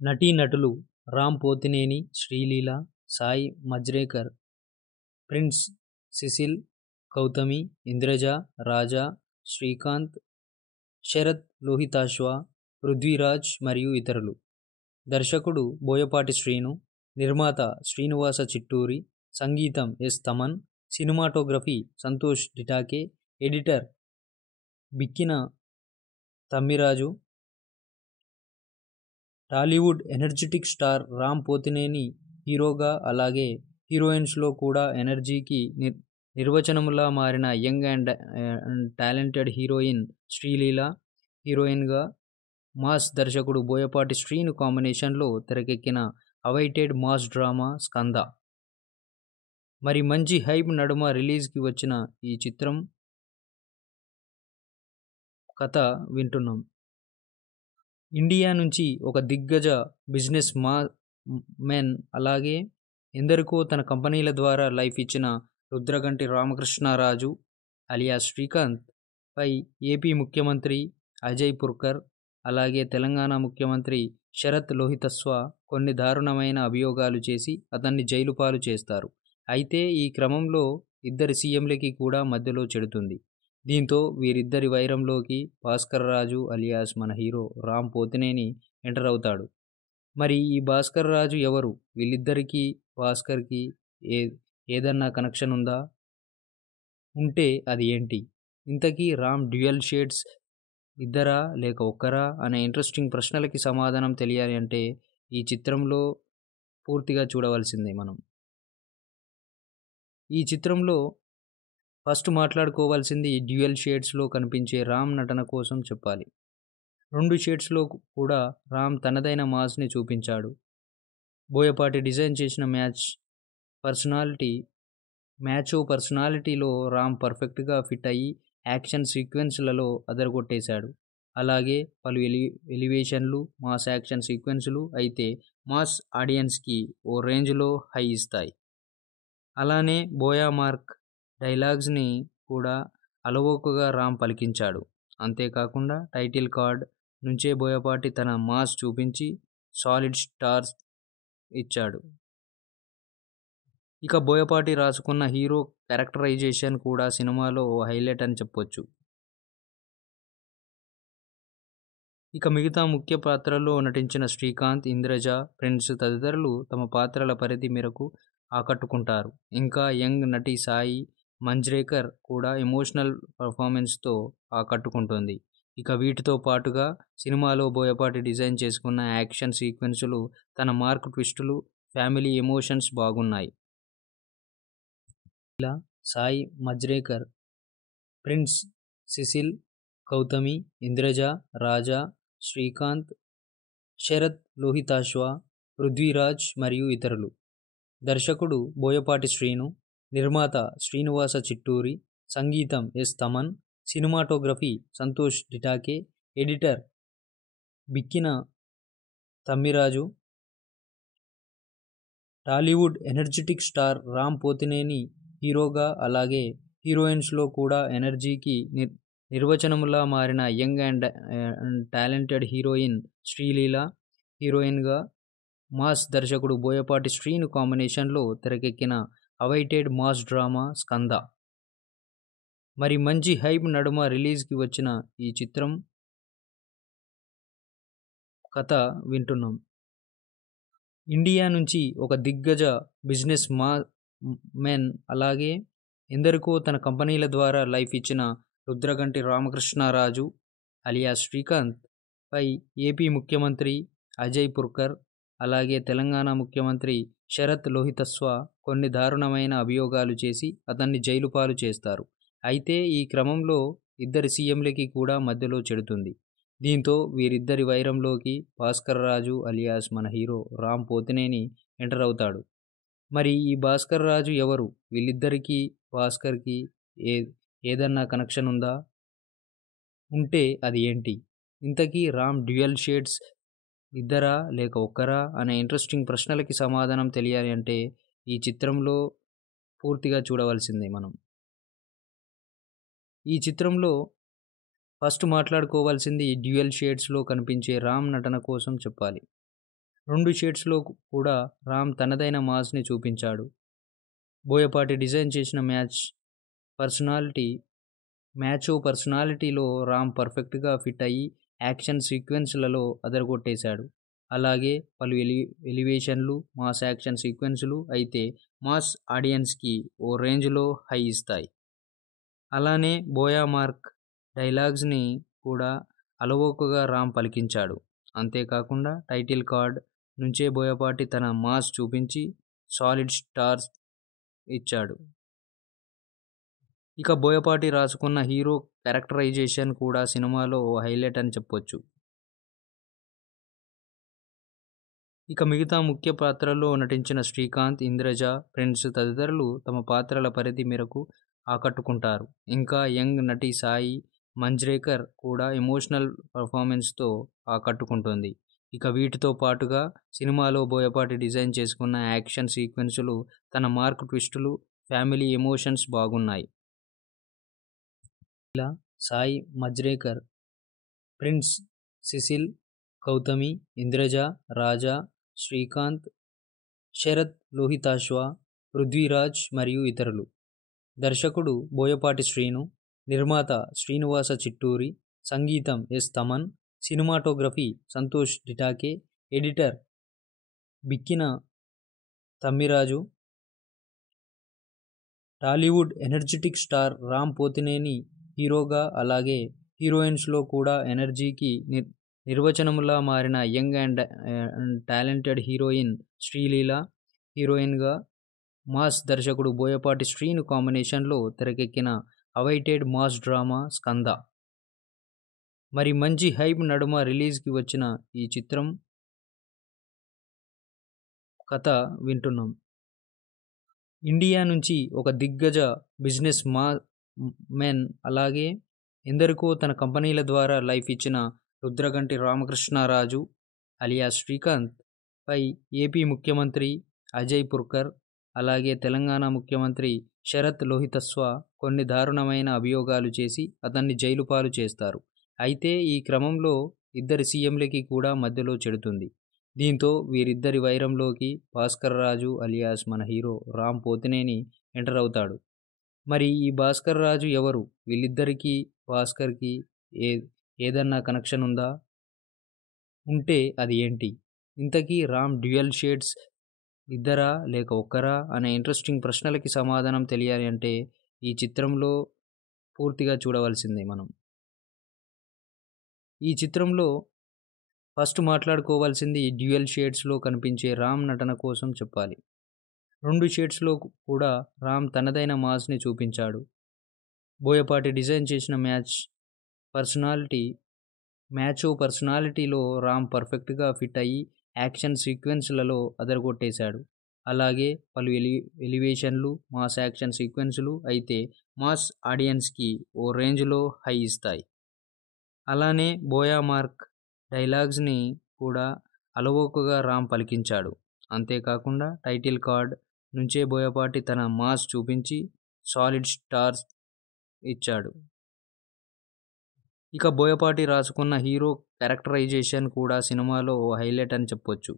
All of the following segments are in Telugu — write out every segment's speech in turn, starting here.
నటీనటులు రామ్ పోతినేని, శ్రీలీల, సాయి మంజ్రేకర్, ప్రిన్స్, సిసిల్, గౌతమి, ఇంద్రజ, రాజా, శ్రీకాంత్, శరత్ లోహితాశ్వ, పృథ్వీరాజ్ మరియు ఇతరులు. దర్శకుడు బోయపాటి శ్రీను, నిర్మాత శ్రీనివాస చిట్టూరి, సంగీతం S Thaman, cinematography Santosh Detake, editor Bikkina Tammiraju. Tollywood energetic star Ram Pothineni హీరోగా, అలాగే హీరోయిన్స్లో కూడా ఎనర్జీకి నిర్వచనములా మారిన young and talented heroine Sreeleela హీరోయిన్గా, మాస్ దర్శకుడు బోయపాటి శ్రీను కాంబినేషన్లో తెరకెక్కిన అవైటెడ్ మాస్ డ్రామా స్కంద. మరి మంచి హైప్ నడుమ రిలీజ్కి వచ్చిన ఈ చిత్రం కథ వింటున్నాం. ఇండియా నుంచి ఒక దిగ్గజ బిజినెస్ మెన్, అలాగే ఎందరికో తన కంపెనీల ద్వారా లైఫ్ ఇచ్చిన రుద్రగంటి రామకృష్ణరాజు అలియాస్ శ్రీకాంత్ పై ఏపీ ముఖ్యమంత్రి అజయ్ పుర్కర్, అలాగే తెలంగాణ ముఖ్యమంత్రి శరత్ లోహితస్వ కొన్ని దారుణమైన అభియోగాలు చేసి అతన్ని జైలు పాలు చేస్తారు. అయితే ఈ క్రమంలో ఇద్దరి సీఎంలకి కూడా మధ్యలో చెడుతుంది. దీంతో వీరిద్దరి వైరంలోకి భాస్కర్ రాజు అలియాస్ మన హీరో రామ్ పోతినేని ఎంటర్ అవుతాడు. మరి ఈ భాస్కర్ రాజు ఎవరు? వీళ్ళిద్దరికీ భాస్కర్కి ఏదన్నా కనెక్షన్ ఉందా? ఉంటే అది ఏంటి? ఇంతకీ రామ్ డ్యూయల్ షేడ్స్ ఇద్దరా లేక ఒక్కరా అనే ఇంట్రెస్టింగ్ ప్రశ్నలకి సమాధానం తెలియాలి అంటే ఈ చిత్రంలో పూర్తిగా చూడవలసిందే మనం. ఈ చిత్రంలో ఫస్ట్ మాట్లాడుకోవాల్సింది డ్యూయల్ షేడ్స్లో కనిపించే రామ్ నటన కోసం చెప్పాలి. 2 షేడ్స్లో కూడా రామ్ తనదైన మాస్ని చూపించాడు. బోయపాటి డిజైన్ చేసిన మ్యాచో పర్సనాలిటీలో రామ్ పర్ఫెక్ట్గా ఫిట్ అయ్యి యాక్షన్ సీక్వెన్స్లలో అదరగొట్టేశాడు. అలాగే పలు ఎలివేషన్లు, మాస్ యాక్షన్ సీక్వెన్సులు అయితే మాస్ ఆడియన్స్కి ఓ రేంజ్లో హై ఇస్తాయి. అలానే బోయా మార్క్ డైలాగ్స్ని కూడా అలవోకగా రామ్ పలికించాడు. అంతేకాకుండా టైటిల్ కార్డ్ నుంచే బోయపాటి తన మాస్ చూపించి సాలిడ్ స్టార్స్ ఇచ్చాడు. ఇక బోయపాటి రాసుకున్న హీరో క్యారెక్టరైజేషన్ కూడా సినిమాలో ఓ హైలైట్ అని చెప్పొచ్చు. ఇక మిగతా ముఖ్య పాత్రల్లో నటించిన శ్రీకాంత్, ఇంద్రజ, ప్రిన్స్ తదితరులు తమ పాత్రల పరిధి మేరకు ఆకట్టుకుంటారు. ఇంకా యంగ్ నటి సాయి మంజ్రేకర్ కూడా ఎమోషనల్ పర్ఫార్మెన్స్తో ఆకట్టుకుంటుంది. ఇక వీటితో పాటుగా సినిమాలో బోయపాటి డిజైన్ చేసుకున్న యాక్షన్ సీక్వెన్సులు, తన మార్క్ ట్విస్టులు, ఫ్యామిలీ ఎమోషన్స్ బాగున్నాయి. సాయి మంజ్రేకర్, ప్రిన్స్, సిసిల్, గౌతమి, ఇంద్రజ, రాజా, శ్రీకాంత్, శరత్ లోహితాశ్వ, పృథ్వీరాజ్ మరియు ఇతరులు. దర్శకుడు బోయపాటి శ్రీను, నిర్మాత శ్రీనివాస చిట్టూరి, సంగీతం S Thaman, cinematography Santosh Detake, editor Bikkina Tammiraju. Tollywood energetic star Ram Pothineni హీరోగా, అలాగే హీరోయిన్స్లో కూడా ఎనర్జీకి నిర్వచనములా మారిన young and talented heroine Sreeleela హీరోయిన్గా, మాస్ దర్శకుడు బోయపాటి శ్రీను కాంబినేషన్లో తెరకెక్కిన అవైటెడ్ మాస్ డ్రామా స్కంద. మరి మంచి హైప్ నడుమ రిలీజ్కి వచ్చిన ఈ చిత్రం కథ వింటున్నాం. ఇండియా నుంచి ఒక దిగ్గజ బిజినెస్ మెన్, అలాగే ఎందరికో తన కంపెనీల ద్వారా లైఫ్ ఇచ్చిన రుద్రగంటి రామకృష్ణరాజు అలియాస్ శ్రీకాంత్ పై ఏపీ ముఖ్యమంత్రి అజయ్ పుర్కర్, అలాగే తెలంగాణ ముఖ్యమంత్రి శరత్ లోహితస్వ కొన్ని దారుణమైన అభియోగాలు చేసి అతన్ని జైలు పాలు చేస్తారు. అయితే ఈ క్రమంలో ఇద్దరి సీఎంలకి కూడా మధ్యలో చెడుతుంది. దీంతో వీరిద్దరి వైరంలోకి భాస్కర్ రాజు అలియాస్ మన హీరో రామ్ పోతినేని ఎంటర్ అవుతాడు. మరి ఈ భాస్కర్ రాజు ఎవరు? వీళ్ళిద్దరికీ భాస్కర్కి ఏదన్నా కనెక్షన్ ఉందా? ఉంటే అది ఏంటి? ఇంతకీ రామ్ డ్యూయల్ షేడ్స్ ఇద్దరా లేక ఒక్కరా అనే ఇంట్రెస్టింగ్ ప్రశ్నలకి సమాధానం తెలియాలి అంటే ఈ చిత్రంలో పూర్తిగా చూడవలసిందే మనం. ఈ చిత్రంలో ఫస్ట్ మాట్లాడుకోవాల్సింది డ్యూయల్ షేడ్స్లో కనిపించే రామ్ నటన కోసం చెప్పాలి. 2 షేడ్స్‌లో కూడా రామ్ తనదైన మాస్‌ని చూపించాడు. బోయపాటి డిజైన్ చేసిన మ్యాచో పర్సనాలిటీలో రామ్ పర్ఫెక్ట్‌గా ఫిట్ అయ్యి యాక్షన్ సీక్వెన్స్‌లలో అదరగొట్టేశాడు. అలాగే పలు ఎలివేషన్లు, మాస్ యాక్షన్ సీక్వెన్స్‌లు అయితే మాస్ ఆడియన్స్‌కి ఓ రేంజ్‌లో హై ఇస్తాయి. అలానే బోయా మార్క్ డైలాగ్స్‌ని కూడా అలవోకగా రామ్ పలికించాడు. అంతేకాకుండా టైటిల్ కార్డ్ నుంచే బోయపాటి తన మాస్ చూపించి సాలిడ్ స్టార్స్ ఇచ్చాడు. ఇక బోయపాటి రాసుకున్న హీరో క్యారెక్టరైజేషన్ కూడా సినిమాలో ఓ హైలైట్ అని చెప్పొచ్చు. ఇక మిగతా ముఖ్య పాత్రల్లో నటించిన శ్రీకాంత్, ఇంద్రజ, ప్రిన్స్ తదితరులు తమ పాత్రల పరిధి మేరకు ఆకట్టుకుంటారు. ఇంకా యంగ్ నటి సాయి మంజ్రేకర్ కూడా ఎమోషనల్ పర్ఫార్మెన్స్‌తో ఆకట్టుకుంటుంది. ఇక వీటితో పాటుగా సినిమాలో బోయపాటి డిజైన్ చేసుకున్న యాక్షన్ సీక్వెన్సులు, తన మార్క్ ట్విస్టులు, ఫ్యామిలీ ఎమోషన్స్ బాగున్నాయి. ఇలా సాయి మంజ్రేకర్, ప్రిన్స్, సిసిల్, గౌతమి, ఇంద్రజ, రాజా, శ్రీకాంత్, శరత్ లోహితాశ్వ, పృథ్వీరాజ్ మరియు ఇతరులు. దర్శకుడు బోయపాటి శ్రీను, నిర్మాత శ్రీనివాస చిట్టూరి, సంగీతం S Thaman, cinematography Santosh Detake, editor Bikkina Tammiraju. Tollywood energetic star Ram Pothineni హీరోగా, అలాగే హీరోయిన్స్లో కూడా ఎనర్జీకి నిర్వచనములా మారిన young and talented heroine Sreeleela హీరోయిన్గా, మాస్ దర్శకుడు బోయపాటి శ్రీను కాంబినేషన్లో తెరకెక్కిన అవైటెడ్ మాస్ డ్రామా స్కంద. మరి మంచి హైప్ నడుమ రిలీజ్కి వచ్చిన ఈ చిత్రం కథ వింటున్నాం. ఇండియా నుంచి ఒక దిగ్గజ బిజినెస్ మెన్, అలాగే ఎందరికో తన కంపెనీల ద్వారా లైఫ్ ఇచ్చిన రుద్రగంటి రామకృష్ణరాజు అలియాస్ శ్రీకాంత్ పై ఏపీ ముఖ్యమంత్రి అజయ్ పుర్కర్, అలాగే తెలంగాణ ముఖ్యమంత్రి శరత్ లోహితస్వ కొన్ని దారుణమైన అభియోగాలు చేసి అతన్ని జైలు పాలు చేస్తారు. అయితే ఈ క్రమంలో ఇద్దరి సీఎంలకి కూడా మధ్యలో చెడుతుంది. దీంతో వీరిద్దరి వైరంలోకి భాస్కర్ రాజు అలియాస్ మన హీరో రామ్ పోతినేని ఎంటర్ అవుతాడు. మరి ఈ భాస్కర్ రాజు ఎవరు? వీళ్ళిద్దరికీ భాస్కర్కి ఏదన్నా కనెక్షన్ ఉందా? ఉంటే అది ఏంటి? ఇంతకీ రామ్ డ్యూయల్ షేడ్స్ ఇద్దరా లేక ఒక్కరా అనే ఇంట్రెస్టింగ్ ప్రశ్నలకి సమాధానం తెలియాలి అంటే ఈ చిత్రంలో పూర్తిగా చూడవలసిందే మనం. ఈ చిత్రంలో ఫస్ట్ మాట్లాడుకోవాల్సింది డ్యూయల్ షేడ్స్లో కనిపించే రామ్ నటన కోసం చెప్పాలి. 2 షేడ్స్‌లో కూడా రామ్ తనదైన మాస్‌ని చూపించాడు. బోయపాటి డిజైన్ చేసిన మ్యాచో పర్సనాలిటీలో రామ్ పర్ఫెక్ట్‌గా ఫిట్ అయ్యి యాక్షన్ సీక్వెన్స్‌లలో అదరగొట్టేశాడు. అలాగే పలు ఎలివేషన్లు, మాస్ యాక్షన్ సీక్వెన్స్‌లు అయితే మాస్ ఆడియన్స్‌కి ఓ రేంజ్‌లో హై ఇస్తాయి. అలానే బోయా మార్క్ డైలాగ్స్‌ని కూడా అలవోకగా రామ్ పలికించాడు. అంతేకాకుండా టైటిల్ కార్డ్ నుంచే బోయపాటి తన మాస్ చూపించి సాలిడ్ స్టార్స్ ఇచ్చాడు. ఇక బోయపాటి రాసుకున్న హీరో క్యారెక్టరైజేషన్ కూడా సినిమాలో ఓ హైలైట్ అని చెప్పొచ్చు.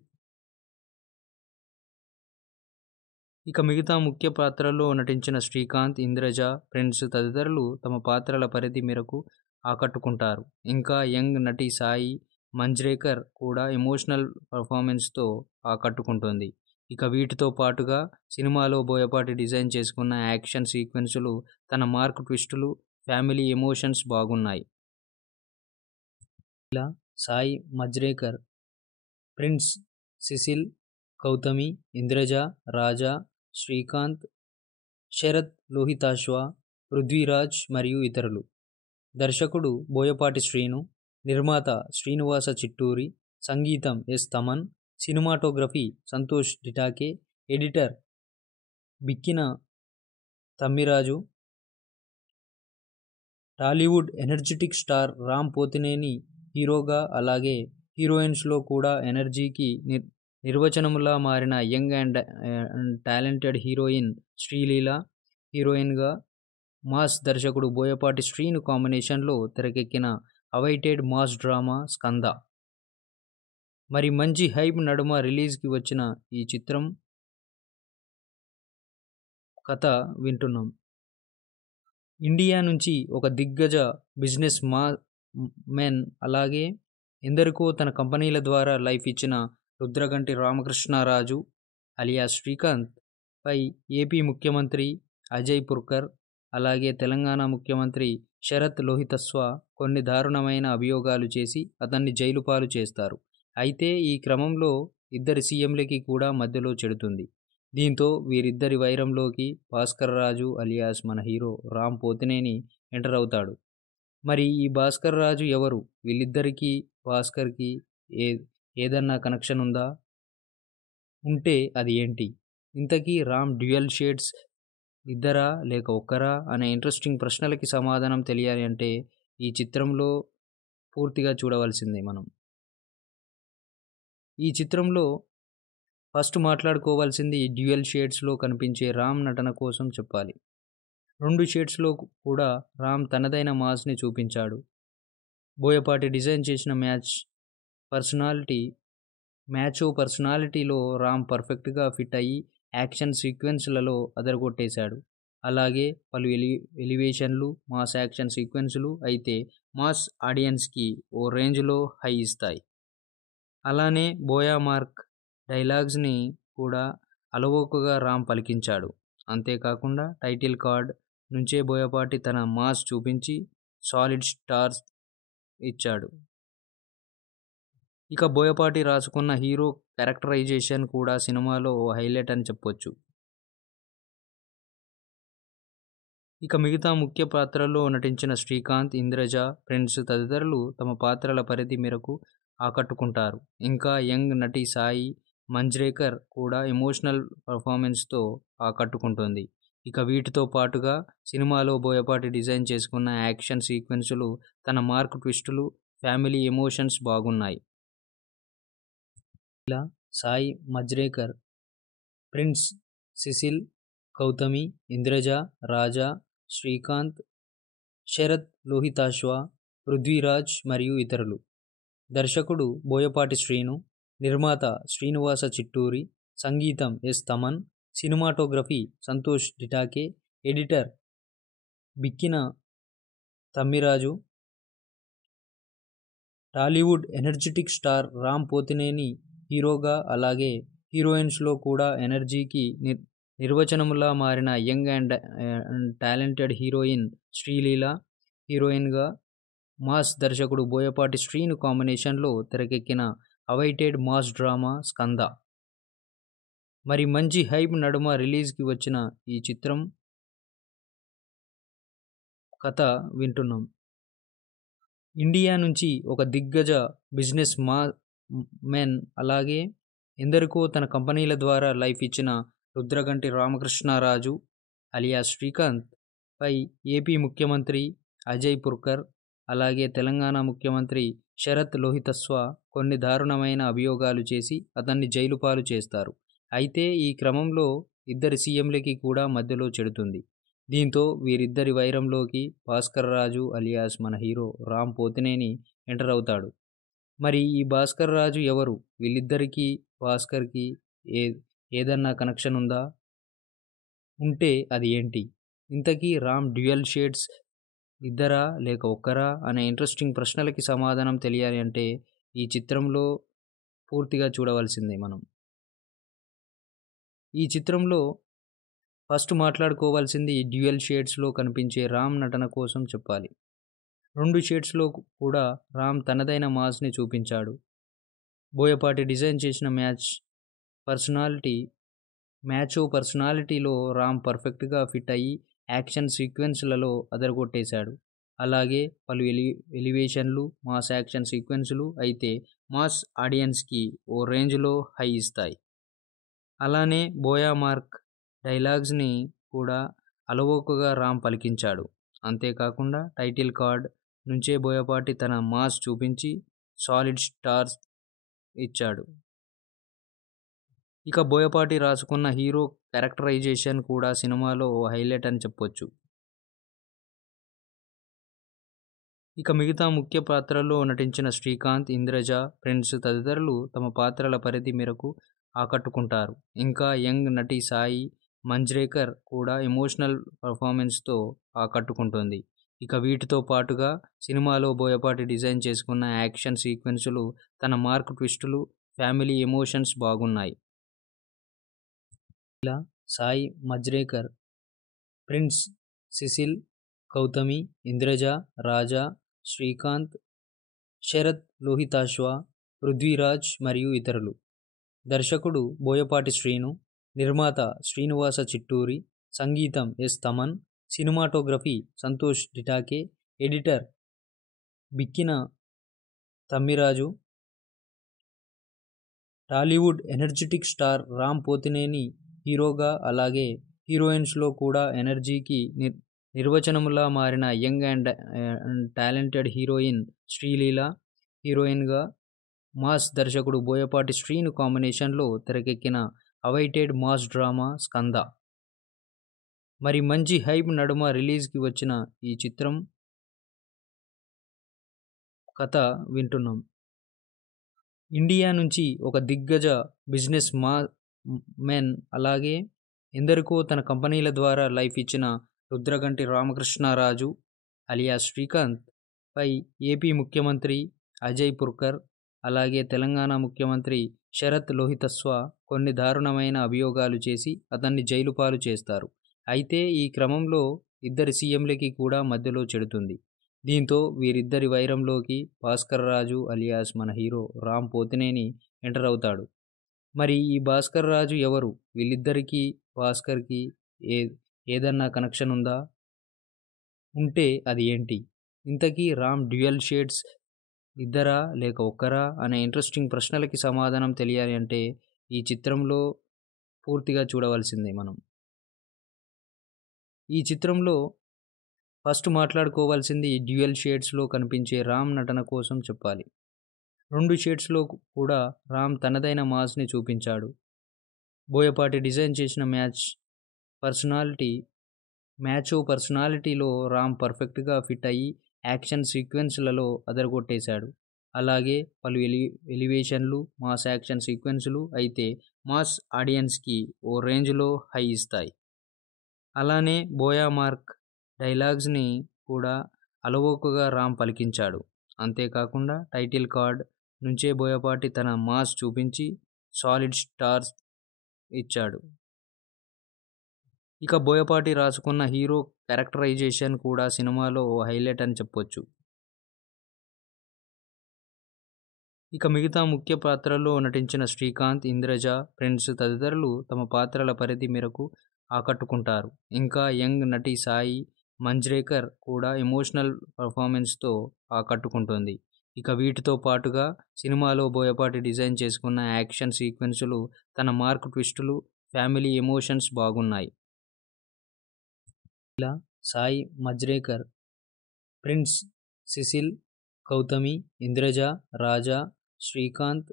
ఇక మిగతా ముఖ్య పాత్రల్లో నటించిన శ్రీకాంత్, ఇంద్రజ, ప్రిన్స్ తదితరులు తమ పాత్రల పరిధి మేరకు ఆకట్టుకుంటారు. ఇంకా యంగ్ నటి సాయి మంజ్రేకర్ కూడా ఎమోషనల్ పర్ఫార్మెన్స్‌తో ఆకట్టుకుంటుంది. ఇక వీటితో పాటుగా సినిమాలో బోయపాటి డిజైన్ చేసుకున్న యాక్షన్ సీక్వెన్సులు, తన మార్క్ ట్విస్టులు, ఫ్యామిలీ ఎమోషన్స్ బాగున్నాయి. ఇలా సాయి మంజ్రేకర్, ప్రిన్స్, సిసిల్, గౌతమి, ఇంద్రజ, రాజా, శ్రీకాంత్, శరత్ లోహితాశ్వ, పృథ్వీరాజ్ మరియు ఇతరులు. దర్శకుడు బోయపాటి శ్రీను, నిర్మాత శ్రీనివాస చిట్టూరి, సంగీతం S Thaman, cinematography Santosh Detake, editor Bikkina Tammiraju. Tollywood energetic star Ram Pothineni హీరోగా, అలాగే హీరోయిన్స్లో కూడా ఎనర్జీకి నిర్వచనములా మారిన young and talented heroine Sreeleela హీరోయిన్గా, మాస్ దర్శకుడు బోయపాటి శ్రీను కాంబినేషన్లో తెరకెక్కిన అవైటెడ్ మాస్ డ్రామా స్కంద. మరి మంచి హైప్ నడుమ రిలీజ్కి వచ్చిన ఈ చిత్రం కథ వింటున్నాం. ఇండియా నుంచి ఒక దిగ్గజ బిజినెస్ మెన్ అలాగే ఎందరికో తన కంపెనీల ద్వారా లైఫ్ ఇచ్చిన రుద్రగంటి రామకృష్ణరాజు అలియాస్ శ్రీకాంత్ పై ఏపీ ముఖ్యమంత్రి అజయ్ పుర్కర్ అలాగే తెలంగాణ ముఖ్యమంత్రి శరత్ లోహితస్వ కొన్ని దారుణమైన అభియోగాలు చేసి అతన్ని జైలు పాలు చేస్తారు. అయితే ఈ క్రమంలో ఇద్దరి సీఎంలకి కూడా మధ్యలో చెడుతుంది. దీంతో వీరిద్దరి వైరంలోకి భాస్కర్ రాజు అలియాస్ మన హీరో రామ్ పోతినేని ఎంటర్ అవుతాడు. మరి ఈ భాస్కర్ రాజు ఎవరు? వీళ్ళిద్దరికీ భాస్కర్కి ఏ ఏదన్నా కనెక్షన్ ఉందా? ఉంటే అది ఏంటి? ఇంతకీ రామ్ డ్యూయల్ షేడ్స్ ఇద్దరా లేక ఒక్కరా అనే ఇంట్రెస్టింగ్ ప్రశ్నలకి సమాధానం తెలియాలి అంటే ఈ చిత్రంలో పూర్తిగా చూడవలసిందే మనం. ఈ చిత్రంలో ఫస్ట్ మాట్లాడుకోవాల్సింది డ్యూయల్ షేడ్స్లో కనిపించే రామ్ నటన కోసం చెప్పాలి. 2 షేడ్స్లో కూడా రామ్ తనదైన మాస్ని చూపించాడు. బోయపాటి డిజైన్ చేసిన మ్యాచో పర్సనాలిటీలో రామ్ పర్ఫెక్ట్గా ఫిట్ అయ్యి యాక్షన్ సీక్వెన్స్లలో అదరగొట్టేశాడు. అలాగే పలు ఎలివేషన్లు మాస్ యాక్షన్ సీక్వెన్సులు అయితే మాస్ ఆడియన్స్కి ఓ రేంజ్లో హై ఇస్తాయి. అలానే బోయా మార్క్ డైలాగ్స్ని కూడా అలవోకగా రామ్ పలికించాడు. అంతేకాకుండా టైటిల్ కార్డ్ నుంచే బోయపాటి తన మాస్ చూపించి సాలిడ్ స్టార్స్ ఇచ్చాడు. ఇక బోయపాటి రాసుకున్న హీరో క్యారెక్టరైజేషన్ కూడా సినిమాలో ఓ హైలైట్ అని చెప్పొచ్చు. ఇక మిగతా ముఖ్య పాత్రల్లో నటించిన శ్రీకాంత్, ఇంద్రజ, ప్రిన్స్ తదితరులు తమ పాత్రల పరిధి మేరకు ఆకట్టుకుంటారు. ఇంకా యంగ్ నటి సాయి మంజ్రేకర్ కూడా ఎమోషనల్ పర్ఫార్మెన్స్తో ఆకట్టుకుంటుంది. ఇక వీటితో పాటుగా సినిమాలో బోయపాటి డిజైన్ చేసుకున్న యాక్షన్ సీక్వెన్సులు, తన మార్క్ ట్విస్టులు, ఫ్యామిలీ ఎమోషన్స్ బాగున్నాయి. ఇలా సాయి మంజ్రేకర్, ప్రిన్స్, సిసిల్, గౌతమి, ఇంద్రజ, రాజా, శ్రీకాంత్, శరత్ లోహితాశ్వ, పృథ్వీరాజ్ మరియు ఇతరులు. దర్శకుడు బోయపాటి శ్రీను, నిర్మాత శ్రీనివాస చిట్టూరి, సంగీతం S Thaman, cinematography Santosh Detake, editor Bikkina Tammiraju. Tollywood energetic star Ram Pothineni హీరోగా అలాగే హీరోయిన్స్లో కూడా ఎనర్జీకి నిర్వచనములా మారిన young and talented heroine Sreeleela హీరోయిన్గా, మాస్ దర్శకుడు బోయపాటి శ్రీను కాంబినేషన్లో తెరకెక్కిన అవైటెడ్ మాస్ డ్రామా స్కంద. మరి మంచి హైప్ నడుమ రిలీజ్కి వచ్చిన ఈ చిత్రం కథ వింటున్నాం. ఇండియా నుంచి ఒక దిగ్గజ బిజినెస్ మెన్ అలాగే ఎందరికో తన కంపెనీల ద్వారా లైఫ్ ఇచ్చిన రుద్రగంటి రామకృష్ణరాజు అలియాస్ శ్రీకాంత్ పై ఏపీ ముఖ్యమంత్రి అజయ్ పుర్కర్ అలాగే తెలంగాణ ముఖ్యమంత్రి శరత్ లోహితస్వ కొన్ని దారుణమైన అభియోగాలు చేసి అతన్ని జైలు పాలు చేస్తారు. అయితే ఈ క్రమంలో ఇద్దరి సీఎంలకి కూడా మధ్యలో చెడుతుంది. దీంతో వీరిద్దరి వైరంలోకి భాస్కర్ రాజు అలియాస్ మన హీరో రామ్ పోతినేని ఎంటర్ అవుతాడు. మరి ఈ భాస్కర్ రాజు ఎవరు? వీళ్ళిద్దరికీ భాస్కర్కి ఏదన్నా కనెక్షన్ ఉందా? ఉంటే అది ఏంటి? ఇంతకీ రామ్ డ్యూయల్ షేడ్స్ ఇద్దరా లేక ఒక్కరా అనే ఇంట్రెస్టింగ్ ప్రశ్నలకి సమాధానం తెలియాలి అంటే ఈ చిత్రంలో పూర్తిగా చూడవలసిందే మనం. ఈ చిత్రంలో ఫస్ట్ మాట్లాడుకోవాల్సింది డ్యూయల్ షేడ్స్లో కనిపించే రామ్ నటన కోసం చెప్పాలి. 2 షేడ్స్లో కూడా రామ్ తనదైన మాస్ని చూపించాడు. బోయపాటి డిజైన్ చేసిన మ్యాచో పర్సనాలిటీలో రామ్ పర్ఫెక్ట్గా ఫిట్ అయ్యి యాక్షన్ సీక్వెన్స్లలో అదరగొట్టేశాడు. అలాగే పలు ఎలివేషన్లు మాస్ యాక్షన్ సీక్వెన్సులు అయితే మాస్ ఆడియన్స్కి ఓ రేంజ్లో హై ఇస్తాయి. అలానే బోయా మార్క్ డైలాగ్స్ని కూడా అలవోకగా రామ్ పలికించాడు. అంతేకాకుండా టైటిల్ కార్డ్ నుంచే బోయపాటి తన మాస్ చూపించి సాలిడ్ స్టార్స్ ఇచ్చాడు. ఇక బోయపాటి రాసుకున్న హీరో క్యారెక్టరైజేషన్ కూడా సినిమాలో ఓ హైలైట్ అని చెప్పొచ్చు. ఇక మిగతా ముఖ్య పాత్రల్లో నటించిన శ్రీకాంత్, ఇంద్రజ, ప్రిన్స్ తదితరులు తమ పాత్రల పరిధి మేరకు ఆకట్టుకుంటారు. ఇంకా యంగ్ నటి సాయి మంజ్రేకర్ కూడా ఎమోషనల్ పర్ఫార్మెన్స్తో ఆకట్టుకుంటుంది. ఇక వీటితో పాటుగా సినిమాలో బోయపాటి డిజైన్ చేసుకున్న యాక్షన్ సీక్వెన్సులు, తన మార్క్ ట్విస్టులు, ఫ్యామిలీ ఎమోషన్స్ బాగున్నాయి. ఇలా సాయి మంజ్రేకర్, ప్రిన్స్, సిసిల్, గౌతమి, ఇంద్రజ, రాజా, శ్రీకాంత్, శరత్ లోహితాశ్వ, పృథ్వీరాజ్ మరియు ఇతరులు. దర్శకుడు బోయపాటి శ్రీను, నిర్మాత శ్రీనివాస చిట్టూరి, సంగీతం S Thaman, cinematography Santosh Detake, editor Bikkina Tammiraju. Tollywood energetic star Ram Pothineni హీరోగా, అలాగే హీరోయిన్స్లో కూడా ఎనర్జీకి నిర్వచనములా మారిన young and talented heroine Sreeleela హీరోయిన్గా, మాస్ దర్శకుడు బోయపాటి శ్రీను కాంబినేషన్లో తెరకెక్కిన అవైటెడ్ మాస్ డ్రామా స్కంద. మరి మంచి హైప్ నడుమ రిలీజ్కి వచ్చిన ఈ చిత్రం కథ వింటున్నాం. ఇండియా నుంచి ఒక దిగ్గజ బిజినెస్ మెన్, అలాగే ఎందరికో తన కంపెనీల ద్వారా లైఫ్ ఇచ్చిన రుద్రగంటి రామకృష్ణరాజు అలియాస్ శ్రీకాంత్ పై ఏపీ ముఖ్యమంత్రి అజయ్ పుర్కర్, అలాగే తెలంగాణ ముఖ్యమంత్రి శరత్ లోహితస్వ కొన్ని దారుణమైన అభియోగాలు చేసి అతన్ని జైలు పాలు చేస్తారు. అయితే ఈ క్రమంలో ఇద్దరి సీఎంలకి కూడా మధ్యలో చెడుతుంది. దీంతో వీరిద్దరి వైరంలోకి భాస్కర్ రాజు అలియాస్ మన హీరో రామ్ పోతినేని ఎంటర్ అవుతాడు. మరి ఈ భాస్కర్ రాజు ఎవరు? వీళ్ళిద్దరికీ భాస్కర్కి ఏదన్నా కనెక్షన్ ఉందా? ఉంటే అది ఏంటి? ఇంతకీ రామ్ డ్యూయల్ షేడ్స్ ఇద్దరా లేక ఒక్కరా అనే ఇంట్రెస్టింగ్ ప్రశ్నలకి సమాధానం తెలియాలి అంటే ఈ చిత్రంలో పూర్తిగా చూడవలసిందే మనం. ఈ చిత్రంలో ఫస్ట్ మాట్లాడుకోవాల్సింది డ్యూయల్ షేడ్స్లో కనిపించే రామ్ నటన కోసం చెప్పాలి. 2 షేడ్స్లో కూడా రామ్ తనదైన మాస్ని చూపించాడు. బోయపాటి డిజైన్ చేసిన మ్యాచో పర్సనాలిటీలో రామ్ పర్ఫెక్ట్గా ఫిట్ అయ్యి యాక్షన్ సీక్వెన్స్లలో అదరగొట్టేశాడు. అలాగే పలు ఎలివేషన్లు, మాస్ యాక్షన్ సీక్వెన్సులు అయితే మాస్ ఆడియన్స్కి ఓ రేంజ్లో హై ఇస్తాయి. అలానే బోయా మార్క్ డైలాగ్స్ని కూడా అలవోకగా రామ్ పలికించాడు. అంతేకాకుండా టైటిల్ కార్డ్ నుంచే బోయపాటి తన మాస్ చూపించి సాలిడ్ స్టార్స్ ఇచ్చాడు. ఇక బోయపాటి రాసుకున్న హీరో క్యారెక్టరైజేషన్ కూడా సినిమాలో ఓ హైలైట్ అని చెప్పొచ్చు. ఇక మిగతా ముఖ్య పాత్రల్లో నటించిన శ్రీకాంత్, ఇంద్రజ, ప్రిన్స్ తదితరులు తమ పాత్రల పరిధి మేరకు ఆకట్టుకుంటారు. ఇంకా యంగ్ నటి సాయి మంజ్రేకర్ కూడా ఎమోషనల్ పర్ఫార్మెన్స్తో ఆకట్టుకుంటుంది. ఇక వీటితో పాటుగా సినిమాలో బోయపాటి డిజైన్ చేసుకున్న యాక్షన్ సీక్వెన్సులు, తన మార్క్ ట్విస్టులు, ఫ్యామిలీ ఎమోషన్స్ బాగున్నాయి. ఇలా సాయి మంజ్రేకర్, ప్రిన్స్, సిసిల్, గౌతమి, ఇంద్రజ, రాజా, శ్రీకాంత్,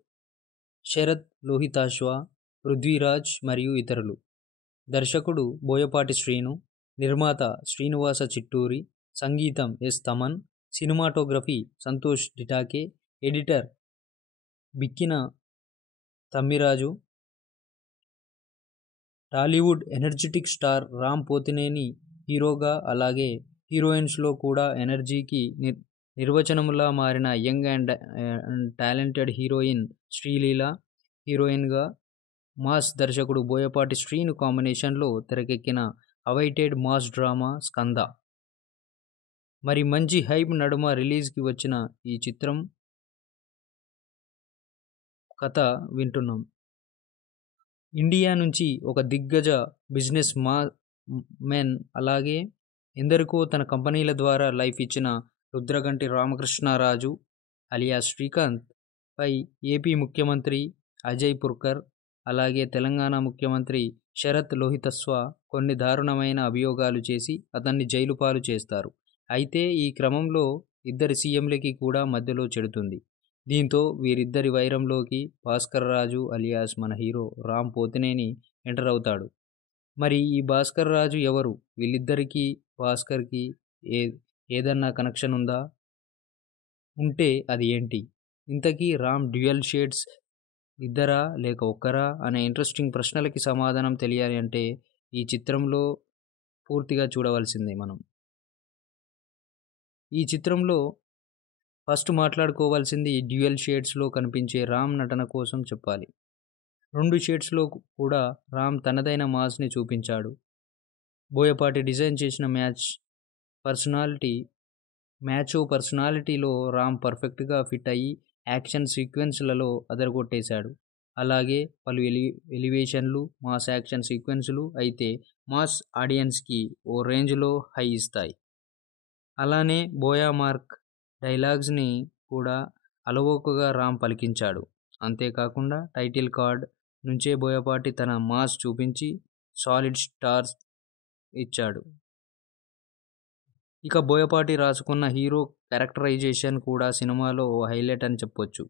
శరత్ లోహితాశ్వ, పృథ్వీరాజ్ మరియు ఇతరులు. దర్శకుడు బోయపాటి శ్రీను, నిర్మాత శ్రీనివాస చిట్టూరి, సంగీతం S Thaman, cinematography Santosh Detake, editor Bikkina Tammiraju. Tollywood energetic star Ram Pothineni హీరోగా, అలాగే హీరోయిన్స్లో కూడా ఎనర్జీకి నిర్వచనములా మారిన young and talented heroine Sreeleela హీరోయిన్గా, మాస్ దర్శకుడు బోయపాటి శ్రీను కాంబినేషన్లో తెరకెక్కిన అవైటెడ్ మాస్ డ్రామా స్కంద. మరి మంచి హైప్ నడుమ రిలీజ్కి వచ్చిన ఈ చిత్రం కథ వింటున్నాం. ఇండియా నుంచి ఒక దిగ్గజ బిజినెస్ మెన్, అలాగే ఎందరికో తన కంపెనీల ద్వారా లైఫ్ ఇచ్చిన రుద్రగంటి రామకృష్ణరాజు అలియాస్ శ్రీకాంత్ పై ఏపీ ముఖ్యమంత్రి అజయ్ పుర్కర్, అలాగే తెలంగాణ ముఖ్యమంత్రి శరత్ లోహితస్వ కొన్ని దారుణమైన అభియోగాలు చేసి అతన్ని జైలు పాలు చేస్తారు. అయితే ఈ క్రమంలో ఇద్దరి సీఎంలకి కూడా మధ్యలో చెడుతుంది. దీంతో వీరిద్దరి వైరంలోకి భాస్కర్ రాజు అలియాస్ మన హీరో రామ్ పోతినేని ఎంటర్ అవుతాడు. మరి ఈ భాస్కర్ రాజు ఎవరు? వీళ్ళిద్దరికీ భాస్కర్కి ఏదన్నా కనెక్షన్ ఉందా? ఉంటే అది ఏంటి? ఇంతకీ రామ్ డ్యూయల్ షేడ్స్ ఇద్దరా లేక ఒక్కరా అనే ఇంట్రెస్టింగ్ ప్రశ్నలకి సమాధానం తెలియాలి అంటే ఈ చిత్రంలో పూర్తిగా చూడవలసిందే మనం. ఈ చిత్రంలో ఫస్ట్ మాట్లాడుకోవాల్సింది డ్యూయల్ షేడ్స్లో కనిపించే రామ్ నటన కోసం చెప్పాలి. 2 షేడ్స్లో కూడా రామ్ తనదైన మాస్ని చూపించాడు. బోయపాటి డిజైన్ చేసిన పర్సనాలిటీలో రామ్ పర్ఫెక్ట్గా ఫిట్ అయ్యి యాక్షన్ సీక్వెన్స్లలో అదరగొట్టేశాడు. అలాగే పలు ఎలివేషన్లు మాస్ యాక్షన్ సీక్వెన్సులు అయితే మాస్ ఆడియన్స్కి ఓ రేంజ్లో హై ఇస్తాయి. అలానే బోయా మార్క్ డైలాగ్స్ని కూడా అలవోకగా రామ్ పలికించాడు. అంతేకాకుండా టైటిల్ కార్డ్ నుంచే బోయపాటి తన మాస్ చూపించి సాలిడ్ స్టార్స్ ఇచ్చాడు. ఇక బోయపాటి రాసుకున్న హీరో క్యారెక్టరైజేషన్ కూడా సినిమాలో ఓ హైలైట్ అని చెప్పొచ్చు.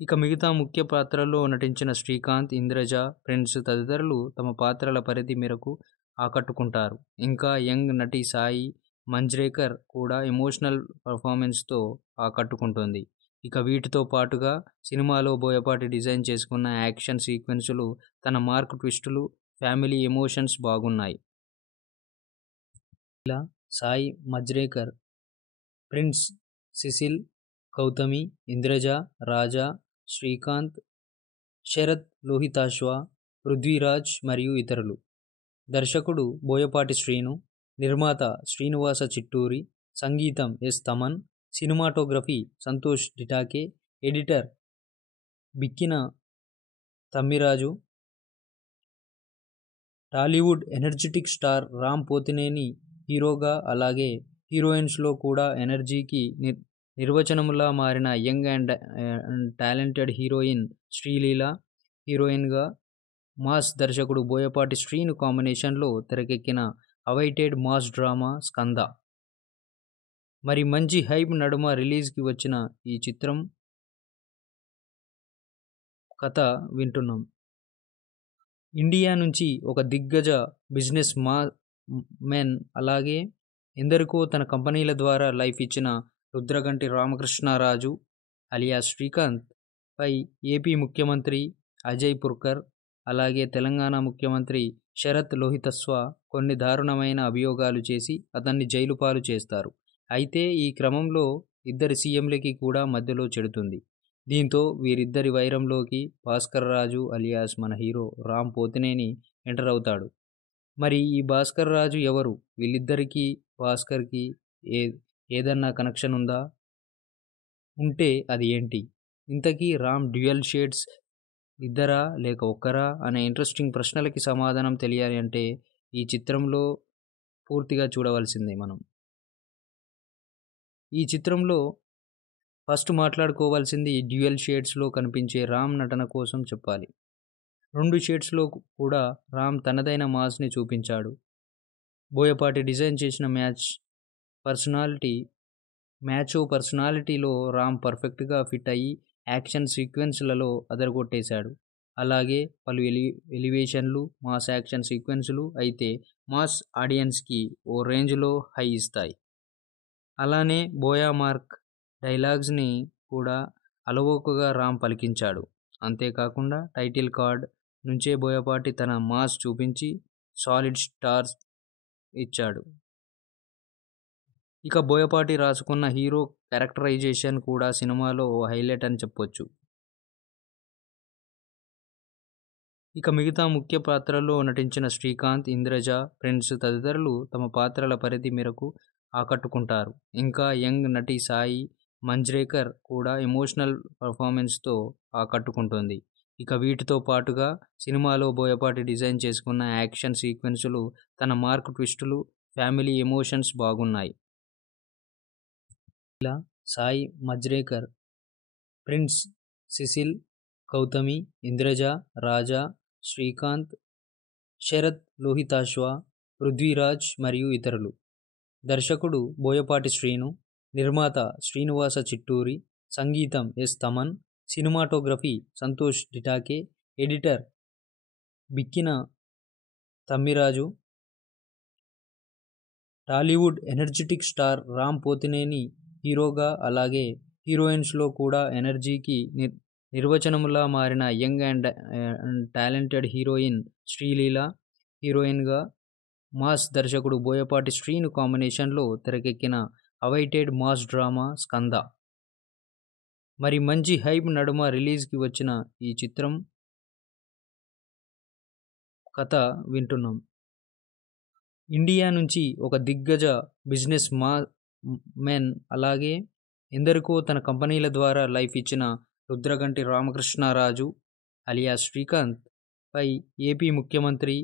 ఇక మిగతా ముఖ్య పాత్రల్లో నటించిన శ్రీకాంత్, ఇంద్రజ, ప్రిన్స్ తదితరులు తమ పాత్రల పరిధి మేరకు ఆకట్టుకుంటారు. ఇంకా యంగ్ నటి సాయి మంజ్రేకర్ కూడా ఎమోషనల్ పర్ఫార్మెన్స్తో ఆకట్టుకుంటుంది. ఇక వీటితో పాటుగా సినిమాలో బోయపాటి డిజైన్ చేసుకున్న యాక్షన్ సీక్వెన్సులు, తన మార్క్ ట్విస్టులు, ఫ్యామిలీ ఎమోషన్స్ బాగున్నాయి. ఇలా సాయి మంజ్రేకర్, ప్రిన్స్, సిసిల్, గౌతమి, ఇంద్రజ, రాజా, శ్రీకాంత్, శరత్ లోహితాశ్వ, పృథ్వీరాజ్ మరియు ఇతరులు. దర్శకుడు బోయపాటి శ్రీను, నిర్మాత శ్రీనివాస చిట్టూరి, సంగీతం S Thaman, cinematography Santosh Detake, editor Bikkina Tammiraju. Tollywood energetic star Ram Pothineni హీరోగా, అలాగే హీరోయిన్స్లో కూడా ఎనర్జీకి నిర్వచనములా మారిన young and talented heroine Sreeleela హీరోయిన్గా, మాస్ దర్శకుడు బోయపాటి శ్రీను కాంబినేషన్లో తెరకెక్కిన అవైటెడ్ మాస్ డ్రామా స్కంద. మరి మంచి హైప్ నడుమ రిలీజ్కి వచ్చిన ఈ చిత్రం కథ వింటున్నాం. ఇండియా నుంచి ఒక దిగ్గజ బిజినెస్ మెన్ అలాగే ఎందరికో తన కంపెనీల ద్వారా లైఫ్ ఇచ్చిన రుద్రగంటి రామకృష్ణరాజు అలియాస్ శ్రీకాంత్ పై ఏపీ ముఖ్యమంత్రి అజయ్ పుర్కర్, అలాగే తెలంగాణ ముఖ్యమంత్రి శరత్ లోహితస్వ కొన్ని దారుణమైన అభియోగాలు చేసి అతన్ని జైలు పాలు చేస్తారు. అయితే ఈ క్రమంలో ఇద్దరి సీఎంలకి కూడా మధ్యలో చెడుతుంది. దీంతో వీరిద్దరి వైరంలోకి భాస్కర్ రాజు అలియాస్ మన హీరో రామ్ పోతినేని ఎంటర్ అవుతాడు. మరి ఈ భాస్కర్ రాజు ఎవరు? వీళ్ళిద్దరికీ భాస్కర్కి ఏదన్నా కనెక్షన్ ఉందా? ఉంటే అది ఏంటి? ఇంతకీ రామ్ డ్యూయల్ షేడ్స్ ఇద్దరా లేక ఒక్కరా అనే ఇంట్రెస్టింగ్ ప్రశ్నలకి సమాధానం తెలియాలి అంటే ఈ చిత్రంలో పూర్తిగా చూడవలసిందే మనం. ఈ చిత్రంలో ఫస్ట్ మాట్లాడుకోవాల్సింది డ్యూయల్ షేడ్స్లో కనిపించే రామ్ నటన కోసం చెప్పాలి. 2 షేడ్స్లో కూడా రామ్ తనదైన మాస్ని చూపించాడు. బోయపాటి డిజైన్ చేసిన పర్సనాలిటీలో రామ్ పర్ఫెక్ట్గా ఫిట్ అయ్యి యాక్షన్ సీక్వెన్స్లలో అదరగొట్టేశాడు. అలాగే పలు ఎలివేషన్లు మాస్ యాక్షన్ సీక్వెన్సులు అయితే మాస్ ఆడియన్స్కి ఓ రేంజ్లో హై ఇస్తాయి. అలానే బోయా మార్క్ డైలాగ్స్ని కూడా అలవోకగా రామ్ పలికించాడు. అంతేకాకుండా టైటిల్ కార్డ్ నుంచే బోయపాటి తన మాస్ చూపించి సాలిడ్ స్టార్స్ ఇచ్చాడు. ఇక బోయపాటి రాసుకున్న హీరో క్యారెక్టరైజేషన్ కూడా సినిమాలో ఓ హైలైట్ అని చెప్పొచ్చు. ఇక మిగతా ముఖ్య పాత్రల్లో నటించిన శ్రీకాంత్, ఇంద్రజ, ప్రిన్స్ తదితరులు తమ పాత్రల పరిధి మేరకు ఆకట్టుకుంటారు. ఇంకా యంగ్ నటి సాయి మంజ్రేకర్ కూడా ఎమోషనల్ పర్ఫార్మెన్స్తో ఆకట్టుకుంటుంది. ఇక వీటితో పాటుగా సినిమాలో బోయపాటి డిజైన్ చేసుకున్న యాక్షన్ సీక్వెన్సులు, తన మార్క్ ట్విస్టులు, ఫ్యామిలీ ఎమోషన్స్ బాగున్నాయి. ఇలా సాయి మంజ్రేకర్, ప్రిన్స్, సిసిల్, గౌతమి, ఇంద్రజ, రాజా, శ్రీకాంత్, శరత్ లోహితాశ్వ, పృథ్వీరాజ్ మరియు ఇతరులు. దర్శకుడు బోయపాటి శ్రీను, నిర్మాత శ్రీనివాస చిట్టూరి, సంగీతం S Thaman, cinematography Santosh Detake, editor Bikkina Tammiraju. Tollywood energetic star Ram Pothineni హీరోగా, అలాగే హీరోయిన్స్లో కూడా ఎనర్జీకి నిర్వచనములా మారిన young and talented heroine Sreeleela, హీరోయిన్గా మాస్ దర్శకుడు బోయపాటి శ్రీను కాంబినేషన్లో తెరకెక్కిన అవైటెడ్ మాస్ డ్రామా స్కంద. మరి మంచి హైప్ నడుమ రిలీజ్కి వచ్చిన ఈ చిత్రం కథ వింటున్నాం. ఇండియా నుంచి ఒక దిగ్గజ బిజినెస్ మెన్, అలాగే ఎందరికో తన కంపెనీల ద్వారా లైఫ్ ఇచ్చిన రుద్రగంటి రామకృష్ణరాజు అలియాస్ శ్రీకాంత్ పై ఏపీ ముఖ్యమంత్రి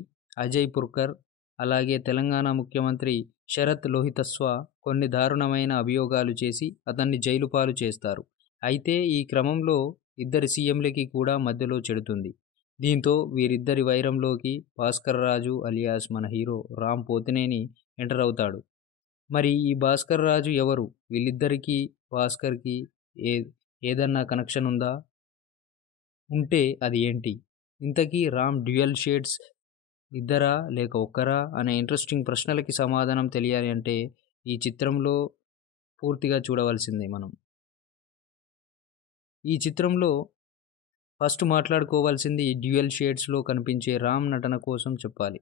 అజయ్ పుర్కర్, అలాగే తెలంగాణ ముఖ్యమంత్రి శరత్ లోహితస్వ కొన్ని దారుణమైన అభియోగాలు చేసి అతన్ని జైలు పాలు చేస్తారు. అయితే ఈ క్రమంలో ఇద్దరి సీఎంలకి కూడా మధ్యలో చెడుతుంది. దీంతో వీరిద్దరి వైరంలోకి భాస్కర్ రాజు అలియాస్ మన హీరో రామ్ పోతినేని ఎంటర్ అవుతాడు. మరి ఈ భాస్కర్ రాజు ఎవరు? వీళ్ళిద్దరికీ భాస్కర్కి ఏదన్నా కనెక్షన్ ఉందా? ఉంటే అది ఏంటి? ఇంతకీ రామ్ డ్యూయల్ షేడ్స్ ఇద్దరా లేక ఒక్కరా అనే ఇంట్రెస్టింగ్ ప్రశ్నలకి సమాధానం తెలియాలి అంటే ఈ చిత్రంలో పూర్తిగా చూడవలసిందే మనం. ఈ చిత్రంలో ఫస్ట్ మాట్లాడుకోవాల్సింది డ్యూయల్ షేడ్స్లో కనిపించే రామ్ నటన కోసం చెప్పాలి.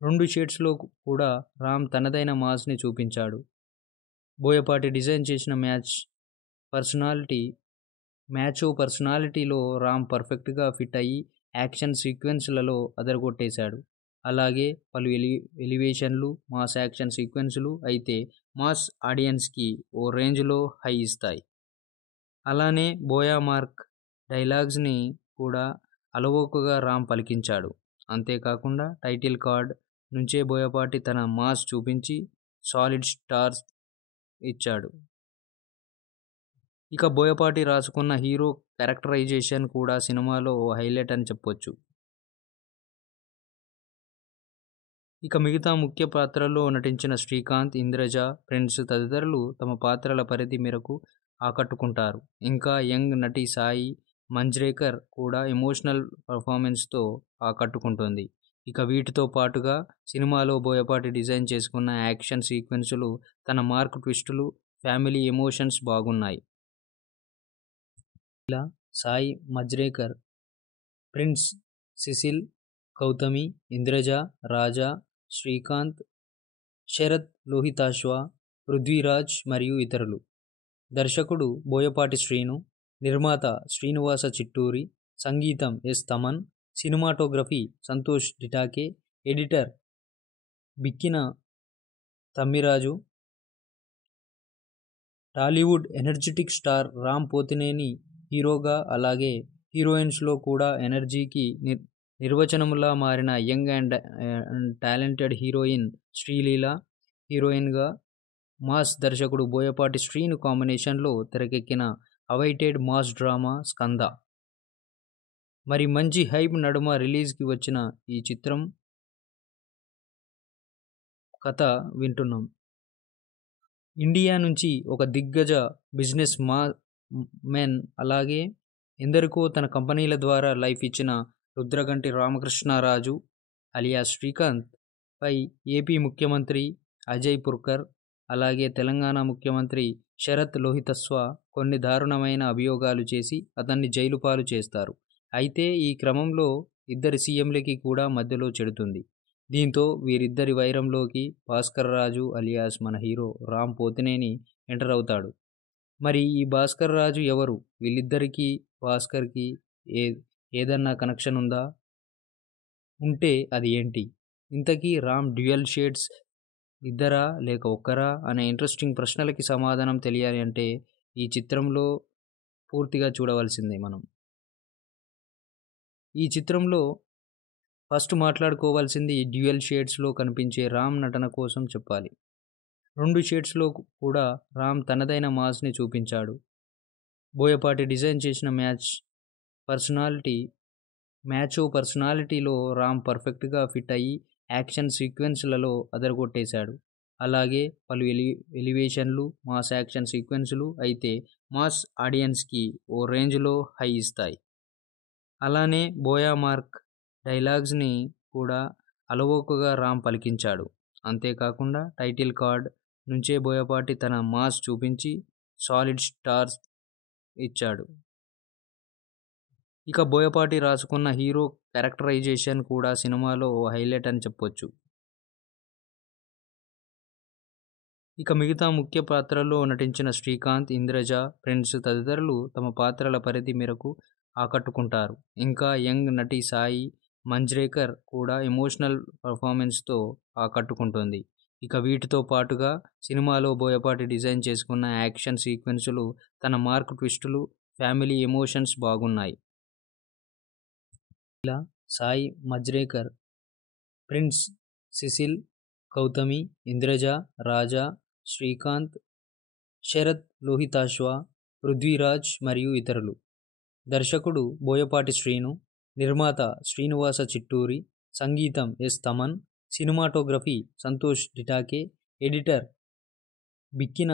2 షేడ్స్లో కూడా రామ్ తనదైన మాస్ని చూపించాడు. బోయపాటి డిజైన్ చేసిన మ్యాచో పర్సనాలిటీలో రామ్ పర్ఫెక్ట్గా ఫిట్ అయ్యి యాక్షన్ సీక్వెన్స్లలో అదరగొట్టేశాడు. అలాగే పలు ఎలివేషన్లు, మాస్ యాక్షన్ సీక్వెన్సులు అయితే మాస్ ఆడియన్స్కి ఓ రేంజ్లో హై ఇస్తాయి. అలానే బోయా మార్క్ డైలాగ్స్ని కూడా అలవోకగా రామ్ పలికించాడు. అంతేకాకుండా టైటిల్ కార్డ్ నుంచే బోయపాటి తన మాస్ చూపించి సాలిడ్ స్టార్స్ ఇచ్చాడు. ఇక బోయపాటి రాసుకున్న హీరో క్యారెక్టరైజేషన్ కూడా సినిమాలో ఓ హైలైట్ అని చెప్పొచ్చు. ఇక మిగతా ముఖ్య పాత్రల్లో నటించిన శ్రీకాంత్, ఇంద్రజ, ప్రిన్స్ తదితరులు తమ పాత్రల పరిధి మేరకు ఆకట్టుకుంటారు. ఇంకా యంగ్ నటి సాయి మంజ్రేకర్ కూడా ఎమోషనల్ పర్ఫార్మెన్స్తో ఆకట్టుకుంటుంది. ఇక వీటితో పాటుగా సినిమాలో బోయపాటి డిజైన్ చేసుకున్న యాక్షన్ సీక్వెన్సులు, తన మార్క్ ట్విస్టులు, ఫ్యామిలీ ఎమోషన్స్ బాగున్నాయి. ఇలా సాయి మంజ్రేకర్, ప్రిన్స్, సిసిల్, గౌతమి, ఇంద్రజ, రాజా, శ్రీకాంత్, శరత్ లోహితాశ్వ, పృథ్వీరాజ్ మరియు ఇతరులు. దర్శకుడు బోయపాటి శ్రీను, నిర్మాత శ్రీనివాస చిట్టూరి, సంగీతం S Thaman, cinematography Santosh Detake, editor Bikkina Tammiraju. Tollywood energetic star Ram Pothineni హీరోగా, అలాగే హీరోయిన్స్లో కూడా ఎనర్జీకి నిర్వచనములా మారిన young and talented heroine Sreeleela, హీరోయిన్గా మాస్ దర్శకుడు బోయపాటి శ్రీను కాంబినేషన్లో తెరకెక్కిన అవైటెడ్ మాస్ డ్రామా స్కంద. మరి మంచి హైప్ నడుమ రిలీజ్కి వచ్చిన ఈ చిత్రం కథ వింటున్నాం. ఇండియా నుంచి ఒక దిగ్గజ బిజినెస్ మెన్, అలాగే ఎందరికో తన కంపెనీల ద్వారా లైఫ్ ఇచ్చిన రుద్రగంటి రామకృష్ణరాజు అలియాస్ శ్రీకాంత్ పై ఏపీ ముఖ్యమంత్రి అజయ్ పుర్కర్, అలాగే తెలంగాణ ముఖ్యమంత్రి శరత్ లోహితస్వ కొన్ని దారుణమైన అభియోగాలు చేసి అతన్ని జైలు పాలు చేస్తారు. అయితే ఈ క్రమంలో ఇద్దరి సీఎంలకి కూడా మధ్యలో చెడుతుంది. దీంతో వీరిద్దరి వైరంలోకి భాస్కర్ రాజు అలియాస్ మన హీరో రామ్ పోతినేని ఎంటర్ అవుతాడు. మరి ఈ భాస్కర్ రాజు ఎవరు? వీళ్ళిద్దరికీ భాస్కర్కి ఏదన్నా కనెక్షన్ ఉందా? ఉంటే అది ఏంటి? ఇంతకీ రామ్ డ్యూయల్ షేడ్స్ ఇద్దరా లేక ఒక్కరా అనే ఇంట్రెస్టింగ్ ప్రశ్నలకి సమాధానం తెలియాలి అంటే ఈ చిత్రంలో పూర్తిగా చూడవలసిందే మనం. ఈ చిత్రంలో ఫస్ట్ మాట్లాడుకోవాల్సింది డ్యూయల్ షేడ్స్లో కనిపించే రామ్ నటన కోసం చెప్పాలి. 2 షేడ్స్లో కూడా రామ్ తనదైన మాస్ని చూపించాడు. బోయపాటి డిజైన్ చేసిన మ్యాచో పర్సనాలిటీలో రామ్ పర్ఫెక్ట్గా ఫిట్ అయ్యి యాక్షన్ సీక్వెన్స్లలో అదరగొట్టేశాడు. అలాగే పలు ఎలివేషన్లు, మాస్ యాక్షన్ సీక్వెన్సులు అయితే మాస్ ఆడియన్స్కి ఓ రేంజ్లో హై ఇస్తాయి. అలానే బోయా మార్క్ డైలాగ్స్ని కూడా అలవోకగా రామ్ పలికించాడు. అంతేకాకుండా టైటిల్ కార్డ్ నుంచే బోయపాటి తన మాస్ చూపించి సాలిడ్ స్టార్స్ ఇచ్చాడు. ఇక బోయపాటి రాసుకున్న హీరో క్యారెక్టరైజేషన్ కూడా సినిమాలో ఓ హైలైట్ అని చెప్పొచ్చు. ఇక మిగతా ముఖ్య పాత్రల్లో నటించిన శ్రీకాంత్, ఇంద్రజ, ప్రిన్స్ తదితరులు తమ పాత్రల పరిధి మేరకు ఆకట్టుకుంటారు. ఇంకా యంగ్ నటి సాయి మంజ్రేకర్ కూడా ఎమోషనల్ పర్ఫార్మెన్స్తో ఆకట్టుకుంటుంది. ఇక వీటితో పాటుగా సినిమాలో బోయపాటి డిజైన్ చేసుకున్న యాక్షన్ సీక్వెన్సులు, తన మార్క్ ట్విస్టులు, ఫ్యామిలీ ఎమోషన్స్ బాగున్నాయి. ఇలా సాయి మంజ్రేకర్, ప్రిన్స్, సిసిల్, గౌతమి, ఇంద్రజ, రాజా, శ్రీకాంత్, శరత్ లోహితాశ్వ, పృథ్వీరాజ్ మరియు ఇతరులు. దర్శకుడు బోయపాటి శ్రీను, నిర్మాత శ్రీనివాస చిట్టూరి, సంగీతం S Thaman, cinematography Santosh Detake, editor Bikkina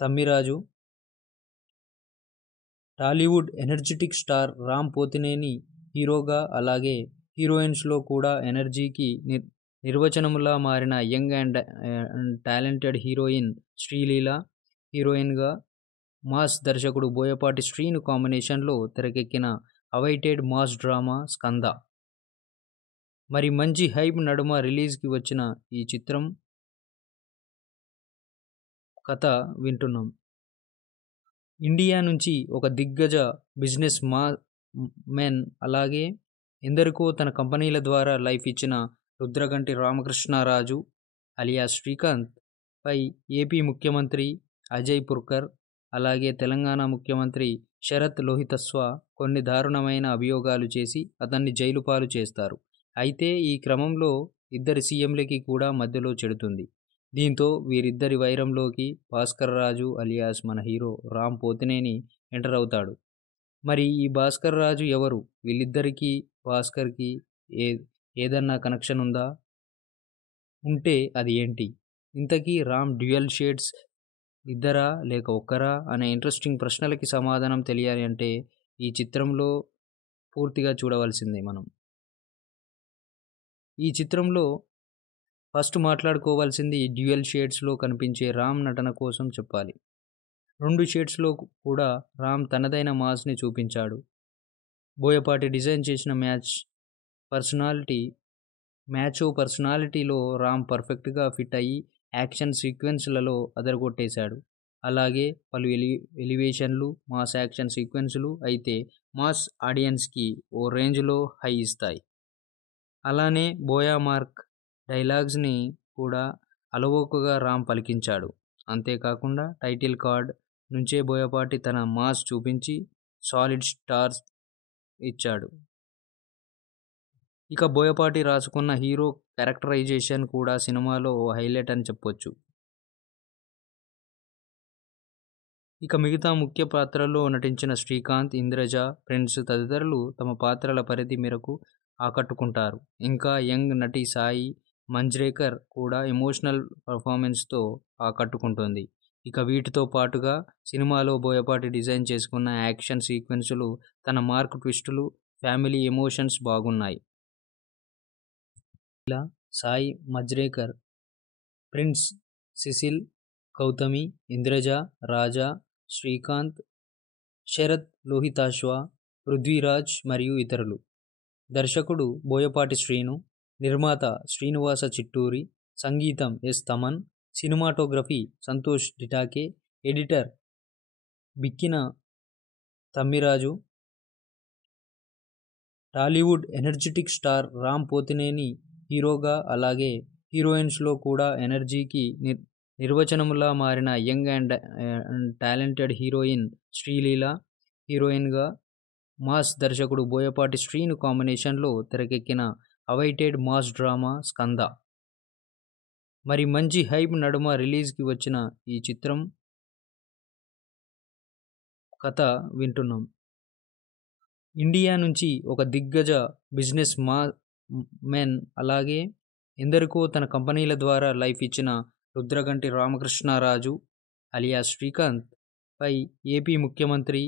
Tammiraju. Tollywood energetic star Ram Pothineni హీరోగా, అలాగే హీరోయిన్స్లో కూడా ఎనర్జీకి నిర్వచనములా మారిన young and talented heroine Sreeleela హీరోయిన్గా, మాస్ దర్శకుడు బోయపాటి శ్రీను కాంబినేషన్లో తెరకెక్కిన అవైటెడ్ మాస్ డ్రామా స్కంద. మరి మంచి హైప్ నడుమ రిలీజ్కి వచ్చిన ఈ చిత్రం కథ వింటున్నాం. ఇండియా నుంచి ఒక దిగ్గజ బిజినెస్ మెన్, అలాగే ఎందరికో తన కంపెనీల ద్వారా లైఫ్ ఇచ్చిన రుద్రగంటి రామకృష్ణరాజు అలియాస్ శ్రీకాంత్ పై ఏపీ ముఖ్యమంత్రి అజయ్ పుర్కర్, అలాగే తెలంగాణ ముఖ్యమంత్రి శరత్ లోహితస్వ కొన్ని దారుణమైన అభియోగాలు చేసి అతన్ని జైలు పాలు చేస్తారు. అయితే ఈ క్రమంలో ఇద్దరి సీఎంలకి కూడా మధ్యలో చెడుతుంది. దీంతో వీరిద్దరి వైరంలోకి భాస్కర్ రాజు అలియాస్ మన హీరో రామ్ పోతినేని ఎంటర్ అవుతాడు. మరి ఈ భాస్కర్ రాజు ఎవరు? వీళ్ళిద్దరికీ భాస్కర్కి ఏదన్నా కనెక్షన్ ఉందా? ఉంటే అది ఏంటి? ఇంతకీ రామ్ డ్యూయల్ షేడ్స్ ఇద్దరా లేక ఒక్కరా అనే ఇంట్రెస్టింగ్ ప్రశ్నలకి సమాధానం తెలియాలి అంటే ఈ చిత్రంలో పూర్తిగా చూడవలసిందే మనం. ఈ చిత్రంలో ఫస్ట్ మాట్లాడుకోవాల్సింది డ్యూయల్ షేడ్స్లో కనిపించే రామ్ నటన కోసం చెప్పాలి. 2 షేడ్స్లో కూడా రామ్ తనదైన మాస్ని చూపించాడు. బోయపాటి డిజైన్ చేసిన మ్యాచో పర్సనాలిటీలో రామ్ పర్ఫెక్ట్గా ఫిట్ అయ్యి యాక్షన్ సీక్వెన్స్లలో అదరగొట్టేశాడు. అలాగే పలు ఎలివేషన్లు, మాస్ యాక్షన్ సీక్వెన్సులు అయితే మాస్ ఆడియన్స్కి ఓ రేంజ్లో హై ఇస్తాయి. అలానే బోయా మార్క్ డైలాగ్స్ని కూడా అలవోకగా రామ్ పలికించాడు. అంతేకాకుండా టైటిల్ కార్డ్ నుంచే బోయపాటి తన మాస్ చూపించి సాలిడ్ స్టార్స్ ఇచ్చాడు. ఇక బోయపాటి రాసుకున్న హీరో క్యారెక్టరైజేషన్ కూడా సినిమాలో ఓ హైలైట్ అని చెప్పొచ్చు. ఇక మిగతా ముఖ్య పాత్రల్లో నటించిన శ్రీకాంత్, ఇంద్రజ, ప్రిన్స్ తదితరులు తమ పాత్రల పరిధి మేరకు ఆకట్టుకుంటారు. ఇంకా యంగ్ నటి సాయి మంజ్రేకర్ కూడా ఎమోషనల్ పర్ఫార్మెన్స్తో ఆకట్టుకుంటుంది. ఇక వీటితో పాటుగా సినిమాలో బోయపాటి డిజైన్ చేసుకున్న యాక్షన్ సీక్వెన్సులు, తన మార్క్ ట్విస్టులు, ఫ్యామిలీ ఎమోషన్స్ బాగున్నాయి. ఇలా సాయి మంజ్రేకర్, ప్రిన్స్, సిసిల్, గౌతమి, ఇంద్రజ, రాజా, శ్రీకాంత్, శరత్ లోహితాశ్వ, పృథ్వీరాజ్ మరియు ఇతరులు. దర్శకుడు బోయపాటి శ్రీను, నిర్మాత శ్రీనివాస చిట్టూరి, సంగీతం S Thaman, cinematography Santosh Detake, editor Bikkina Tammiraju. Tollywood energetic star Ram Pothineni హీరోగా, అలాగే హీరోయిన్స్లో కూడా ఎనర్జీకి నిర్వచనములా మారిన young and talented heroine Sreeleela హీరోయిన్గా, మాస్ దర్శకుడు బోయపాటి శ్రీను కాంబినేషన్లో తెరకెక్కిన అవైటెడ్ మాస్ డ్రామా స్కంద. మరి మంచి హైప్ నడుమ రిలీజ్కి వచ్చిన ఈ చిత్రం కథ వింటున్నాం. ఇండియా నుంచి ఒక దిగ్గజ బిజినెస్ మెన్, అలాగే ఎందరికో తన కంపెనీల ద్వారా లైఫ్ ఇచ్చిన రుద్రగంటి రామకృష్ణరాజు అలియాస్ శ్రీకాంత్ పై ఏపీ ముఖ్యమంత్రి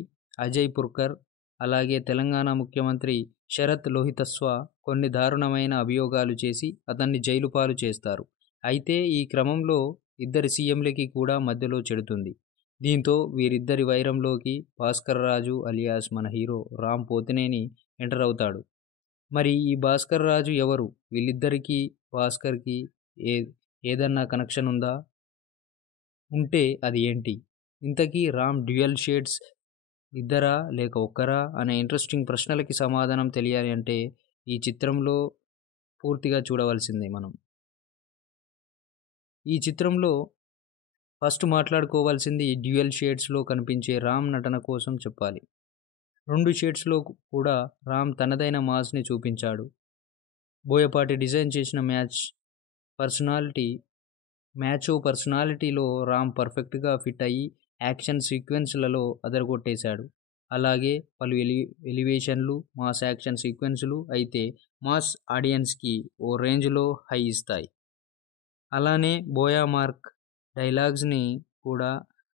అజయ్ పుర్కర్, అలాగే తెలంగాణ ముఖ్యమంత్రి శరత్ లోహితస్వ కొన్ని దారుణమైన అభియోగాలు చేసి అతన్ని జైలు పాలు చేస్తారు. అయితే ఈ క్రమంలో ఇద్దరి సీఎంలకి కూడా మధ్యలో చెడుతుంది. దీంతో వీరిద్దరి వైరంలోకి భాస్కర్ రాజు అలియాస్ మన హీరో రామ్ పోతినేని ఎంటర్ అవుతాడు. మరి ఈ భాస్కర్ రాజు ఎవరు? వీళ్ళిద్దరికీ భాస్కర్‌కి ఏ ఏదన్నా కనెక్షన్ ఉందా? ఉంటే అది ఏంటి? ఇంతకీ రామ్ డ్యూయల్ షేడ్స్ ఇద్దరా? లేక ఒక్కరా? అనే ఇంట్రెస్టింగ్ ప్రశ్నలకి సమాధానం తెలియాలి అంటే ఈ చిత్రంలో పూర్తిగా చూడవలసిందే మనం. ఈ చిత్రంలో ఫస్ట్ మాట్లాడుకోవాల్సింది డ్యూయల్ షేడ్స్‌లో కనిపించే రామ్ నటన కోసం చెప్పాలి. 2 షేడ్స్‌లో కూడా రామ్ తనదైన మాస్‌ని చూపించాడు. బోయపాటి డిజైన్ చేసిన పర్సనాలిటీలో రామ్ పర్ఫెక్ట్‌గా ఫిట్ అయ్యి యాక్షన్ సీక్వెన్స్‌లలో అదరగొట్టేశాడు. అలాగే పలు ఎలివేషన్‌లు, మాస్ యాక్షన్ సీక్వెన్స్‌లు అయితే మాస్ ఆడియన్స్‌కి ఓ రేంజ్‌లో హై ఇస్తాయి. అలానే బోయా మార్క్ డైలాగ్స్‌ని కూడా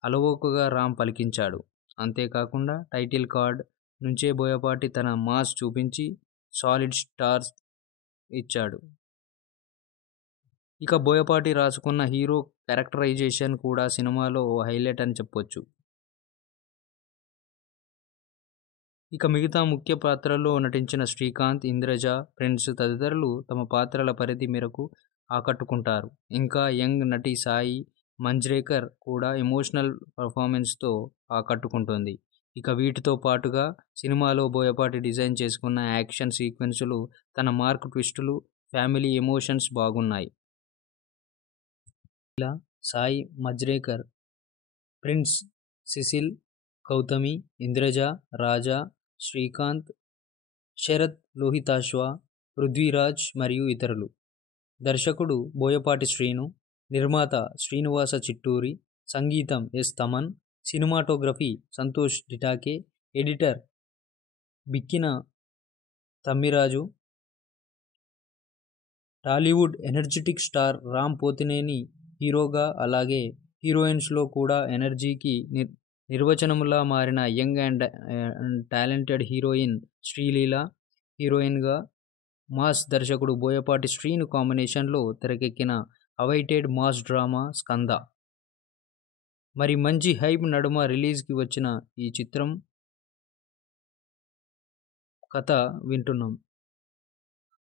అలవోకగా రామ్ పలికించాడు. అంతేకాకుండా టైటిల్ కార్డ్ నుంచే బోయపాటి తన మాస్ చూపించి సాలిడ్ స్టార్స్ ఇచ్చాడు. ఇక బోయపాటి రాసుకున్న హీరో క్యారెక్టరైజేషన్ కూడా సినిమాలో ఓ హైలైట్ అని చెప్పొచ్చు. ఇక మిగతా ముఖ్య పాత్రల్లో నటించిన శ్రీకాంత్, ఇంద్రజ, ప్రిన్స్ తదితరులు తమ పాత్రల పరిధి మేరకు ఆకట్టుకుంటారు. ఇంకా యంగ్ నటి సాయి మంజ్రేకర్ కూడా ఎమోషనల్ పర్ఫార్మెన్స్‌తో ఆకట్టుకుంటుంది. ఇక వీటితో పాటుగా సినిమాలో బోయపాటి డిజైన్ చేసుకున్న యాక్షన్ సీక్వెన్సులు, తన మార్క్ ట్విస్టులు, ఫ్యామిలీ ఎమోషన్స్ బాగున్నాయి. ఇలా సాయి మంజ్రేకర్, ప్రిన్స్, సిసిల్, గౌతమి, ఇంద్రజ, రాజా, శ్రీకాంత్, శరత్ లోహితాశ్వ, పృథ్వీరాజ్ మరియు ఇతరులు. దర్శకుడు బోయపాటి శ్రీను, నిర్మాత శ్రీనివాస చిట్టూరి, సంగీతం S Thaman, cinematography Santosh Detake, editor Bikkina Tammiraju. Tollywood energetic star Ram Pothineni హీరోగా, అలాగే హీరోయిన్స్‌లో కూడా ఎనర్జీకి నిర్వచనములా మారిన young and talented heroine Sreeleela. హీరోయిన్‌గా మాస్ దర్శకుడు బోయపాటి శ్రీను కాంబినేషన్‌లో తెరకెక్కిన అవైటెడ్ మాస్ డ్రామా 'స్కంద'. మరి మంచి హైప్ నడుమ రిలీజ్‌కి వచ్చిన ఈ చిత్రం కథ వింటున్నాం.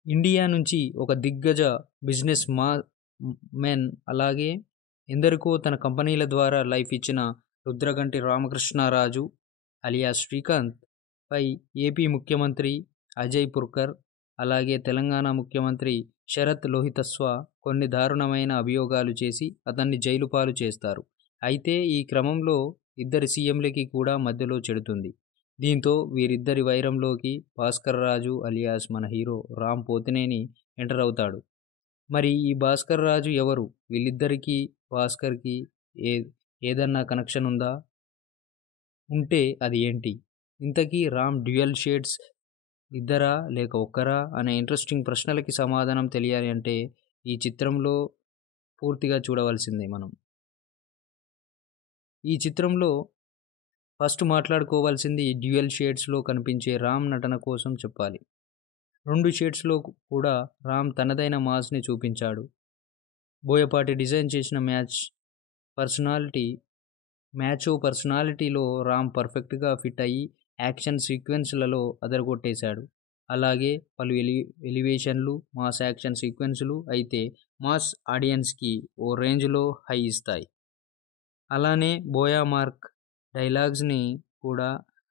ఇండియా నుంచి ఒక దిగ్గజ బిజినెస్ మెన్, అలాగే ఎందరికో తన కంపెనీల ద్వారా లైఫ్ ఇచ్చిన రుద్రగంటి రామకృష్ణరాజు అలియాస్ శ్రీకాంత్ పై ఏపీ ముఖ్యమంత్రి అజయ్ పుర్కర్, అలాగే తెలంగాణ ముఖ్యమంత్రి శరత్ లోహితస్వ కొన్ని దారుణమైన అభియోగాలు చేసి అతన్ని జైలు పాలు చేస్తారు. అయితే ఈ క్రమంలో ఇద్దరి సీఎంలకి కూడా మధ్యలో చెడుతుంది. దీంతో వీరిద్దరి వైరంలోకి భాస్కర్ రాజు అలియాస్ మన హీరో రామ్ పోతినేని ఎంటర్ అవుతాడు. మరి ఈ భాస్కర్ రాజు ఎవరు? వీళ్ళిద్దరికీ భాస్కర్‌కి ఏ ఏదన్నా కనెక్షన్ ఉందా? ఉంటే అది ఏంటి? ఇంతకీ రామ్ డ్యూయల్ షేడ్స్ ఇద్దరా? లేక ఒక్కరా? అనే ఇంట్రెస్టింగ్ ప్రశ్నలకి సమాధానం తెలియాలి అంటే ఈ చిత్రంలో పూర్తిగా చూడవలసిందే మనం. ఈ చిత్రంలో ఫస్ట్ మాట్లాడుకోవాల్సింది డ్యూయల్ షేడ్స్‌లో కనిపించే రామ్ నటన కోసం చెప్పాలి. 2 షేడ్స్‌లో కూడా రామ్ తనదైన మాస్‌ని చూపించాడు. బోయపాటి డిజైన్ చేసిన పర్సనాలిటీలో రామ్ పర్ఫెక్ట్‌గా ఫిట్ అయ్యి యాక్షన్ సీక్వెన్స్‌లలో అదరగొట్టేశాడు. అలాగే పలు ఎలివేషన్‌లు, మాస్ యాక్షన్ సీక్వెన్స్‌లు అయితే మాస్ ఆడియన్స్‌కి ఓ రేంజ్‌లో హై ఇస్తాయి. అలానే బోయా మార్క్ డైలాగ్స్‌ని కూడా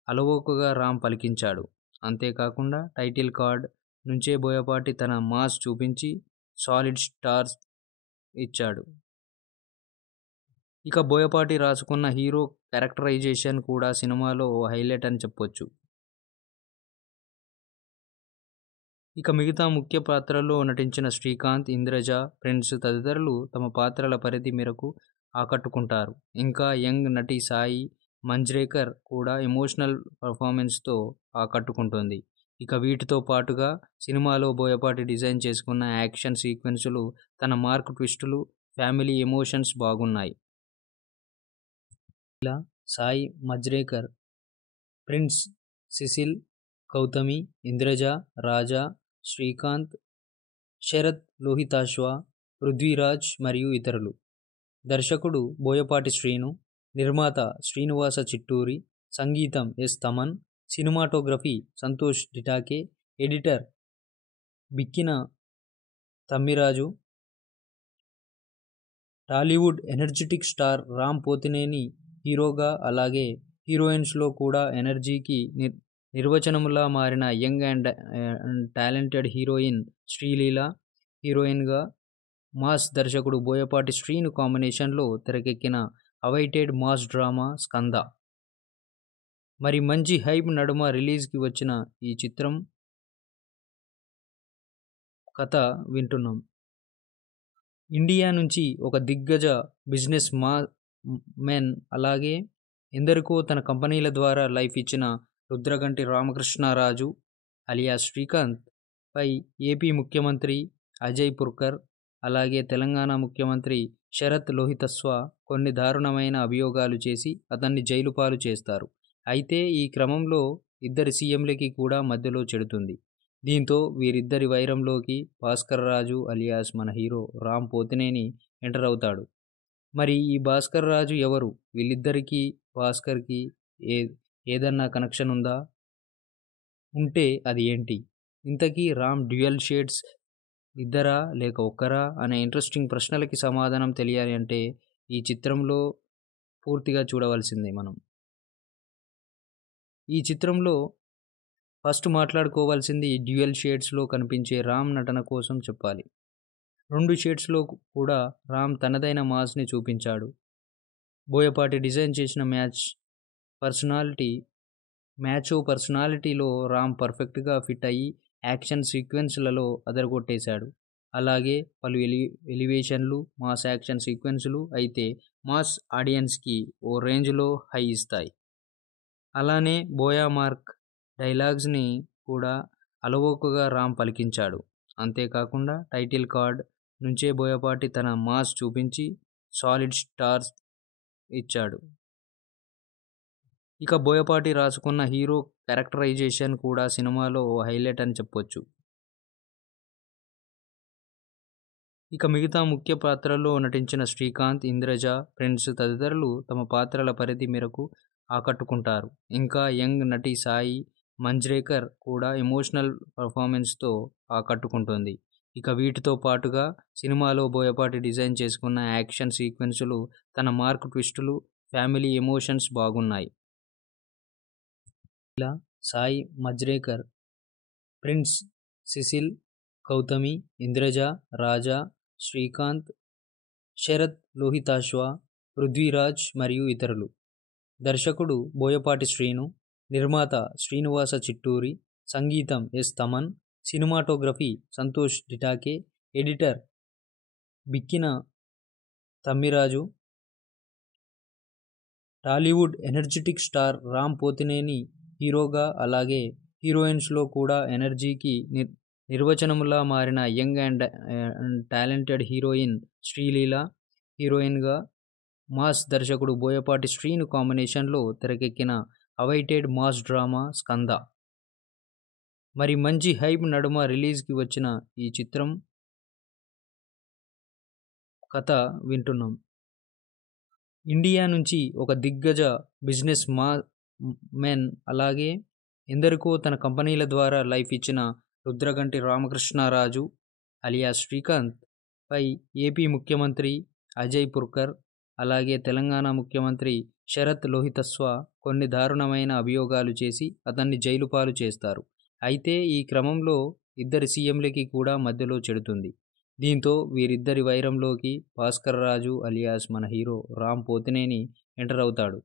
అలవోకగా రామ్ పలికించాడు. అంతేకాకుండా టైటిల్ కార్డ్ నుంచే బోయపాటి తన మాస్ చూపించి సాలిడ్ స్టార్స్ ఇచ్చాడు. ఇక బోయపాటి రాసుకున్న హీరో క్యారెక్టరైజేషన్ కూడా సినిమాలో ఓ హైలైట్ అని చెప్పొచ్చు. ఇక మిగతా ముఖ్య పాత్రల్లో నటించిన శ్రీకాంత్, ఇంద్రజ, ప్రిన్స్ తదితరులు తమ పాత్రల పరిధి మేరకు ఆకట్టుకుంటారు. ఇంకా యంగ్ నటి సాయి మంజ్రేకర్ కూడా ఎమోషనల్ పర్ఫార్మెన్స్‌తో ఆకట్టుకుంటుంది. ఇక వీటితో పాటుగా సినిమాలో బోయపాటి డిజైన్ చేసుకున్న యాక్షన్ సీక్వెన్సులు, తన మార్క్ ట్విస్టులు, ఫ్యామిలీ ఎమోషన్స్ బాగున్నాయి. ఇలా సాయి మంజ్రేకర్, ప్రిన్స్, సిసిల్, గౌతమి, ఇంద్రజ, రాజా, శ్రీకాంత్, శరత్ లోహితాశ్వ, పృథ్వీరాజ్ మరియు ఇతరులు. దర్శకుడు బోయపాటి శ్రీను, నిర్మాత శ్రీనివాస చిట్టూరి, సంగీతం S Thaman, cinematography Santosh Detake, editor Bikkina Tammiraju. Tollywood energetic star Ram Pothineni హీరోగా, అలాగే హీరోయిన్స్లో కూడా ఎనర్జీకి నిర్వచనములా మారిన young and talented heroine Sreeleela హీరోయిన్గా, మాస్ దర్శకుడు బోయపాటి శ్రీను కాంబినేషన్లో తెరకెక్కిన అవైటెడ్ మాస్ డ్రామా స్కంద. మరి మంచి హైప్ నడుమ రిలీజ్కి వచ్చిన ఈ చిత్రం కథ వింటున్నాం. ఇండియా నుంచి ఒక దిగ్గజ బిజినెస్ మెన్, అలాగే ఎందరికో తన కంపెనీల ద్వారా లైఫ్ ఇచ్చిన రుద్రగంటి రామకృష్ణరాజు అలియాస్ శ్రీకాంత్ పై ఏపీ ముఖ్యమంత్రి అజయ్ పుర్కర్, అలాగే తెలంగాణ ముఖ్యమంత్రి శరత్ లోహితస్వ కొన్ని దారుణమైన అభియోగాలు చేసి అతన్ని జైలు పాలు చేస్తారు. అయితే ఈ క్రమంలో ఇద్దరి సీఎంలకి కూడా మధ్యలో చెడుతుంది. దీంతో వీరిద్దరి వైరంలోకి భాస్కర్ రాజు అలియాస్ మన హీరో రామ్ పోతినేని ఎంటర్ అవుతాడు. మరి ఈ భాస్కర్ రాజు ఎవరు? వీళ్ళిద్దరికీ భాస్కర్కి ఏదన్నా కనెక్షన్ ఉందా? ఉంటే అది ఏంటి? ఇంతకీ రామ్ డ్యూయల్ షేడ్స్ ఇద్దరా లేక ఒక్కరా అనే ఇంట్రెస్టింగ్ ప్రశ్నలకి సమాధానం తెలియాలి అంటే ఈ చిత్రంలో పూర్తిగా చూడవలసిందే మనం. ఈ చిత్రంలో ఫస్ట్ మాట్లాడుకోవాల్సింది డ్యూయల్ షేడ్స్లో కనిపించే రామ్ నటన కోసం చెప్పాలి. 2 షేడ్స్లో కూడా రామ్ తనదైన మాస్ని చూపించాడు. బోయపాటి డిజైన్ చేసిన పర్సనాలిటీలో రామ్ పర్ఫెక్ట్గా ఫిట్ అయ్యి యాక్షన్ సీక్వెన్స్లలో అదరగొట్టేశాడు. అలాగే పలు ఎలివేషన్లు, మాస్ యాక్షన్ సీక్వెన్సులు అయితే మాస్ ఆడియన్స్కి ఓ రేంజ్లో హై ఇస్తాయి. అలానే బోయా మార్క్ డైలాగ్స్ని కూడా అలవోకగా రామ్ పలికించాడు. అంతేకాకుండా టైటిల్ కార్డ్ నుంచే బోయపాటి తన మాస్ చూపించి సాలిడ్ స్టార్స్ ఇచ్చాడు. ఇక బోయపాటి రాసుకున్న హీరో క్యారెక్టరైజేషన్ కూడా సినిమాలో ఓ హైలైట్ అని చెప్పొచ్చు. ఇక మిగతా ముఖ్య పాత్రల్లో నటించిన శ్రీకాంత్, ఇంద్రజ, ప్రిన్స్ తదితరులు తమ పాత్రల పరిధి మేరకు ఆకట్టుకుంటారు. ఇంకా యంగ్ నటి సాయి మంజ్రేకర్ కూడా ఎమోషనల్ పర్ఫార్మెన్స్తో ఆకట్టుకుంటుంది. ఇక వీటితో పాటుగా సినిమాలో బోయపాటి డిజైన్ చేసుకున్న యాక్షన్ సీక్వెన్సులు, తన మార్క్ ట్విస్టులు, ఫ్యామిలీ ఎమోషన్స్ బాగున్నాయి. ఇలా సాయి మంజ్రేకర్, ప్రిన్స్, సిసిల్, గౌతమి, ఇంద్రజ, రాజా, శ్రీకాంత్, శరత్ లోహితాశ్వ, పృథ్వీరాజ్ మరియు ఇతరులు. దర్శకుడు బోయపాటి శ్రీను, నిర్మాత శ్రీనివాస చిట్టూరి, సంగీతం S Thaman, cinematography Santosh Detake, editor Bikkina Tammiraju. Tollywood energetic star Ram Pothineni హీరోగా, అలాగే హీరోయిన్స్లో కూడా ఎనర్జీకి నిర్వచనములా మారిన young and talented heroine Sreeleela హీరోయిన్గా, మాస్ దర్శకుడు బోయపాటి శ్రీను కాంబినేషన్లో తెరకెక్కిన అవైటెడ్ మాస్ డ్రామా స్కంద. మరి మంచి హైప్ నడుమ రిలీజ్కి వచ్చిన ఈ చిత్రం కథ వింటున్నాం. ఇండియా నుంచి ఒక దిగ్గజ బిజినెస్ మెన్, అలాగే ఎందరికో తన కంపెనీల ద్వారా లైఫ్ ఇచ్చిన రుద్రగంటి రామకృష్ణరాజు అలియాస్ శ్రీకాంత్ పై ఏపీ ముఖ్యమంత్రి అజయ్ పుర్కర్, అలాగే తెలంగాణ ముఖ్యమంత్రి శరత్ లోహితస్వ కొన్ని దారుణమైన అభియోగాలు చేసి అతన్ని జైలు పాలు చేస్తారు. అయితే ఈ క్రమంలో ఇద్దరి సీఎంలకి కూడా మధ్యలో చెడుతుంది. దీంతో వీరిద్దరి వైరంలోకి భాస్కర్ రాజు అలియాస్ మన హీరో రామ్ పోతినేని ఎంటర్ అవుతాడు.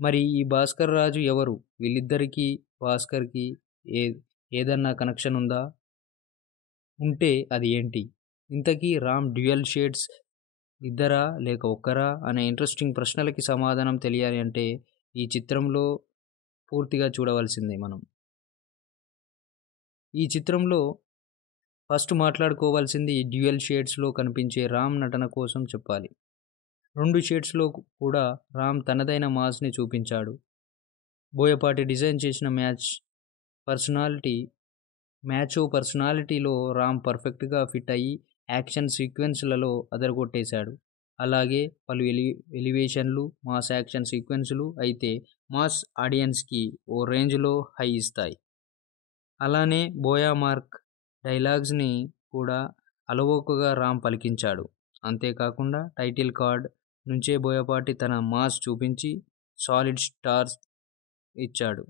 మరి ఈ భాస్కర్ రాజు ఎవరు? వీళ్ళిద్దరికీ భాస్కర్కి ఏదన్నా కనెక్షన్ ఉందా? ఉంటే అది ఏంటి? ఇంతకీ రామ్ డ్యూయల్ షేడ్స్ ఇద్దరా లేక ఒక్కరా అనే ఇంట్రెస్టింగ్ ప్రశ్నలకి సమాధానం తెలియాలి అంటే ఈ చిత్రంలో పూర్తిగా చూడవలసిందే మనం. ఈ చిత్రంలో ఫస్ట్ మాట్లాడుకోవాల్సింది డ్యూయల్ షేడ్స్లో కనిపించే రామ్ నటన కోసం చెప్పాలి. 2 షేడ్స్లో కూడా రామ్ తనదైన మాస్ని చూపించాడు. బోయపాటి డిజైన్ చేసిన పర్సనాలిటీలో రామ్ పర్ఫెక్ట్గా ఫిట్ అయ్యి యాక్షన్ సీక్వెన్స్లలో అదరగొట్టేశాడు. అలాగే పలు ఎలివేషన్లు, మాస్ యాక్షన్ సీక్వెన్సులు అయితే మాస్ ఆడియన్స్కి ఓ రేంజ్లో హై ఇస్తాయి. అలానే బోయా మార్క్ డైలాగ్స్ని కూడా అలవోకగా రామ్ పలికించాడు. అంతేకాకుండా టైటిల్ కార్డ్ నుంచే బోయపాటి తన మాస్ చూపించి సాలిడ్ స్టార్స్ ఇచ్చాడు.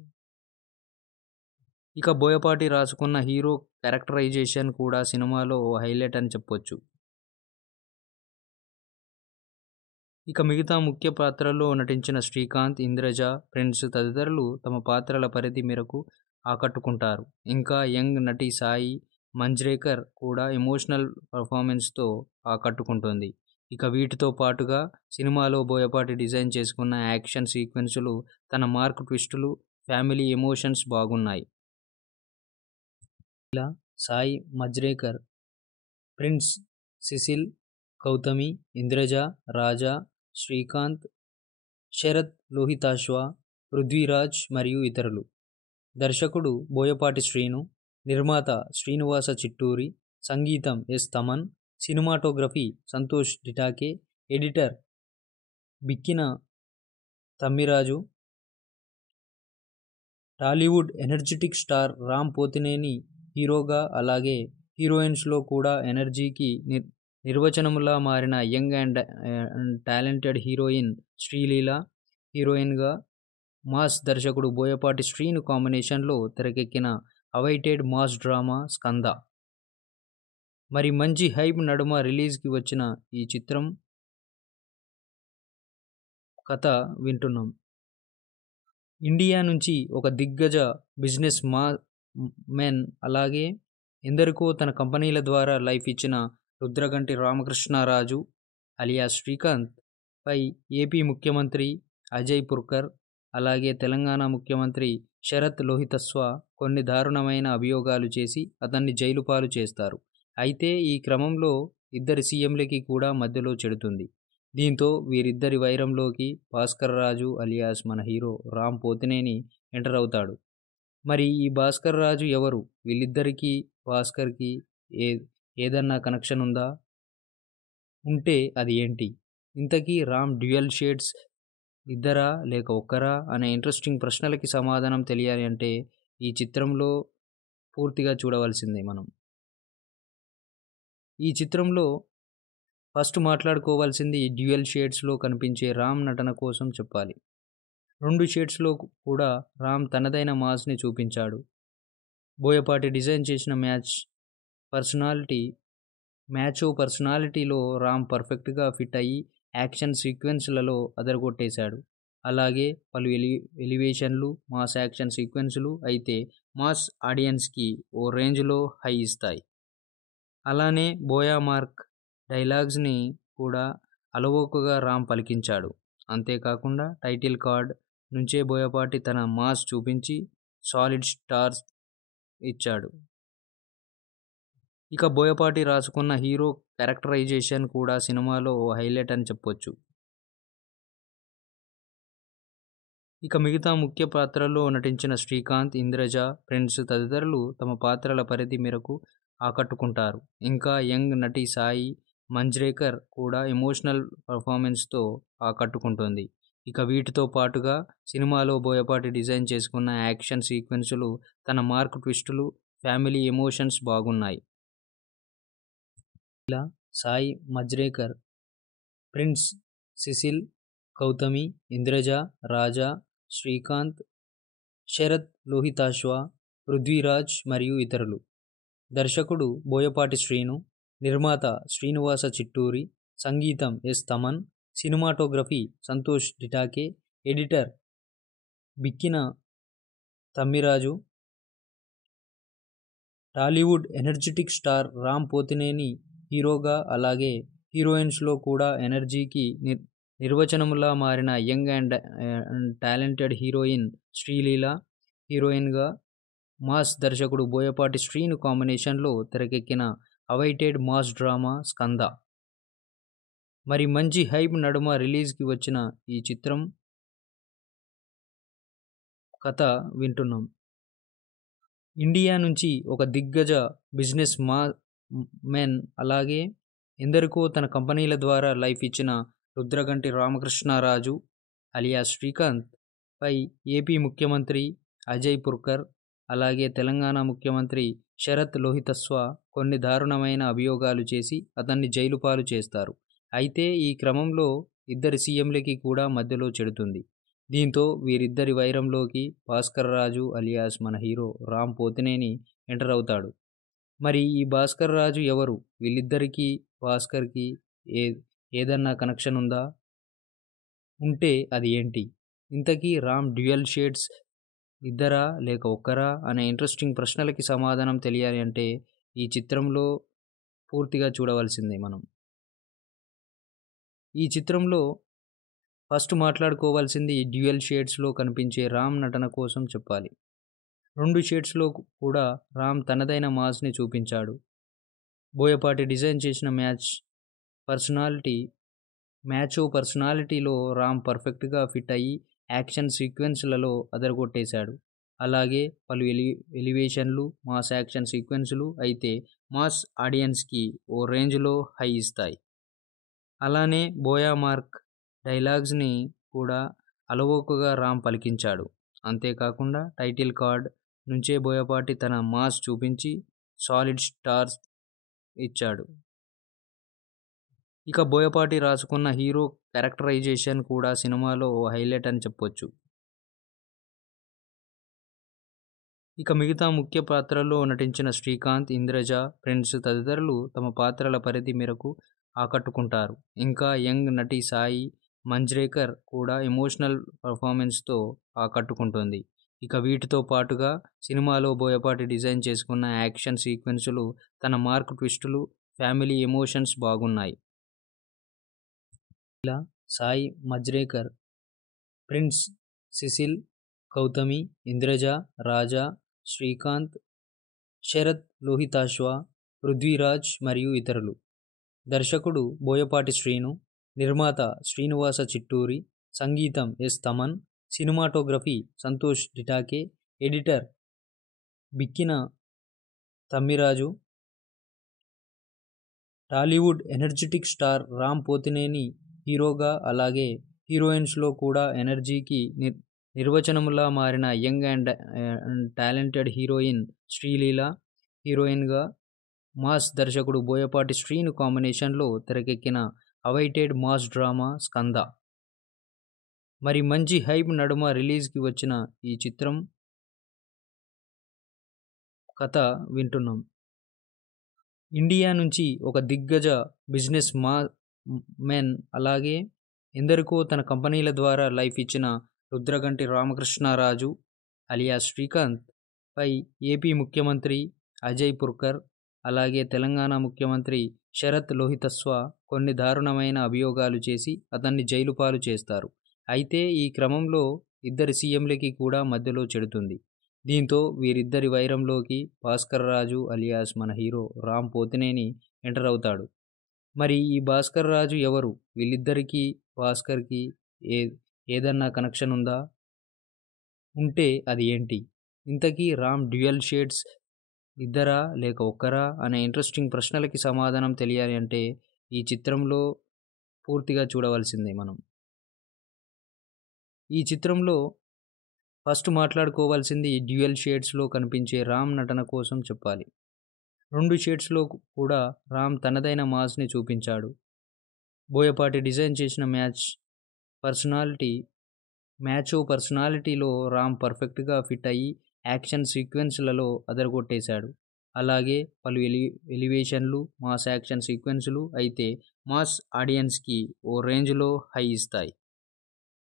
ఇక బోయపాటి రాసుకున్న హీరో క్యారెక్టరైజేషన్ కూడా సినిమాలో ఓ హైలైట్ అని చెప్పొచ్చు. ఇక మిగతా ముఖ్య పాత్రల్లో నటించిన శ్రీకాంత్, ఇంద్రజ, ప్రిన్స్ తదితరులు తమ పాత్రల పరిధి మేరకు ఆకట్టుకుంటారు. ఇంకా యంగ్ నటి సాయి మంజ్రేకర్ కూడా ఎమోషనల్ పర్ఫార్మెన్స్తో ఆకట్టుకుంటుంది. ఇక వీటితో పాటుగా సినిమాలో బోయపాటి డిజైన్ చేసుకున్న యాక్షన్ సీక్వెన్సులు, తన మార్క్ ట్విస్టులు, ఫ్యామిలీ ఎమోషన్స్ బాగున్నాయి. ఇలా సాయి మంజ్రేకర్, ప్రిన్స్, సిసిల్, గౌతమి, ఇంద్రజ, రాజా, శ్రీకాంత్, శరత్ లోహితాశ్వ, పృథ్వీరాజ్ మరియు ఇతరులు. దర్శకుడు బోయపాటి శ్రీను, నిర్మాత శ్రీనివాస చిట్టూరి, సంగీతం S Thaman, cinematography Santosh Detake, editor Bikkina Tammiraju. Tollywood energetic star Ram Pothineni హీరోగా, అలాగే హీరోయిన్స్లో కూడా ఎనర్జీకి నిర్వచనములా మారిన young and talented heroine Sreeleela హీరోయిన్గా, మాస్ దర్శకుడు బోయపాటి శ్రీను కాంబినేషన్లో తెరకెక్కిన అవైటెడ్ మాస్ డ్రామా స్కంద. మరి మంచి హైప్ నడుమ రిలీజ్కి వచ్చిన ఈ చిత్రం కథ వింటున్నాం. ఇండియా నుంచి ఒక దిగ్గజ బిజినెస్ మెన్, అలాగే ఎందరికో తన కంపెనీల ద్వారా లైఫ్ ఇచ్చిన రుద్రగంటి రామకృష్ణరాజు అలియాస్ శ్రీకాంత్ పై ఏపీ ముఖ్యమంత్రి అజయ్ పుర్కర్, అలాగే తెలంగాణ ముఖ్యమంత్రి శరత్ లోహితస్వ కొన్ని దారుణమైన అభియోగాలు చేసి అతన్ని జైలు పాలు చేస్తారు. అయితే ఈ క్రమంలో ఇద్దరి సీఎంలకి కూడా మధ్యలో చెడుతుంది. దీంతో వీరిద్దరి వైరంలోకి భాస్కర్ రాజు అలియాస్ మన హీరో రామ్ పోతినేని ఎంటర్ అవుతాడు. మరి ఈ భాస్కర్ రాజు ఎవరు? వీళ్ళిద్దరికీ భాస్కర్కి ఏదన్నా కనెక్షన్ ఉందా? ఉంటే అది ఏంటి? ఇంతకీ రామ్ డ్యూయల్ షేడ్స్ ఇద్దరా లేక ఒక్కరా అనే ఇంట్రెస్టింగ్ ప్రశ్నలకి సమాధానం తెలియాలి అంటే ఈ చిత్రంలో పూర్తిగా చూడవలసిందే మనం. ఈ చిత్రంలో ఫస్ట్ మాట్లాడుకోవాల్సింది డ్యూయల్ షేడ్స్లో కనిపించే రామ్ నటన కోసం చెప్పాలి. 2 షేడ్స్లో కూడా రామ్ తనదైన మాస్ని చూపించాడు. బోయపాటి డిజైన్ చేసిన మ్యాచో పర్సనాలిటీలో రామ్ పర్ఫెక్ట్గా ఫిట్ అయ్యి యాక్షన్ సీక్వెన్స్లలో అదరగొట్టేశాడు. అలాగే పలు ఎలివేషన్లు, మాస్ యాక్షన్ సీక్వెన్సులు అయితే మాస్ ఆడియన్స్కి ఓ రేంజ్లో హై ఇస్తాయి. అలానే బోయా మార్క్ డైలాగ్స్ని కూడా అలవోకగా రామ్ పలికించాడు. అంతేకాకుండా టైటిల్ కార్డ్ నుంచే బోయపాటి తన మాస్ చూపించి సాలిడ్ స్టార్స్ ఇచ్చాడు. ఇక బోయపాటి రాసుకున్న హీరో క్యారెక్టరైజేషన్ కూడా సినిమాలో ఓ హైలైట్ అని చెప్పొచ్చు. ఇక మిగతా ముఖ్య పాత్రల్లో నటించిన శ్రీకాంత్, ఇంద్రజ, ప్రిన్స్ తదితరులు తమ పాత్రల పరిధి మేరకు ఆకట్టుకుంటారు. ఇంకా యంగ్ నటి సాయి మంజ్రేకర్ కూడా ఎమోషనల్ పర్ఫార్మెన్స్తో ఆకట్టుకుంటుంది. ఇక వీటితో పాటుగా సినిమాలో బోయపాటి డిజైన్ చేసుకున్న యాక్షన్ సీక్వెన్సులు, తన మార్క్ ట్విస్టులు, ఫ్యామిలీ ఎమోషన్స్ బాగున్నాయి. ఇలా సాయి మంజ్రేకర్, ప్రిన్స్, సిసిల్, గౌతమి, ఇంద్రజ, రాజా, శ్రీకాంత్, శరత్ లోహితాశ్వ, పృథ్వీరాజ్ మరియు ఇతరులు. దర్శకుడు బోయపాటి శ్రీను, నిర్మాత శ్రీనివాస చిట్టూరి, సంగీతం S Thaman, cinematography Santosh Detake, editor Bikkina Tammiraju. Tollywood energetic star Ram Pothineni హీరోగా, అలాగే హీరోయిన్స్లో కూడా ఎనర్జీకి నిర్వచనములా మారిన young and talented heroine Sreeleela హీరోయిన్గా, మాస్ దర్శకుడు బోయపాటి శ్రీను కాంబినేషన్లో తెరకెక్కిన అవైటెడ్ మాస్ డ్రామా స్కంద. మరి మంచి హైప్ నడుమ రిలీజ్కి వచ్చిన ఈ చిత్రం కథ వింటున్నాం. ఇండియా నుంచి ఒక దిగ్గజ బిజినెస్ మెన్ అలాగే ఎందరికో తన కంపెనీల ద్వారా లైఫ్ ఇచ్చిన రుద్రగంటి రామకృష్ణరాజు అలియాస్ శ్రీకాంత్ పై ఏపీ ముఖ్యమంత్రి అజయ్ పుర్కర్ అలాగే తెలంగాణ ముఖ్యమంత్రి శరత్ లోహితస్వ కొన్ని దారుణమైన అభియోగాలు చేసి అతన్ని జైలు పాలు చేస్తారు. అయితే ఈ క్రమంలో ఇద్దరి సీఎంలకి కూడా మధ్యలో చెడుతుంది. దీంతో వీరిద్దరి వైరంలోకి భాస్కర్ రాజు అలియాస్ మన హీరో రామ్ పోతినేని ఎంటర్ అవుతాడు. మరి ఈ భాస్కర్ రాజు ఎవరు? వీళ్ళిద్దరికీ భాస్కర్కి ఏ ఏదన్నా కనెక్షన్ ఉందా? ఉంటే అది ఏంటి? ఇంతకీ రామ్ డ్యూయల్ షేడ్స్ ఇద్దరా లేక ఒక్కరా అనే ఇంట్రెస్టింగ్ ప్రశ్నలకి సమాధానం తెలియాలి అంటే ఈ చిత్రంలో పూర్తిగా చూడవలసిందే మనం. ఈ చిత్రంలో ఫస్ట్ మాట్లాడుకోవాల్సింది డ్యూయల్ షేడ్స్లో కనిపించే రామ్ నటన కోసం చెప్పాలి. 2 షేడ్స్లో కూడా రామ్ తనదైన మాస్ని చూపించాడు. బోయపాటి డిజైన్ చేసిన మ్యాచో పర్సనాలిటీలో రామ్ పర్ఫెక్ట్గా ఫిట్ అయ్యి యాక్షన్ సీక్వెన్స్లలో అదరగొట్టేశాడు. అలాగే పలు ఎలివేషన్లు మాస్ యాక్షన్ సీక్వెన్సులు అయితే మాస్ ఆడియన్స్కి ఓ రేంజ్లో హై ఇస్తాయి. అలానే బోయా మార్క్ డైలాగ్స్ని కూడా అలవోకగా రామ్ పలికించాడు. అంతేకాకుండా టైటిల్ కార్డ్ నుంచే బోయపాటి తన మాస్ చూపించి సాలిడ్ స్టార్స్ ఇచ్చాడు. ఇక బోయపాటి రాసుకున్న హీరో క్యారెక్టరైజేషన్ కూడా సినిమాలో ఓ హైలైట్ అని చెప్పొచ్చు. ఇక మిగతా ముఖ్య పాత్రల్లో నటించిన శ్రీకాంత్, ఇంద్రజ, ప్రిన్స్ తదితరులు తమ పాత్రల పరిధి మేరకు ఆకట్టుకుంటారు. ఇంకా యంగ్ నటి సాయి మంజ్రేకర్ కూడా ఎమోషనల్ పర్ఫార్మెన్స్తో ఆకట్టుకుంటుంది. ఇక వీటితో పాటుగా సినిమాలో బోయపాటి డిజైన్ చేసుకున్న యాక్షన్ సీక్వెన్సులు, తన మార్క్ ట్విస్టులు, ఫ్యామిలీ ఎమోషన్స్ బాగున్నాయి. ఇలా సాయి మంజ్రేకర్, ప్రిన్స్, సిసిల్, గౌతమి, ఇంద్రజ, రాజా, శ్రీకాంత్, శరత్ లోహితాశ్వ, పృథ్వీరాజ్ మరియు ఇతరులు. దర్శకుడు బోయపాటి శ్రీను, నిర్మాత శ్రీనివాస చిట్టూరి, సంగీతం S Thaman, cinematography Santosh Detake, editor Bikkina Tammiraju. Tollywood energetic star Ram Pothineni హీరోగా అలాగే హీరోయిన్స్లో కూడా ఎనర్జీకి నిర్వచనములా మారిన young and talented heroine Sreeleela. హీరోయిన్గా మాస్ దర్శకుడు బోయపాటి శ్రీను కాంబినేషన్లో తెరకెక్కిన అవైటెడ్ మాస్ డ్రామా స్కంద. మరి మంచి హైప్ నడుమ రిలీజ్కి వచ్చిన ఈ చిత్రం కథ వింటున్నాం. ఇండియా నుంచి ఒక దిగ్గజ బిజినెస్ మెన్ అలాగే ఎందరికో తన కంపెనీల ద్వారా లైఫ్ ఇచ్చిన రుద్రగంటి రామకృష్ణరాజు అలియాస్ శ్రీకాంత్ పై ఏపీ ముఖ్యమంత్రి అజయ్ పుర్కర్ అలాగే తెలంగాణ ముఖ్యమంత్రి శరత్ లోహితస్వ కొన్ని దారుణమైన అభియోగాలు చేసి అతన్ని జైలు పాలు చేస్తారు. అయితే ఈ క్రమంలో ఇద్దరి సీఎంలకి కూడా మధ్యలో చెడుతుంది. దీంతో వీరిద్దరి వైరంలోకి భాస్కర్ రాజు అలియాస్ మన హీరో రామ్ పోతినేని ఎంటర్ అవుతాడు. మరి ఈ భాస్కర్ రాజు ఎవరు? వీళ్ళిద్దరికీ భాస్కర్కి ఏదన్నా కనెక్షన్ ఉందా? ఉంటే అది ఏంటి? ఇంతకీ రామ్ డ్యూయల్ షేడ్స్ ఇద్దరా లేక ఒక్కరా అనే ఇంట్రెస్టింగ్ ప్రశ్నలకి సమాధానం తెలియాలి అంటే ఈ చిత్రంలో పూర్తిగా చూడవలసిందే మనం. ఈ చిత్రంలో ఫస్ట్ మాట్లాడుకోవాల్సింది డ్యూయల్ షేడ్స్లో కనిపించే రామ్ నటన కోసం చెప్పాలి. 2 షేడ్స్లో కూడా రామ్ తనదైన మాస్ని చూపించాడు. బోయపాటి డిజైన్ చేసిన మ్యాచో పర్సనాలిటీలో రామ్ పర్ఫెక్ట్గా ఫిట్ అయ్యి యాక్షన్ సీక్వెన్స్లలో అదరగొట్టేశాడు. అలాగే పలు ఎలివేషన్లు మాస్ యాక్షన్ సీక్వెన్సులు అయితే మాస్ ఆడియన్స్కి ఓ రేంజ్లో హై ఇస్తాయి.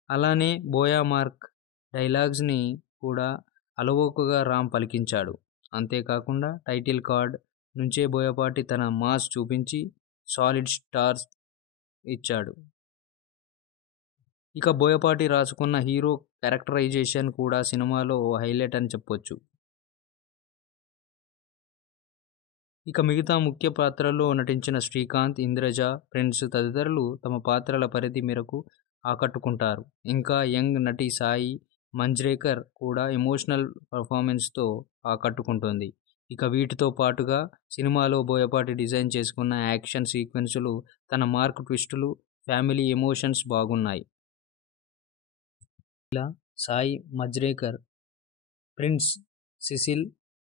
అలానే బోయా మార్క్ డైలాగ్స్ని కూడా అలవోకగా రామ్ పలికించాడు. అంతేకాకుండా టైటిల్ కార్డ్ నుంచే బోయపాటి తన మాస్ చూపించి సాలిడ్ స్టార్స్ ఇచ్చాడు. ఇక బోయపాటి రాసుకున్న హీరో క్యారెక్టరైజేషన్ కూడా సినిమాలో ఓ హైలైట్ అని చెప్పొచ్చు. ఇక మిగతా ముఖ్య పాత్రల్లో నటించిన శ్రీకాంత్, ఇంద్రజ, ప్రిన్స్ తదితరులు తమ పాత్రల పరిధి మేరకు ఆకట్టుకుంటారు. ఇంకా యంగ్ నటి సాయి మంజ్రేకర్ కూడా ఎమోషనల్ పర్ఫార్మెన్స్తో ఆకట్టుకుంటుంది. ఇక వీటితో పాటుగా సినిమాలో బోయపాటి డిజైన్ చేసుకున్న యాక్షన్ సీక్వెన్సులు, తన మార్క్ ట్విస్టులు, ఫ్యామిలీ ఎమోషన్స్ బాగున్నాయి. ఇలా సాయి మజ్రేకర్, ప్రిన్స్, సిసిల్,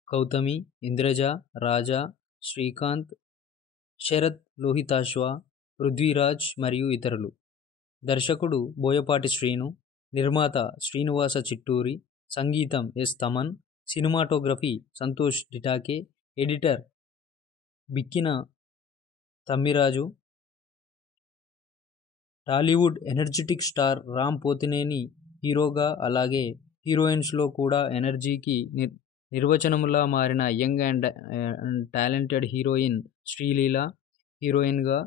గౌతమి, ఇంద్రజ, రాజా, శ్రీకాంత్, శరత్ లోహితాశ్వ, పృథ్వీరాజ్ మరియు ఇతరులు. దర్శకుడు బోయపాటి శ్రీను, నిర్మాత శ్రీనివాస చిట్టూరి, సంగీతం S Thaman, cinematography Santosh Detake, editor Bikkina Tammiraju. Tollywood energetic star Ram Pothineni హీరోగా, అలాగే హీరోయిన్స్లో కూడా ఎనర్జీకి నిర్వచనములా మారిన young and talented heroine Sreeleela హీరోయిన్గా,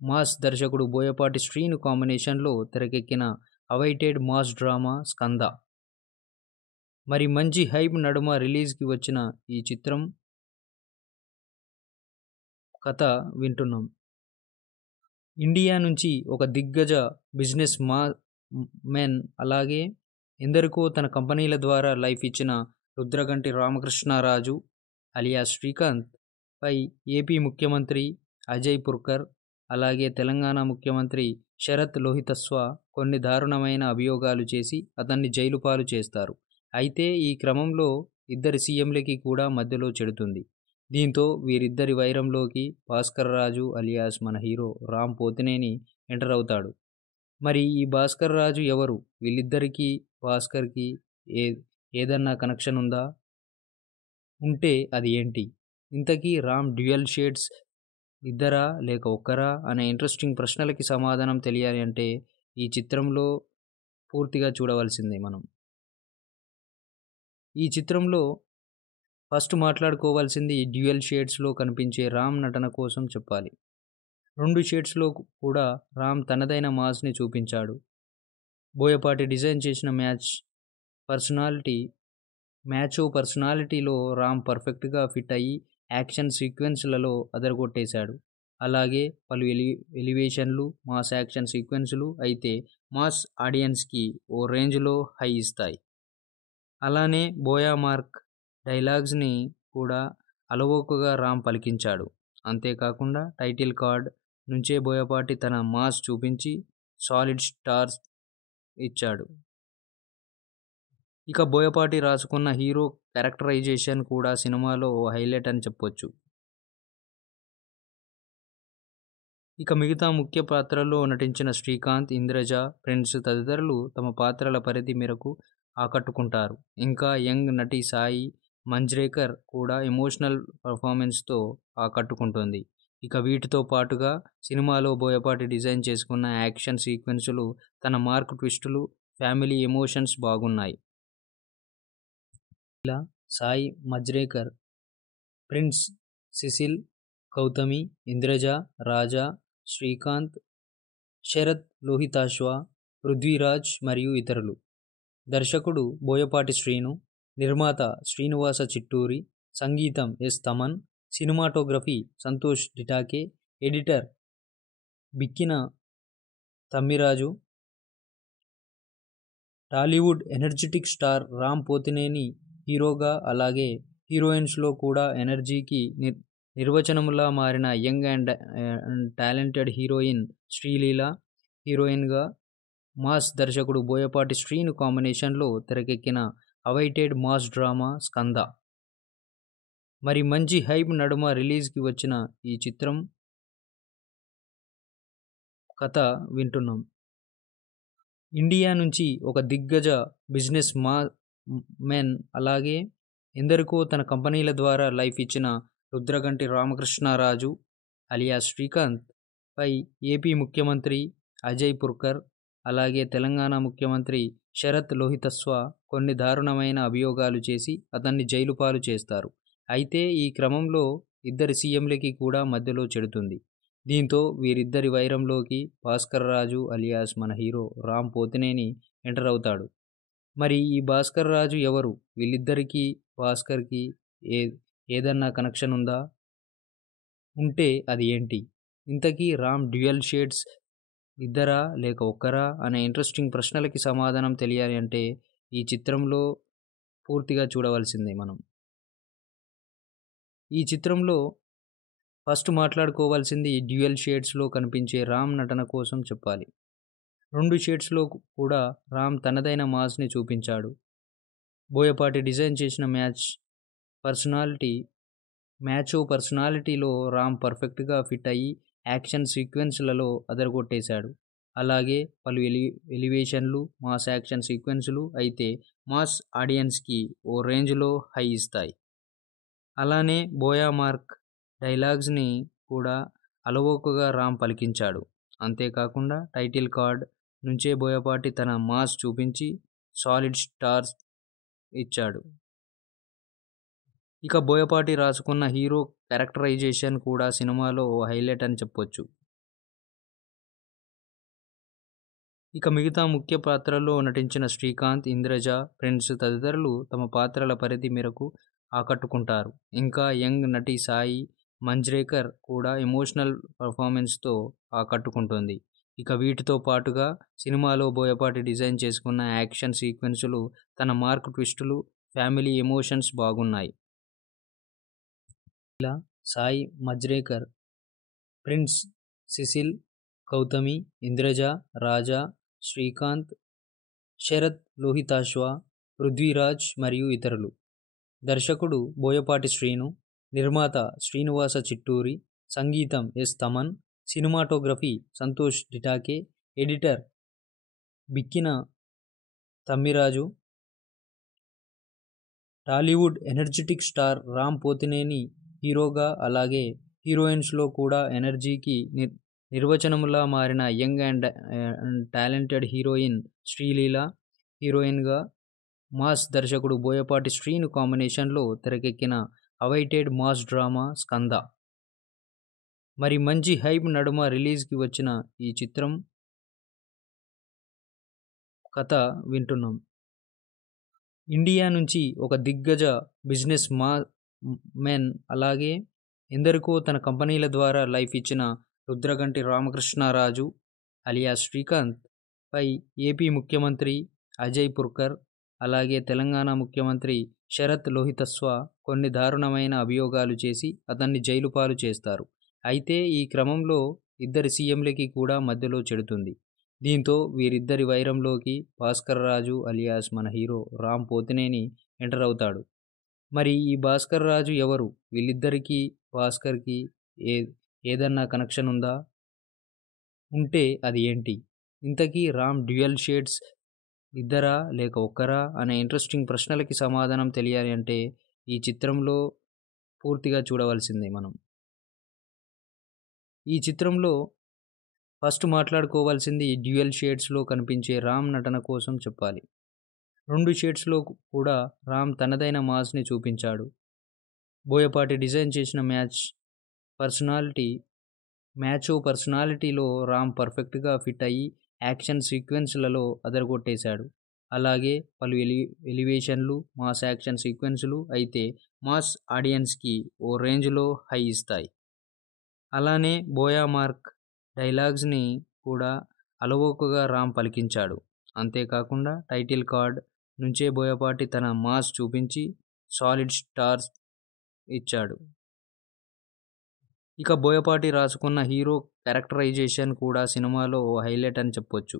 మాస్ దర్శకుడు బోయపాటి శ్రీను కాంబినేషన్లో తెరకెక్కిన అవైటెడ్ మాస్ డ్రామా స్కంద. మరి మంచి హైప్ నడుమ రిలీజ్కి వచ్చిన ఈ చిత్రం కథ వింటున్నాం. ఇండియా నుంచి ఒక దిగ్గజ బిజినెస్ మెన్, అలాగే ఎందరికో తన కంపెనీల ద్వారా లైఫ్ ఇచ్చిన రుద్రగంటి రామకృష్ణరాజు అలియాస్ శ్రీకాంత్ పై ఏపీ ముఖ్యమంత్రి అజయ్ పుర్కర్, అలాగే తెలంగాణ ముఖ్యమంత్రి శరత్ లోహితస్వ కొన్ని దారుణమైన అభియోగాలు చేసి అతన్ని జైలు పాలు చేస్తారు. అయితే ఈ క్రమంలో ఇద్దరి సీఎంలకి కూడా మధ్యలో చెడుతుంది. దీంతో వీరిద్దరి వైరంలోకి భాస్కర్ రాజు అలియాస్ మన హీరో రామ్ పోతినేని ఎంటర్ అవుతాడు. మరి ఈ భాస్కర్ రాజు ఎవరు? వీళ్ళిద్దరికీ భాస్కర్కి ఏదన్నా కనెక్షన్ ఉందా? ఉంటే అది ఏంటి? ఇంతకీ రామ్ డ్యూయల్ షేడ్స్ ఇద్దరా లేక ఒక్కరా అనే ఇంట్రెస్టింగ్ ప్రశ్నలకి సమాధానం తెలియాలి అంటే ఈ చిత్రంలో పూర్తిగా చూడవలసిందే మనం. ఈ చిత్రంలో ఫస్ట్ మాట్లాడుకోవాల్సింది డ్యూయల్ షేడ్స్లో కనిపించే రామ్ నటన కోసం చెప్పాలి. 2 షేడ్స్లో కూడా రామ్ తనదైన మాస్ని చూపించాడు. బోయపాటి డిజైన్ చేసిన మ్యాచో పర్సనాలిటీలో రామ్ పర్ఫెక్ట్గా ఫిట్ అయ్యి యాక్షన్ సీక్వెన్స్లలో అదరగొట్టేశాడు. అలాగే పలు ఎలివేషన్లు, మాస్ యాక్షన్ సీక్వెన్సులు అయితే మాస్ ఆడియన్స్కి ఓ రేంజ్లో హై ఇస్తాయి. అలానే బోయా మార్క్ డైలాగ్స్ని కూడా అలవోకగా రామ్ పలికించాడు. అంతేకాకుండా టైటిల్ కార్డ్ నుంచే బోయపాటి తన మాస్ చూపించి సాలిడ్ స్టార్స్ ఇచ్చాడు. ఇక బోయపాటి రాసుకున్న హీరో క్యారెక్టరైజేషన్ కూడా సినిమాలో ఓ హైలైట్ అని చెప్పొచ్చు. ఇక మిగతా ముఖ్య పాత్రల్లో నటించిన శ్రీకాంత్, ఇంద్రజ, ప్రిన్స్ తదితరులు తమ పాత్రల పరిధి మేరకు ఆకట్టుకుంటారు. ఇంకా యంగ్ నటి సాయి మంజ్రేకర్ కూడా ఎమోషనల్ పర్ఫార్మెన్స్తో ఆకట్టుకుంటుంది. ఇక వీటితో పాటుగా సినిమాలో బోయపాటి డిజైన్ చేసుకున్న యాక్షన్ సీక్వెన్సులు, తన మార్క్ ట్విస్టులు, ఫ్యామిలీ ఎమోషన్స్ బాగున్నాయి. ఇలా సాయి మజ్రేకర్, ప్రిన్స్, సిసిల్, గౌతమి, ఇంద్రజ, రాజా, శ్రీకాంత్, శరత్ లోహితాశ్వ, పృథ్వీరాజ్ మరియు ఇతరులు. దర్శకుడు బోయపాటి శ్రీను, నిర్మాత శ్రీనివాస చిట్టూరి, సంగీతం S Thaman, cinematography Santosh Detake, editor Bikkina Tammiraju. Tollywood energetic star Ram Pothineni హీరోగా, అలాగే హీరోయిన్స్లో కూడా ఎనర్జీకి నిర్వచనములా మారిన young and talented heroine Sreeleela హీరోయిన్గా, మాస్ దర్శకుడు బోయపాటి శ్రీను కాంబినేషన్లో తెరకెక్కిన అవైటెడ్ మాస్ డ్రామా స్కంద. మరి మంచి హైప్ నడుమ రిలీజ్కి వచ్చిన ఈ చిత్రం కథ వింటున్నాం. ఇండియా నుంచి ఒక దిగ్గజ బిజినెస్ మెన్, అలాగే ఎందరికో తన కంపెనీల ద్వారా లైఫ్ ఇచ్చిన రుద్రగంటి రామకృష్ణరాజు అలియాస్ శ్రీకాంత్ పై ఏపీ ముఖ్యమంత్రి అజయ్ పుర్కర్, అలాగే తెలంగాణ ముఖ్యమంత్రి శరత్ లోహితస్వ కొన్ని దారుణమైన అభియోగాలు చేసి అతన్ని జైలు పాలు చేస్తారు. అయితే ఈ క్రమంలో ఇద్దరి సీఎంలకి కూడా మధ్యలో చెడుతుంది. దీంతో వీరిద్దరి వైరంలోకి భాస్కర్ రాజు అలియాస్ మన హీరో రామ్ పోతినేని ఎంటర్ అవుతాడు. మరి ఈ భాస్కర్ రాజు ఎవరు? వీళ్ళిద్దరికీ భాస్కర్కి ఏదన్నా కనెక్షన్ ఉందా? ఉంటే అది ఏంటి? ఇంతకీ రామ్ డ్యూయల్ షేడ్స్ ఇద్దరా లేక ఒక్కరా అనే ఇంట్రెస్టింగ్ ప్రశ్నలకి సమాధానం తెలియాలి అంటే ఈ చిత్రంలో పూర్తిగా చూడవలసిందే మనం. ఈ చిత్రంలో ఫస్ట్ మాట్లాడుకోవాల్సింది డ్యూయల్ షేడ్స్లో కనిపించే రామ్ నటన కోసం చెప్పాలి. 2 షేడ్స్లో కూడా రామ్ తనదైన మాస్ని చూపించాడు. బోయపాటి డిజైన్ చేసిన పర్సనాలిటీలో రామ్ పర్ఫెక్ట్గా ఫిట్ అయ్యి యాక్షన్ సీక్వెన్స్లలో అదరగొట్టేశాడు. అలాగే పలు ఎలివేషన్లు మాస్ యాక్షన్ సీక్వెన్సులు అయితే మాస్ ఆడియన్స్కి ఓ రేంజ్లో హై ఇస్తాయి. అలానే బోయా మార్క్ డైలాగ్స్ని కూడా అలవోకగా రామ్ పలికించాడు. అంతేకాకుండా టైటిల్ కార్డ్ నుంచే బోయపాటి తన మాస్ చూపించి సాలిడ్ స్టార్స్ ఇచ్చాడు. ఇక బోయపాటి రాసుకున్న హీరో క్యారెక్టరైజేషన్ కూడా సినిమాలో ఓ హైలైట్ అని చెప్పొచ్చు. ఇక మిగతా ముఖ్య పాత్రల్లో నటించిన శ్రీకాంత్, ఇంద్రజ, ప్రిన్స్ తదితరులు తమ పాత్రల పరిధి మేరకు ఆకట్టుకుంటారు. ఇంకా యంగ్ నటి సాయి మంజ్రేకర్ కూడా ఎమోషనల్ పర్ఫార్మెన్స్తో ఆకట్టుకుంటుంది. ఇక వీటితో పాటుగా సినిమాలో బోయపాటి డిజైన్ చేసుకున్న యాక్షన్ సీక్వెన్సులు, తన మార్క్ ట్విస్టులు, ఫ్యామిలీ ఎమోషన్స్ బాగున్నాయి. ఇలా సాయి మంజ్రేకర్, ప్రిన్స్, సిసిల్, గౌతమి, ఇంద్రజ, రాజా, శ్రీకాంత్, శరత్ లోహితాశ్వ, పృథ్వీరాజ్ మరియు ఇతరులు. దర్శకుడు బోయపాటి శ్రీను, నిర్మాత శ్రీనివాస చిట్టూరి, సంగీతం S Thaman, cinematography Santosh Detake, editor Bikkina Tammiraju. Tollywood energetic star Ram Pothineni హీరోగా, అలాగే హీరోయిన్స్లో కూడా ఎనర్జీకి నిర్వచనములా మారిన young and talented heroine Sreeleela హీరోయిన్గా, మాస్ దర్శకుడు బోయపాటి శ్రీను కాంబినేషన్లో తెరకెక్కిన అవైటెడ్ మాస్ డ్రామా స్కంద. మరి మంచి హైప్ నడుమ రిలీజ్కి వచ్చిన ఈ చిత్రం కథ వింటున్నాం. ఇండియా నుంచి ఒక దిగ్గజ బిజినెస్ మెన్, అలాగే ఎందరికో తన కంపెనీల ద్వారా లైఫ్ ఇచ్చిన రుద్రగంటి రామకృష్ణరాజు అలియాస్ శ్రీకాంత్ పై ఏపీ ముఖ్యమంత్రి అజయ్ పుర్కర్, అలాగే తెలంగాణ ముఖ్యమంత్రి శరత్ లోహితస్వ కొన్ని దారుణమైన అభియోగాలు చేసి అతన్ని జైలు పాలు చేస్తారు. అయితే ఈ క్రమంలో ఇద్దరి సీఎంలకి కూడా మధ్యలో చెడుతుంది. దీంతో వీరిద్దరి వైరంలోకి భాస్కర్ రాజు అలియాస్ మన హీరో రామ్ పోతినేని ఎంటర్ అవుతాడు. మరి ఈ భాస్కర్ రాజు ఎవరు? వీళ్ళిద్దరికీ భాస్కర్కి ఏదన్నా కనెక్షన్ ఉందా? ఉంటే అది ఏంటి? ఇంతకీ రామ్ డ్యూయల్ షేడ్స్ ఇద్దరా లేక ఒక్కరా అనే ఇంట్రెస్టింగ్ ప్రశ్నలకి సమాధానం తెలియాలి అంటే ఈ చిత్రంలో పూర్తిగా చూడవలసిందే మనం. ఈ చిత్రంలో ఫస్ట్ మాట్లాడుకోవాల్సింది డ్యూయల్ షేడ్స్లో కనిపించే రామ్ నటన కోసం చెప్పాలి. 2 షేడ్స్లో కూడా రామ్ తనదైన మాస్ని చూపించాడు. బోయపాటి డిజైన్ చేసిన పర్సనాలిటీలో రామ్ పర్ఫెక్ట్గా ఫిట్ అయ్యి యాక్షన్ సీక్వెన్స్లలో అదరగొట్టేశాడు. అలాగే పలు ఎలివేషన్లు మాస్ యాక్షన్ సీక్వెన్సులు అయితే మాస్ ఆడియన్స్కి ఓ రేంజ్లో హై ఇస్తాయి. అలానే బోయా మార్క్ డైలాగ్స్ని కూడా అలవోకగా రామ్ పలికించాడు. అంతేకాకుండా టైటిల్ కార్డ్ నుంచే బోయపాటి తన మాస్ చూపించి సాలిడ్ స్టార్స్ ఇచ్చాడు. ఇక బోయపాటి రాసుకున్న హీరో క్యారెక్టరైజేషన్ కూడా సినిమాలో ఓ హైలైట్ అని చెప్పొచ్చు.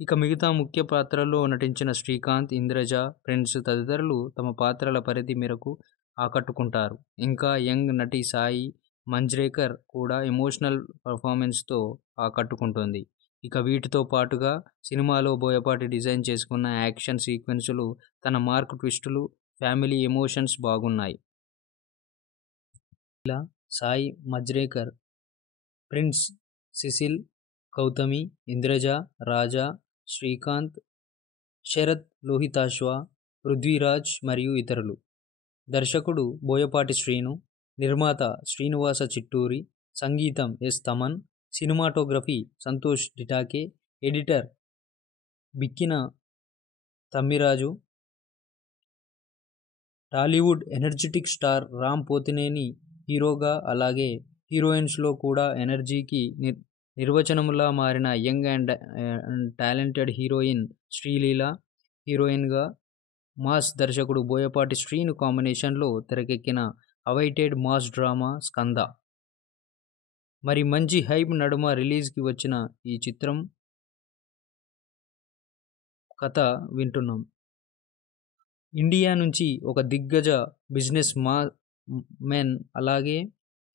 ఇక మిగతా ముఖ్య పాత్రల్లో నటించిన శ్రీకాంత్, ఇంద్రజ, ప్రిన్స్ తదితరులు తమ పాత్రల పరిధి మేరకు ఆకట్టుకుంటారు. ఇంకా యంగ్ నటి సాయి మంజ్రేకర్ కూడా ఎమోషనల్ పర్ఫార్మెన్స్తో ఆకట్టుకుంటుంది. ఇక వీటితో పాటుగా సినిమాలో బోయపాటి డిజైన్ చేసుకున్న యాక్షన్ సీక్వెన్సులు, తన మార్క్ ట్విస్టులు, ఫ్యామిలీ ఎమోషన్స్ బాగున్నాయి. ఇలా సాయి మంజ్రేకర్, ప్రిన్స్, సిసిల్, గౌతమి, ఇంద్రజ, రాజా, శ్రీకాంత్, శరత్ లోహితాశ్వ, పృథ్వీరాజ్ మరియు ఇతరులు. దర్శకుడు బోయపాటి శ్రీను, నిర్మాత శ్రీనివాస చిట్టూరి, సంగీతం S Thaman, cinematography Santosh Detake, editor Bikkina Tammiraju. Tollywood energetic star Ram Pothineni హీరోగా, అలాగే హీరోయిన్స్లో కూడా ఎనర్జీకి నిర్వచనములా మారిన young and talented heroine Sreeleela హీరోయిన్గా, మాస్ దర్శకుడు బోయపాటి శ్రీను కాంబినేషన్లో తెరకెక్కిన అవైటెడ్ మాస్ డ్రామా స్కంద. మరి మంచి హైప్ నడుమ రిలీజ్కి వచ్చిన ఈ చిత్రం కథ వింటున్నాం. ఇండియా నుంచి ఒక దిగ్గజ బిజినెస్ మెన్ అలాగే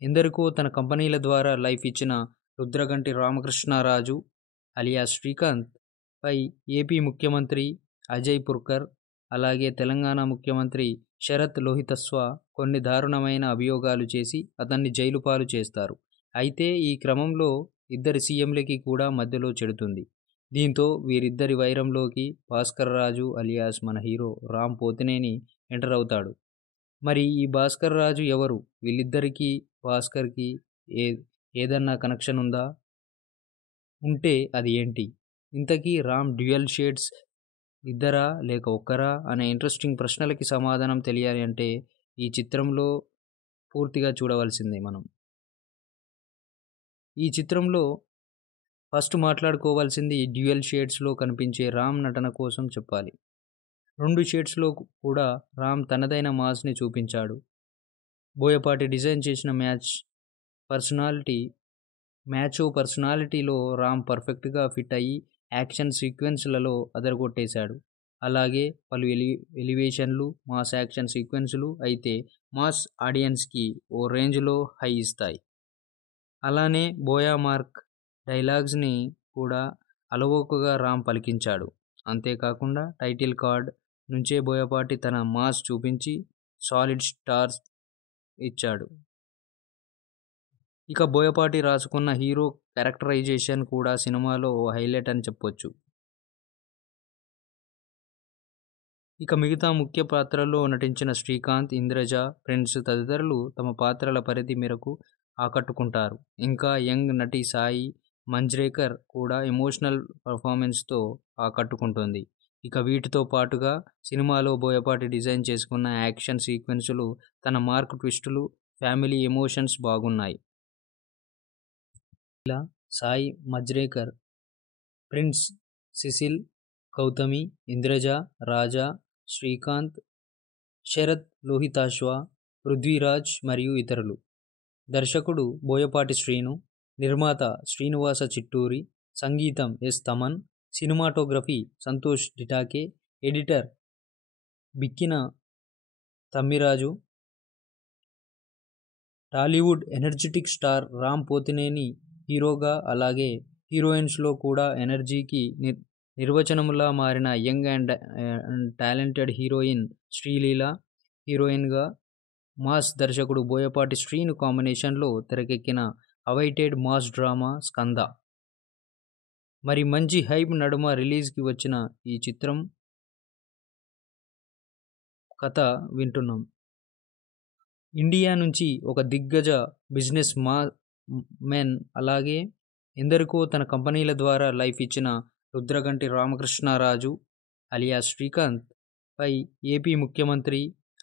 ఎందరికో తన కంపెనీల ద్వారా లైఫ్ ఇచ్చిన రుద్రగంటి రామకృష్ణరాజు అలియాస్ శ్రీకాంత్ పై ఏపీ ముఖ్యమంత్రి అజయ్ పుర్కర్ అలాగే తెలంగాణ ముఖ్యమంత్రి శరత్ లోహితస్వ కొన్ని దారుణమైన అభియోగాలు చేసి అతన్ని జైలు పాలు చేస్తారు. అయితే ఈ క్రమంలో ఇద్దరి సీఎంలకి కూడా మధ్యలో చెడుతుంది. దీంతో వీరిద్దరి వైరంలోకి భాస్కర్ రాజు అలియాస్ మన హీరో రామ్ పోతినేని ఎంటర్ అవుతాడు. మరి ఈ భాస్కర్ రాజు ఎవరు? వీళ్ళిద్దరికీ భాస్కర్కి ఏ ఏదన్నా కనెక్షన్ ఉందా? ఉంటే అది ఏంటి? ఇంతకీ రామ్ డ్యూయల్ షేడ్స్ ఇద్దరా లేక ఒక్కరా అనే ఇంట్రెస్టింగ్ ప్రశ్నలకి సమాధానం తెలియాలి అంటే ఈ చిత్రంలో పూర్తిగా చూడవలసిందే మనం. ఈ చిత్రంలో ఫస్ట్ మాట్లాడుకోవాల్సింది డ్యూయల్ షేడ్స్లో కనిపించే రామ్ నటన కోసం చెప్పాలి. 2 షేడ్స్లో కూడా రామ్ తనదైన మాస్ని చూపించాడు. బోయపాటి డిజైన్ చేసిన పర్సనాలిటీలో రామ్ పర్ఫెక్ట్గా ఫిట్ అయ్యి యాక్షన్ సీక్వెన్స్లలో అదరగొట్టేశాడు. అలాగే పలు ఎలివేషన్లు మాస్ యాక్షన్ సీక్వెన్సులు అయితే మాస్ ఆడియన్స్కి ఓ రేంజ్లో హై ఇస్తాయి. అలానే బోయా మార్క్ డైలాగ్స్ని కూడా అలవోకగా రామ్ పలికించాడు. అంతేకాకుండా టైటిల్ కార్డ్ నుంచే బోయపాటి తన మాస్ చూపించి సాలిడ్ స్టార్స్ ఇచ్చాడు. ఇక బోయపాటి రాసుకున్న హీరో క్యారెక్టరైజేషన్ కూడా సినిమాలో ఓ హైలైట్ అని చెప్పొచ్చు. ఇక మిగతా ముఖ్య పాత్రల్లో నటించిన శ్రీకాంత్, ఇంద్రజ, ప్రిన్స్ తదితరులు తమ పాత్రల పరిధి మేరకు ఆకట్టుకుంటారు. ఇంకా యంగ్ నటి సాయి మంజ్రేకర్ కూడా ఎమోషనల్ పర్ఫార్మెన్స్తో ఆకట్టుకుంటుంది. ఇక వీటితో పాటుగా సినిమాలో బోయపాటి డిజైన్ చేసుకున్న యాక్షన్ సీక్వెన్సులు, తన మార్క్ ట్విస్టులు, ఫ్యామిలీ ఎమోషన్స్ బాగున్నాయి. ఇలా సాయి మంజ్రేకర్, ప్రిన్స్, సిసిల్, గౌతమి, ఇంద్రజ, రాజా, శ్రీకాంత్, శరత్ లోహితాశ్వ, పృథ్వీరాజ్ మరియు ఇతరులు. దర్శకుడు బోయపాటి శ్రీను, నిర్మాత శ్రీనివాస చిట్టూరి, సంగీతం S Thaman, cinematography Santosh Detake, editor Bikkina Tammiraju. Tollywood energetic star Ram Pothineni హీరోగా అలాగే హీరోయిన్స్లో కూడా ఎనర్జీకి నిర్వచనములా మారిన young and talented heroine Sreeleela హీరోయిన్గా మాస్ దర్శకుడు బోయపాటి శ్రీను కాంబినేషన్లో తెరకెక్కిన అవైటెడ్ మాస్ డ్రామా స్కంద. మరి మంచి హైప్ నడుమ రిలీజ్కి వచ్చిన ఈ చిత్రం కథ వింటున్నాం. ఇండియా నుంచి ఒక దిగ్గజ బిజినెస్ మెన్ అలాగే ఎందరికో తన కంపెనీల ద్వారా లైఫ్ ఇచ్చిన రుద్రగంటి రామకృష్ణరాజు అలియాస్ శ్రీకాంత్ పై ఏపీ ముఖ్యమంత్రి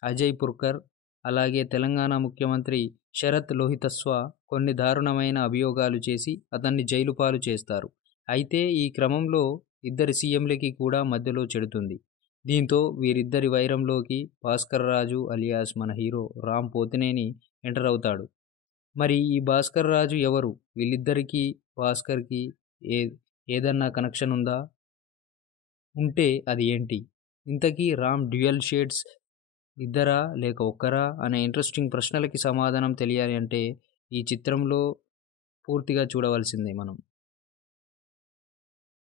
అజయ్ పుర్కర్ అలాగే తెలంగాణ ముఖ్యమంత్రి శరత్ లోహితస్వ కొన్ని దారుణమైన అభియోగాలు చేసి అతన్ని జైలు పాలు చేస్తారు. అయితే ఈ క్రమంలో ఇద్దరి సీఎంలకి కూడా మధ్యలో చెడుతుంది. దీంతో వీరిద్దరి వైరంలోకి భాస్కర్ రాజు అలియాస్ మన హీరో రామ్ పోతినేని ఎంటర్ అవుతాడు. మరి ఈ భాస్కర్ రాజు ఎవరు? వీళ్ళిద్దరికీ భాస్కర్కి ఏదన్నా కనెక్షన్ ఉందా? ఉంటే అది ఏంటి? ఇంతకీ రామ్ డ్యూయల్ షేడ్స్ ఇద్దరా లేక ఒక్కరా అనే ఇంట్రెస్టింగ్ ప్రశ్నలకి సమాధానం తెలియాలి అంటే ఈ చిత్రంలో పూర్తిగా చూడవలసిందే మనం.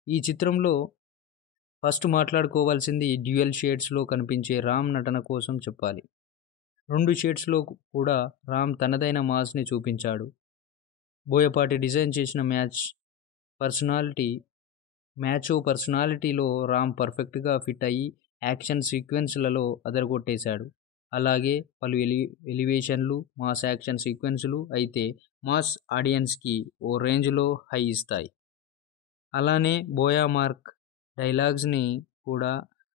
ఈ చిత్రంలో ఫస్ట్ మాట్లాడుకోవాల్సింది డ్యూయల్ షేడ్స్లో కనిపించే రామ్ నటన కోసం చెప్పాలి. 2 షేడ్స్లో కూడా రామ్ తనదైన మాస్ని చూపించాడు. బోయపాటి డిజైన్ చేసిన పర్సనాలిటీలో రామ్ పర్ఫెక్ట్గా ఫిట్ అయ్యి యాక్షన్ సీక్వెన్స్లలో అదరగొట్టేశాడు. అలాగే పలు ఎలివేషన్లు మాస్ యాక్షన్ సీక్వెన్సులు అయితే మాస్ ఆడియన్స్కి ఓ రేంజ్లో హై ఇస్తాయి. అలానే బోయా మార్క్ డైలాగ్స్ని కూడా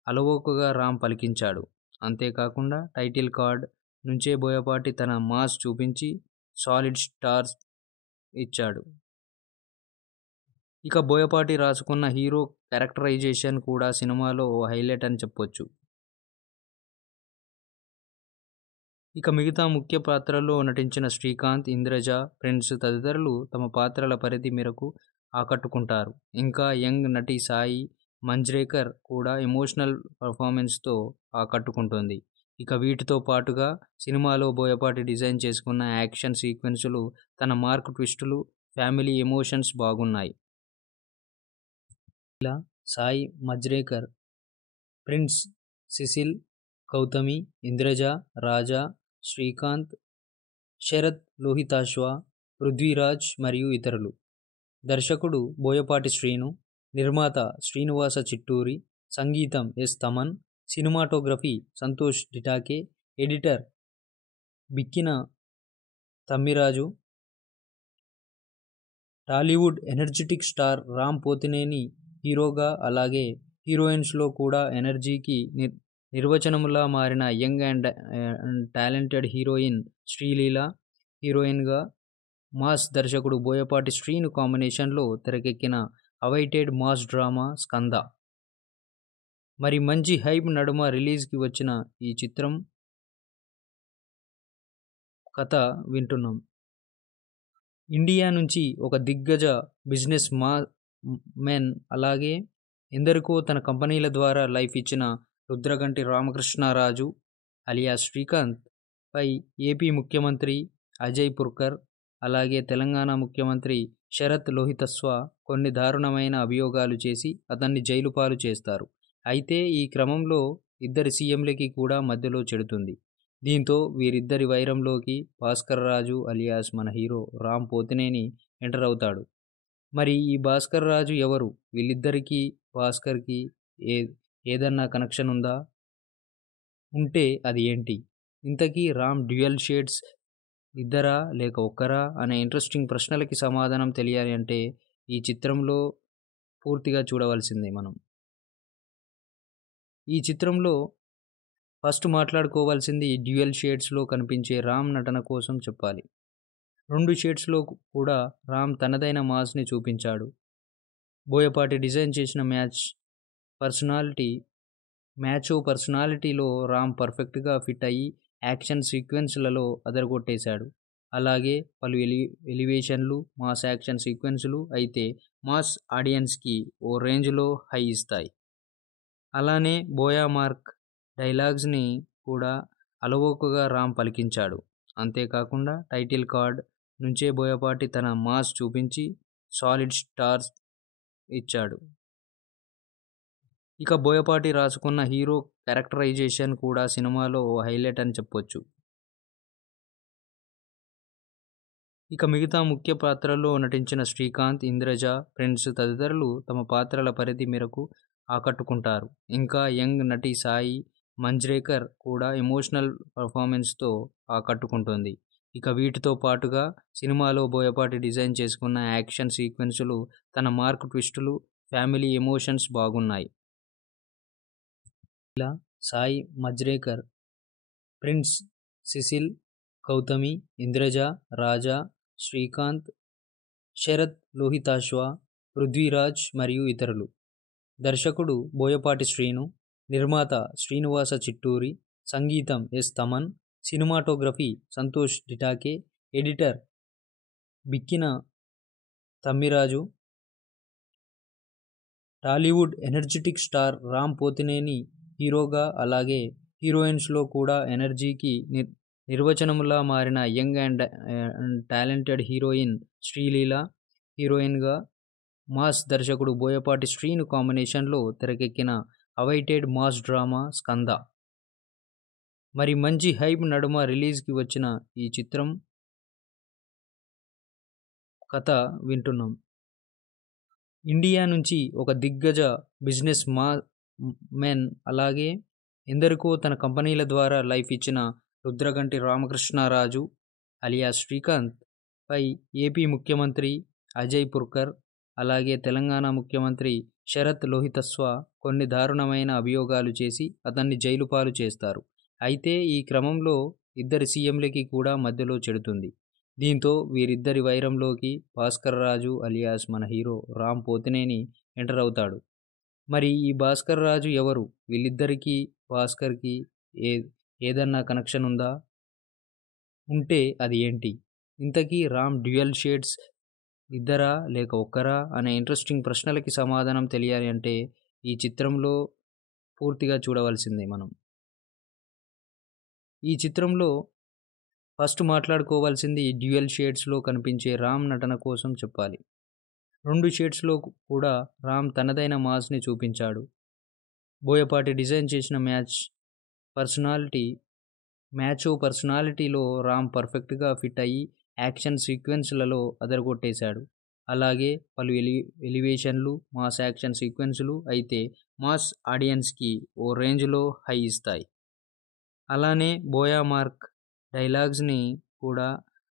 అలవోకగా రామ్ పలికించాడు. అంతేకాకుండా టైటిల్ కార్డ్ నుంచే బోయపాటి తన మాస్ చూపించి సాలిడ్ స్టార్స్ ఇచ్చాడు. ఇక బోయపాటి రాసుకున్న హీరో క్యారెక్టరైజేషన్ కూడా సినిమాలో ఓ హైలైట్ అని చెప్పొచ్చు. ఇక మిగతా ముఖ్య పాత్రల్లో నటించిన శ్రీకాంత్, ఇంద్రజ, ప్రిన్స్ తదితరులు తమ పాత్రల పరిధి మేరకు ఆకట్టుకుంటారు. ఇంకా యంగ్ నటి సాయి మంజ్రేకర్ కూడా ఎమోషనల్ పర్ఫార్మెన్స్తో ఆకట్టుకుంటుంది. ఇక వీటితో పాటుగా సినిమాలో బోయపాటి డిజైన్ చేసుకున్న యాక్షన్ సీక్వెన్సులు, తన మార్క్ ట్విస్టులు, ఫ్యామిలీ ఎమోషన్స్ బాగున్నాయి. ఇలా సాయి మంజ్రేకర్, ప్రిన్స్, సిసిల్, గౌతమి, ఇంద్రజ, రాజా, శ్రీకాంత్, శరత్ లోహితాశ్వ, పృథ్వీరాజ్ మరియు ఇతరులు. దర్శకుడు బోయపాటి శ్రీను, నిర్మాత శ్రీనివాస చిట్టూరి, సంగీతం S Thaman, cinematography Santosh Detake, editor Bikkina Tammiraju. Tollywood energetic star Ram Pothineni హీరోగా, అలాగే హీరోయిన్స్లో కూడా ఎనర్జీకి నిర్వచనములా మారిన young and talented heroine Sreeleela హీరోయిన్గా, మాస్ దర్శకుడు బోయపాటి శ్రీను కాంబినేషన్లో తెరకెక్కిన అవైటెడ్ మాస్ డ్రామా స్కంద. మరి మంచి హైప్ నడుమ రిలీజ్కి వచ్చిన ఈ చిత్రం కథ వింటున్నాం. ఇండియా నుంచి ఒక దిగ్గజ బిజినెస్ మెన్, అలాగే ఎందరికో తన కంపెనీల ద్వారా లైఫ్ ఇచ్చిన రుద్రగంటి రామకృష్ణరాజు అలియాస్ శ్రీకాంత్ పై ఏపీ ముఖ్యమంత్రి అజయ్ పుర్కర్, అలాగే తెలంగాణ ముఖ్యమంత్రి శరత్ లోహితస్వ కొన్ని దారుణమైన అభియోగాలు చేసి అతన్ని జైలు పాలు చేస్తారు. అయితే ఈ క్రమంలో ఇద్దరి సీఎంలకి కూడా మధ్యలో చెడుతుంది. దీంతో వీరిద్దరి వైరంలోకి భాస్కర్ రాజు అలియాస్ మన హీరో రామ్ పోతినేని ఎంటర్ అవుతాడు. మరి ఈ భాస్కర్ రాజు ఎవరు? వీళ్ళిద్దరికీ భాస్కర్కి ఏదన్నా కనెక్షన్ ఉందా? ఉంటే అది ఏంటి? ఇంతకీ రామ్ డ్యూయల్ షేడ్స్ ఇద్దరా లేక ఒక్కరా అనే ఇంట్రెస్టింగ్ ప్రశ్నలకి సమాధానం తెలియాలి అంటే ఈ చిత్రంలో పూర్తిగా చూడవలసిందే మనం. ఈ చిత్రంలో ఫస్ట్ మాట్లాడుకోవాల్సింది డ్యూయల్ షేడ్స్లో కనిపించే రామ్ నటన కోసం చెప్పాలి. 2 షేడ్స్లో కూడా రామ్ తనదైన మాస్ని చూపించాడు. బోయపాటి డిజైన్ చేసిన మ్యాచో పర్సనాలిటీలో రామ్ పర్ఫెక్ట్గా ఫిట్ అయ్యి యాక్షన్ సీక్వెన్స్లలో అదరగొట్టేశాడు. అలాగే పలు ఎలివేషన్లు, మాస్ యాక్షన్ సీక్వెన్సులు అయితే మాస్ ఆడియన్స్కి ఓ రేంజ్లో హై ఇస్తాయి. అలానే బోయా మార్క్ డైలాగ్స్ని కూడా అలవోకగా రామ్ పలికించాడు. అంతేకాకుండా టైటిల్ కార్డ్ నుంచే బోయపాటి తన మాస్ చూపించి సాలిడ్ స్టార్స్ ఇచ్చాడు. ఇక బోయపాటి రాసుకున్న హీరో క్యారెక్టరైజేషన్ కూడా సినిమాలో ఓ హైలైట్ అని చెప్పొచ్చు. ఇక మిగతా ముఖ్య పాత్రల్లో నటించిన శ్రీకాంత్, ఇంద్రజ, ప్రిన్స్ తదితరులు తమ పాత్రల పరిధి మేరకు ఆకట్టుకుంటారు. ఇంకా యంగ్ నటి సాయి మంజ్రేకర్ కూడా ఎమోషనల్ పర్ఫార్మెన్స్తో ఆకట్టుకుంటుంది. ఇక వీటితో పాటుగా సినిమాలో బోయపాటి డిజైన్ చేసుకున్న యాక్షన్ సీక్వెన్సులు, తన మార్క్ ట్విస్టులు, ఫ్యామిలీ ఎమోషన్స్ బాగున్నాయి. ఇలా సాయి మంజ్రేకర్, ప్రిన్స్, సిసిల్, గౌతమి, ఇంద్రజ, రాజా, శ్రీకాంత్, శరత్ లోహితాశ్వ, పృథ్వీరాజ్ మరియు ఇతరులు. దర్శకుడు బోయపాటి శ్రీను, నిర్మాత శ్రీనివాస చిట్టూరి, సంగీతం S Thaman, cinematography Santosh Detake, editor Bikkina Tammiraju. Tollywood energetic star Ram Pothineni హీరోగా, అలాగే హీరోయిన్స్లో కూడా ఎనర్జీకి నిర్వచనములా మారిన young and talented heroine Sreeleela హీరోయిన్గా, మాస్ దర్శకుడు బోయపాటి శ్రీను కాంబినేషన్లో తెరకెక్కిన అవైటెడ్ మాస్ డ్రామా స్కంద. మరి మంచి హైప్ నడుమ రిలీజ్కి వచ్చిన ఈ చిత్రం కథ వింటున్నాం. ఇండియా నుంచి ఒక దిగ్గజ బిజినెస్ మెన్, అలాగే ఎందరికో తన కంపెనీల ద్వారా లైఫ్ ఇచ్చిన రుద్రగంటి రామకృష్ణరాజు అలియాస్ శ్రీకాంత్ పై ఏపీ ముఖ్యమంత్రి అజయ్ పుర్కర్, అలాగే తెలంగాణ ముఖ్యమంత్రి శరత్ లోహితస్వ కొన్ని దారుణమైన అభియోగాలు చేసి అతన్ని జైలు పాలు చేస్తారు. అయితే ఈ క్రమంలో ఇద్దరి సీఎంలకి కూడా మధ్యలో చెడుతుంది. దీంతో వీరిద్దరి వైరంలోకి భాస్కర్ రాజు అలియాస్ మన హీరో రామ్ పోతినేని ఎంటర్ అవుతాడు. మరి ఈ భాస్కర్ రాజు ఎవరు? వీళ్ళిద్దరికీ భాస్కర్కి ఏదన్నా కనెక్షన్ ఉందా? ఉంటే అది ఏంటి? ఇంతకీ రామ్ డ్యూయల్ షేడ్స్ ఇద్దరా లేక ఒక్కరా అనే ఇంట్రెస్టింగ్ ప్రశ్నలకి సమాధానం తెలియాలి అంటే ఈ చిత్రంలో పూర్తిగా చూడవలసిందే మనం. ఈ చిత్రంలో ఫస్ట్ మాట్లాడుకోవాల్సింది డ్యూయల్ షేడ్స్‌లో కనిపించే రామ్ నటన కోసం చెప్పాలి. 2 షేడ్స్‌లో కూడా రామ్ తనదైన మాస్‌ని చూపించాడు. బోయపాటి డిజైన్ చేసిన పర్సనాలిటీలో రామ్ పర్ఫెక్ట్‌గా ఫిట్ అయ్యి యాక్షన్ సీక్వెన్స్‌లలో అదరగొట్టేశాడు. అలాగే పలు ఎలివేషన్‌లు, మాస్ యాక్షన్ సీక్వెన్స్‌లు అయితే మాస్ ఆడియన్స్‌కి ఓ రేంజ్‌లో హై ఇస్తాయి. అలానే బోయా మార్క్ డైలాగ్స్‌ని కూడా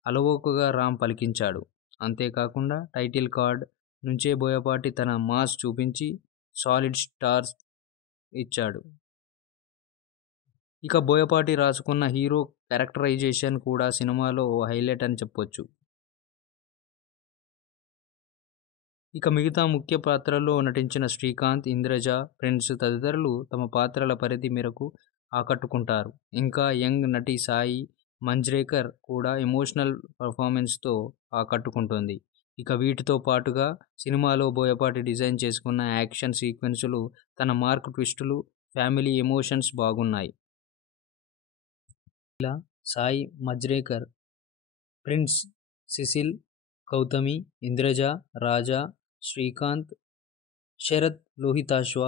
అలవోకగా రామ్ పలికించాడు. అంతేకాకుండా టైటిల్ కార్డ్ నుంచే బోయపాటి తన మాస్ చూపించి సాలిడ్ స్టార్స్ ఇచ్చాడు. ఇక బోయపాటి రాసుకున్న హీరో క్యారెక్టరైజేషన్ కూడా సినిమాలో ఓ హైలైట్ అని చెప్పొచ్చు. ఇక మిగతా ముఖ్య పాత్రల్లో నటించిన శ్రీకాంత్, ఇంద్రజ, ప్రిన్స్ తదితరులు తమ పాత్రల పరిధి మేరకు ఆకట్టుకుంటారు. ఇంకా యంగ్ నటి సాయి మంజ్రేకర్ కూడా ఎమోషనల్ పర్ఫార్మెన్స్‌తో ఆకట్టుకుంటుంది. ఇక వీటితో పాటుగా సినిమాలో బోయపాటి డిజైన్ చేసుకున్న యాక్షన్ సీక్వెన్సులు, తన మార్క్ ట్విస్టులు, ఫ్యామిలీ ఎమోషన్స్ బాగున్నాయి. ఇలా సాయి మంజ్రేకర్, ప్రిన్స్, సిసిల్, గౌతమి, ఇంద్రజ, రాజా, శ్రీకాంత్, శరత్ లోహితాశ్వ,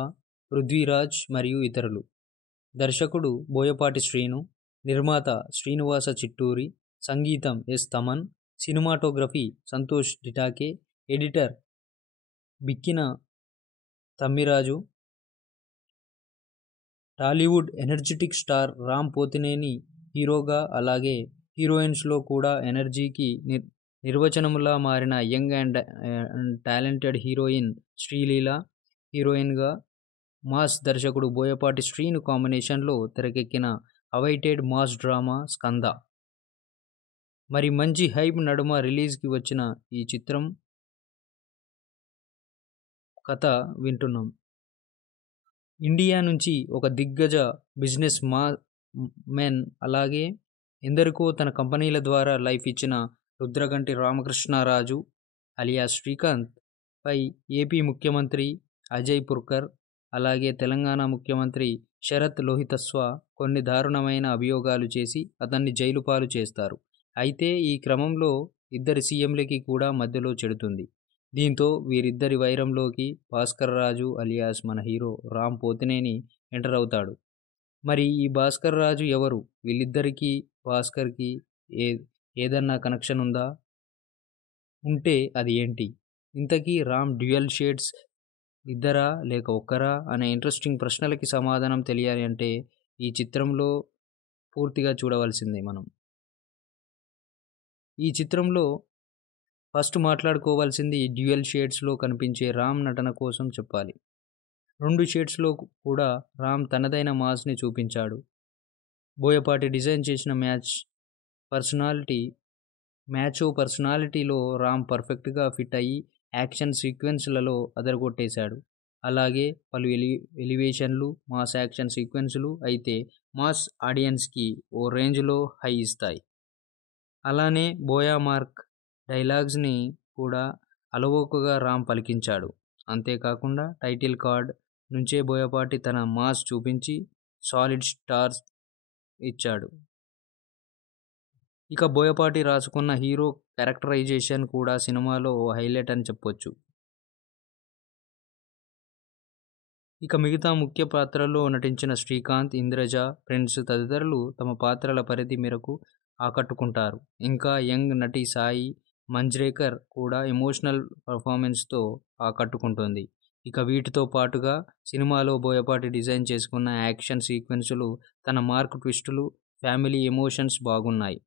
పృథ్వీరాజ్ మరియు ఇతరులు. దర్శకుడు బోయపాటి శ్రీను, నిర్మాత శ్రీనివాస చిట్టూరి, సంగీతం S Thaman, cinematography Santosh Detake, editor Bikkina Tammiraju. Tollywood energetic star Ram Pothineni హీరోగా, అలాగే హీరోయిన్స్లో కూడా ఎనర్జీకి నిర్వచనములా మారిన young and talented heroine Sreeleela హీరోయిన్గా, మాస్ దర్శకుడు బోయపాటి శ్రీను కాంబినేషన్లో తెరకెక్కిన అవైటెడ్ మాస్ డ్రామా స్కంద. మరి మంచి హైప్ నడుమ రిలీజ్కి వచ్చిన ఈ చిత్రం కథ వింటున్నాం. ఇండియా నుంచి ఒక దిగ్గజ బిజినెస్ మెన్, అలాగే ఎందరికో తన కంపెనీల ద్వారా లైఫ్ ఇచ్చిన రుద్రగంటి రామకృష్ణరాజు అలియాస్ శ్రీకాంత్ పై ఏపీ ముఖ్యమంత్రి అజయ్ పుర్కర్, అలాగే తెలంగాణ ముఖ్యమంత్రి శరత్ లోహితస్వ కొన్ని దారుణమైన అభియోగాలు చేసి అతన్ని జైలు పాలు చేస్తారు. అయితే ఈ క్రమంలో ఇద్దరి సీఎంలకి కూడా మధ్యలో చెడుతుంది. దీంతో వీరిద్దరి వైరంలోకి భాస్కర్ రాజు అలియాస్ మన హీరో రామ్ పోతినేని ఎంటర్ అవుతాడు. మరి ఈ భాస్కర్ రాజు ఎవరు? వీళ్ళిద్దరికీ భాస్కర్కి ఏ ఏదన్నా కనెక్షన్ ఉందా? ఉంటే అది ఏంటి? ఇంతకీ రామ్ డ్యూయల్ షేడ్స్ ఇద్దరా లేక ఒక్కరా అనే ఇంట్రెస్టింగ్ ప్రశ్నలకి సమాధానం తెలియాలి అంటే ఈ చిత్రంలో పూర్తిగా చూడవలసిందే మనం. ఈ చిత్రంలో ఫస్ట్ మాట్లాడుకోవాల్సింది డ్యూయల్ షేడ్స్‌లో కనిపించే రామ్ నటన కోసం చెప్పాలి. 2 షేడ్స్‌లో కూడా రామ్ తనదైన మాస్‌ని చూపించాడు. బోయపాటి డిజైన్ చేసిన పర్సనాలిటీలో రామ్ పర్ఫెక్ట్‌గా ఫిట్ అయ్యి యాక్షన్ సీక్వెన్స్‌లలో అదరగొట్టేశాడు. అలాగే పలు ఎలివేషన్‌లు, మాస్ యాక్షన్ సీక్వెన్స్‌లు అయితే మాస్ ఆడియన్స్‌కి ఓ రేంజ్‌లో హై ఇస్తాయి. అలానే బోయా మార్క్ డైలాగ్స్‌ని కూడా అలవోకగా రామ్ పలికించాడు. అంతేకాకుండా టైటిల్ కార్డ్ నుంచే బోయపాటి తన మాస్ చూపించి సాలిడ్ స్టార్స్ ఇచ్చాడు. ఇక బోయపాటి రాసుకున్న హీరో క్యారెక్టరైజేషన్ కూడా సినిమాలో ఓ హైలైట్ అని చెప్పొచ్చు. ఇక మిగతా ముఖ్య పాత్రల్లో నటించిన శ్రీకాంత్, ఇంద్రజ, ప్రిన్స్ తదితరులు తమ పాత్రల పరిధి మేరకు ఆకట్టుకుంటారు. ఇంకా యంగ్ నటి సాయి మంజ్రేకర్ కూడా ఎమోషనల్ పర్ఫార్మెన్స్‌తో ఆకట్టుకుంటుంది. ఇక వీటితో పాటుగా సినిమాలో బోయపాటి డిజైన్ చేసుకున్న యాక్షన్ సీక్వెన్సులు, తన మార్క్ ట్విస్టులు, ఫ్యామిలీ ఎమోషన్స్ బాగున్నాయి.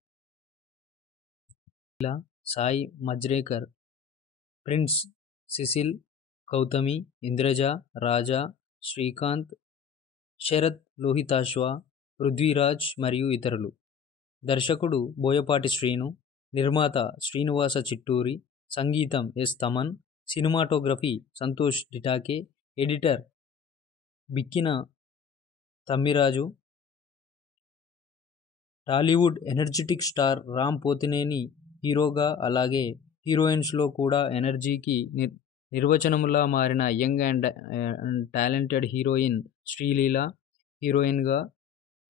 ఇలా సాయి మంజ్రేకర్, ప్రిన్స్, సిసిల్, గౌతమి, ఇంద్రజ, రాజా, శ్రీకాంత్, శరత్ లోహితాశ్వ, పృథ్వీరాజ్ మరియు ఇతరులు. దర్శకుడు బోయపాటి శ్రీను, నిర్మాత శ్రీనివాస చిట్టూరి, సంగీతం S Thaman, cinematography Santosh Detake, editor Bikkina Tammiraju. Tollywood energetic star Ram Pothineni హీరోగా, అలాగే హీరోయిన్స్లో కూడా ఎనర్జీకి నిర్వచనములా మారిన young and talented heroine Sreeleela, హీరోయిన్గా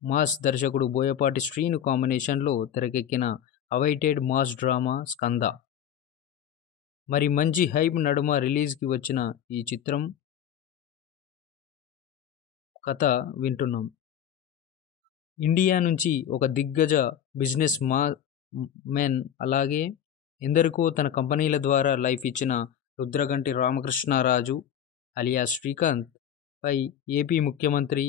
మాస్ దర్శకుడు బోయపాటి శ్రీను కాంబినేషన్లో తెరకెక్కిన అవైటెడ్ మాస్ డ్రామా స్కంద. మరి మంచి హైప్ నడుమ రిలీజ్కి వచ్చిన ఈ చిత్రం కథ వింటున్నాం. ఇండియా నుంచి ఒక దిగ్గజ బిజినెస్ మెన్, అలాగే ఎందరికో తన కంపెనీల ద్వారా లైఫ్ ఇచ్చిన రుద్రగంటి రామకృష్ణరాజు అలియాస్ శ్రీకాంత్ పై ఏపీ ముఖ్యమంత్రి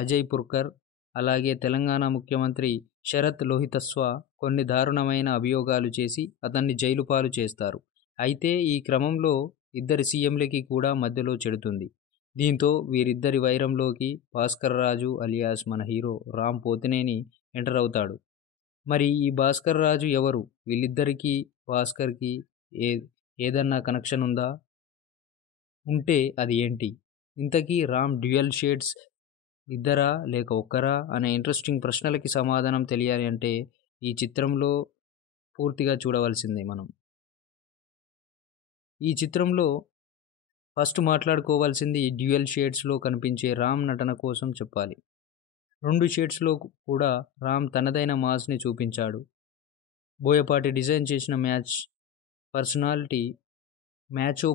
అజయ్ పుర్కర్, అలాగే తెలంగాణ ముఖ్యమంత్రి శరత్ లోహితస్వ కొన్ని దారుణమైన అభియోగాలు చేసి అతన్ని జైలు పాలు చేస్తారు. అయితే ఈ క్రమంలో ఇద్దరి సీఎంలకి కూడా మధ్యలో చెడుతుంది. దీంతో వీరిద్దరి వైరంలోకి భాస్కర్ రాజు అలియాస్ మన హీరో రామ్ పోతినేని ఎంటర్ అవుతాడు. మరి ఈ భాస్కర్ రాజు ఎవరు? వీళ్ళిద్దరికీ భాస్కర్కి ఏదన్నా కనెక్షన్ ఉందా? ఉంటే అది ఏంటి? ఇంతకీ రామ్ డ్యూయల్ షేడ్స్ ఇద్దరా లేక ఒక్కరా అనే ఇంట్రెస్టింగ్ ప్రశ్నలకి సమాధానం తెలియాలి అంటే ఈ చిత్రంలో పూర్తిగా చూడవలసిందే మనం. ఈ చిత్రంలో ఫస్ట్ మాట్లాడుకోవాల్సింది డ్యూయల్ షేడ్స్లో కనిపించే రామ్ నటన కోసం చెప్పాలి. 2 షేడ్స్లో కూడా రామ్ తనదైన మాస్ని చూపించాడు. బోయపాటి డిజైన్ చేసిన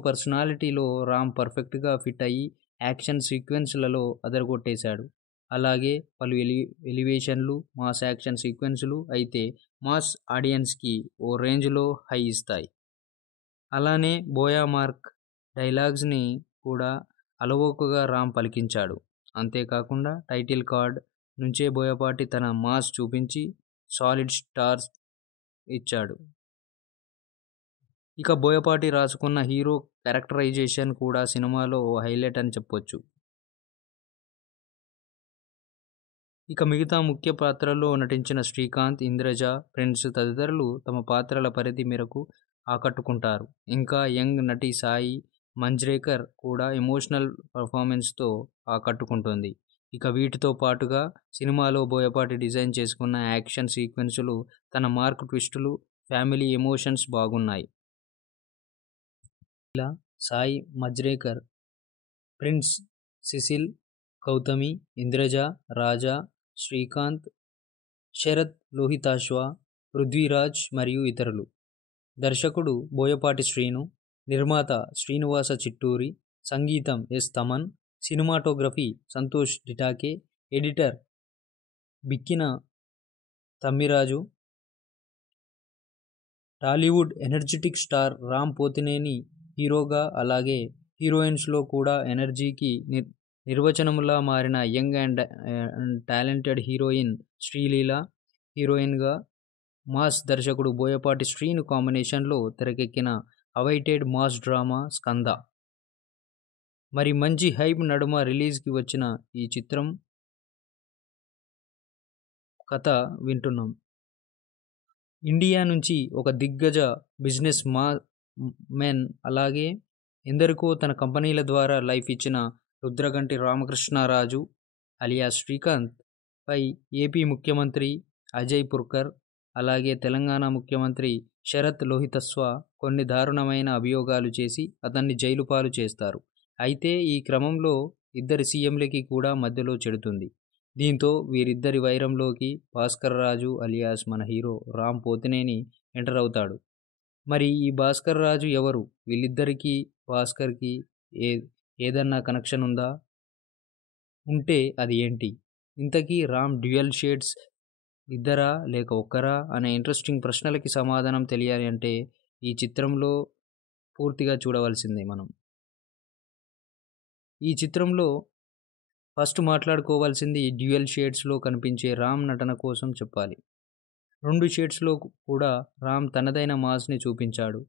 పర్సనాలిటీలో రామ్ పర్ఫెక్ట్గా ఫిట్ అయ్యి యాక్షన్ సీక్వెన్స్లలో అదరగొట్టేశాడు. అలాగే పలు ఎలివేషన్లు, మాస్ యాక్షన్ సీక్వెన్సులు అయితే మాస్ ఆడియన్స్కి ఓ రేంజ్లో హై ఇస్తాయి. అలానే బోయా మార్క్ డైలాగ్స్ని కూడా అలవోకగా రామ్ పలికించాడు. అంతేకాకుండా టైటిల్ కార్డ్ నుంచే బోయపాటి తన మాస్ చూపించి సాలిడ్ స్టార్స్ ఇచ్చాడు. ఇక బోయపాటి రాసుకున్న హీరో క్యారెక్టరైజేషన్ కూడా సినిమాలో ఓ హైలైట్ అని చెప్పొచ్చు. ఇక మిగతా ముఖ్య పాత్రల్లో నటించిన శ్రీకాంత్, ఇంద్రజ, ప్రిన్స్ తదితరులు తమ పాత్రల పరిధి మేరకు ఆకట్టుకుంటారు. ఇంకా యంగ్ నటి సాయి మంజ్రేకర్ కూడా ఎమోషనల్ పర్ఫార్మెన్స్తో ఆకట్టుకుంటుంది. ఇక వీటితో పాటుగా సినిమాలో బోయపాటి డిజైన్ చేసుకున్న యాక్షన్ సీక్వెన్సులు, తన మార్క్ ట్విస్టులు, ఫ్యామిలీ ఎమోషన్స్ బాగున్నాయి. ఇలా సాయి మంజ్రేకర్, ప్రిన్స్, సిసిల్, గౌతమి, ఇంద్రజ, రాజా, శ్రీకాంత్, శరత్ లోహితాశ్వ, పృథ్వీరాజ్ మరియు ఇతరులు. దర్శకుడు బోయపాటి శ్రీను, నిర్మాత శ్రీనివాస చిట్టూరి, సంగీతం S Thaman, cinematography Santosh Detake, editor Bikkina Tammiraju. Tollywood energetic star Ram Pothineni హీరోగా, అలాగే హీరోయిన్స్లో కూడా ఎనర్జీకి నిర్వచనములా మారిన young and talented heroine Sreeleela, హీరోయిన్గా మాస్ దర్శకుడు బోయపాటి శ్రీను కాంబినేషన్లో తెరకెక్కిన అవైటెడ్ మాస్ డ్రామా స్కంద. మరి మంచి హైప్ నడుమ రిలీజ్కి వచ్చిన ఈ చిత్రం కథ వింటున్నాం. ఇండియా నుంచి ఒక దిగ్గజ బిజినెస్ మెన్, అలాగే ఎందరికో తన కంపెనీల ద్వారా లైఫ్ ఇచ్చిన రుద్రగంటి రామకృష్ణరాజు అలియాస్ శ్రీకాంత్ పై ఏపీ ముఖ్యమంత్రి అజయ్ పుర్కర్, అలాగే తెలంగాణ ముఖ్యమంత్రి శరత్ లోహితస్వ కొన్ని దారుణమైన అభియోగాలు చేసి అతన్ని జైలు పాలు చేస్తారు. అయితే ఈ క్రమంలో ఇద్దరి సీఎంలకి కూడా మధ్యలో చెడుతుంది. దీంతో వీరిద్దరి వైరంలోకి భాస్కర్ రాజు అలియాస్ మన హీరో రామ్ పోతినేని ఎంటర్ అవుతాడు. మరి ఈ భాస్కర్ రాజు ఎవరు? వీళ్ళిద్దరికీ భాస్కర్కి ఏదన్నా కనెక్షన్ ఉందా? ఉంటే అది ఏంటి? ఇంతకీ రామ్ డ్యూయల్ షేడ్స్ ఇద్దరా లేక ఒక్కరా అనే ఇంట్రెస్టింగ్ ప్రశ్నలకి సమాధానం తెలియాలి అంటే ఈ చిత్రంలో పూర్తిగా చూడవలసిందే మనం. ఈ చిత్రంలో ఫస్ట్ మాట్లాడుకోవాల్సింది డ్యూయల్ షేడ్స్లో కనిపించే రామ్ నటన కోసం చెప్పాలి. 2 షేడ్స్లో కూడా రామ్ తనదైన మాస్ని చూపించాడు.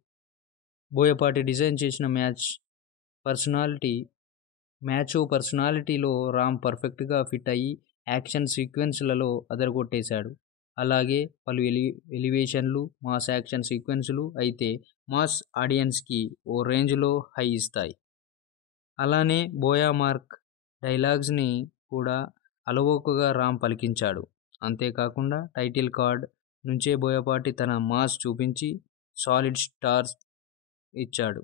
బోయపాటి డిజైన్ చేసిన పర్సనాలిటీలో రామ్ పర్ఫెక్ట్గా ఫిట్ అయ్యి యాక్షన్ సీక్వెన్స్లలో అదరగొట్టేశాడు. అలాగే పలు ఎలివేషన్లు, మాస్ యాక్షన్ సీక్వెన్సులు అయితే మాస్ ఆడియన్స్కి ఓ రేంజ్లో హై ఇస్తాయి. అలానే బోయా మార్క్ డైలాగ్స్ని కూడా అలవోకగా రామ్ పలికించాడు. అంతేకాకుండా టైటిల్ కార్డ్ నుంచే బోయపాటి తన మాస్ చూపించి సాలిడ్ స్టార్స్ ఇచ్చాడు.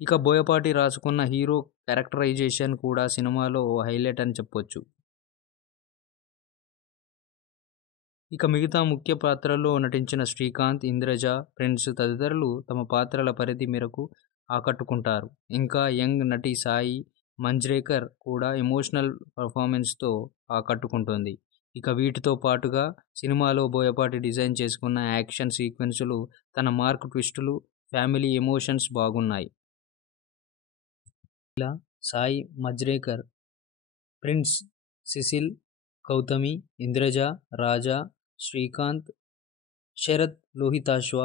ఇక బోయపాటి రాసుకున్న హీరో క్యారెక్టరైజేషన్ కూడా సినిమాలో ఓ హైలైట్ అని చెప్పొచ్చు. ఇక మిగతా ముఖ్య పాత్రల్లో నటించిన శ్రీకాంత్, ఇంద్రజ, ప్రిన్స్ తదితరులు తమ పాత్రల పరిధి మేరకు ఆకట్టుకుంటారు. ఇంకా యంగ్ నటి సాయి మంజ్రేకర్ కూడా ఎమోషనల్ పర్ఫార్మెన్స్తో ఆకట్టుకుంటుంది. ఇక వీటితో పాటుగా సినిమాలో బోయపాటి డిజైన్ చేసుకున్న యాక్షన్ సీక్వెన్సులు, తన మార్క్ ట్విస్టులు, ఫ్యామిలీ ఎమోషన్స్ బాగున్నాయి. ఇలా సాయి మంజ్రేకర్, ప్రిన్స్, సిసిల్, గౌతమి, ఇంద్రజ, రాజా, శ్రీకాంత్, శరత్ లోహితాశ్వ,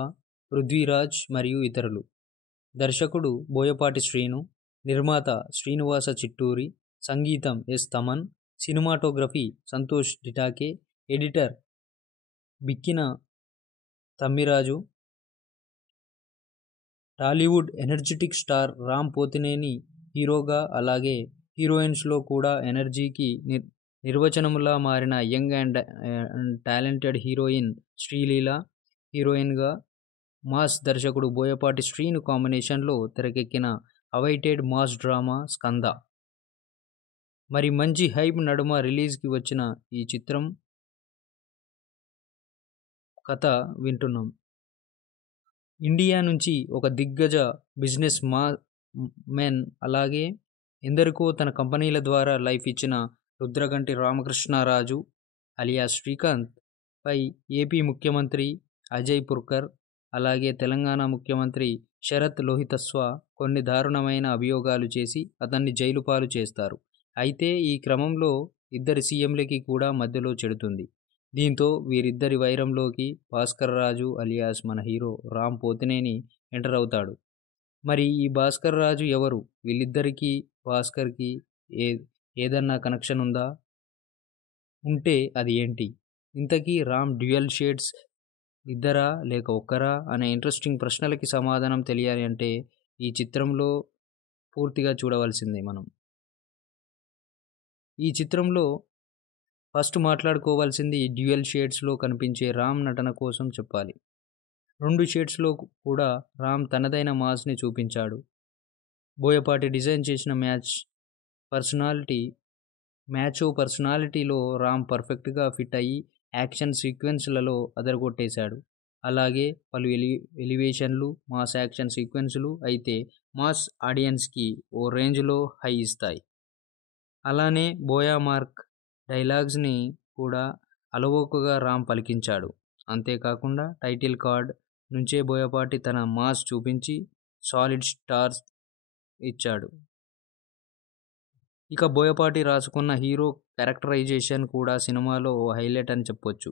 పృథ్వీరాజ్ మరియు ఇతరులు. దర్శకుడు బోయపాటి శ్రీను, నిర్మాత శ్రీనివాస చిట్టూరి, సంగీతం S Thaman, cinematography Santosh Detake, editor Bikkina Tammiraju. Tollywood energetic star Ram Pothineni హీరోగా, అలాగే హీరోయిన్స్లో కూడా ఎనర్జీకి నిర్వచనములా మారిన young and talented heroine Sreeleela హీరోయిన్గా, మాస్ దర్శకుడు బోయపాటి శ్రీను కాంబినేషన్లో తెరకెక్కిన అవైటెడ్ మాస్ డ్రామా స్కంద. మరి మంచి హైప్ నడుమ రిలీజ్కి వచ్చిన ఈ చిత్రం కథ వింటున్నాం. ఇండియా నుంచి ఒక దిగ్గజ బిజినెస్ మెన్, అలాగే ఎందరికో తన కంపెనీల ద్వారా లైఫ్ ఇచ్చిన రుద్రగంటి రామకృష్ణరాజు అలియాస్ శ్రీకాంత్ పై ఏపీ ముఖ్యమంత్రి అజయ్ పుర్కర్, అలాగే తెలంగాణ ముఖ్యమంత్రి శరత్ లోహితస్వ కొన్ని దారుణమైన అభియోగాలు చేసి అతన్ని జైలు పాలు చేస్తారు. అయితే ఈ క్రమంలో ఇద్దరి సీఎంలకి కూడా మధ్యలో చెడుతుంది. దీంతో వీరిద్దరి వైరంలోకి భాస్కర్ రాజు అలియాస్ మన హీరో రామ్ పోతినేని ఎంటర్ అవుతాడు. మరి ఈ భాస్కర్ రాజు ఎవరు? వీళ్ళిద్దరికీ భాస్కర్కి ఏదన్నా కనెక్షన్ ఉందా? ఉంటే అది ఏంటి? ఇంతకీ రామ్ డ్యూయల్ షేడ్స్ ఇద్దరా లేక ఒక్కరా అనే ఇంట్రెస్టింగ్ ప్రశ్నలకి సమాధానం తెలియాలి అంటే ఈ చిత్రంలో పూర్తిగా చూడవలసిందే మనం. ఈ చిత్రంలో ఫస్ట్ మాట్లాడుకోవాల్సింది డ్యూయల్ షేడ్స్లో కనిపించే రామ్ నటన కోసం చెప్పాలి. 2 షేడ్స్లో కూడా రామ్ తనదైన మాస్ని చూపించాడు. బోయపాటి డిజైన్ చేసిన మ్యాచో పర్సనాలిటీలో రామ్ పర్ఫెక్ట్గా ఫిట్ అయ్యి యాక్షన్ సీక్వెన్స్లలో అదరగొట్టేశాడు. అలాగే పలు ఎలివేషన్లు, మాస్ యాక్షన్ సీక్వెన్సులు అయితే మాస్ ఆడియన్స్కి ఓ రేంజ్లో హై ఇస్తాయి. అలానే బోయా మార్క్ డైలాగ్స్ని కూడా అలవోకగా రామ్ పలికించాడు. అంతేకాకుండా టైటిల్ కార్డ్ నుంచే బోయపాటి తన మాస్ చూపించి సాలిడ్ స్టార్స్ ఇచ్చాడు. ఇక బోయపాటి రాసుకున్న హీరో క్యారెక్టరైజేషన్ కూడా సినిమాలో ఓ హైలైట్ అని చెప్పొచ్చు.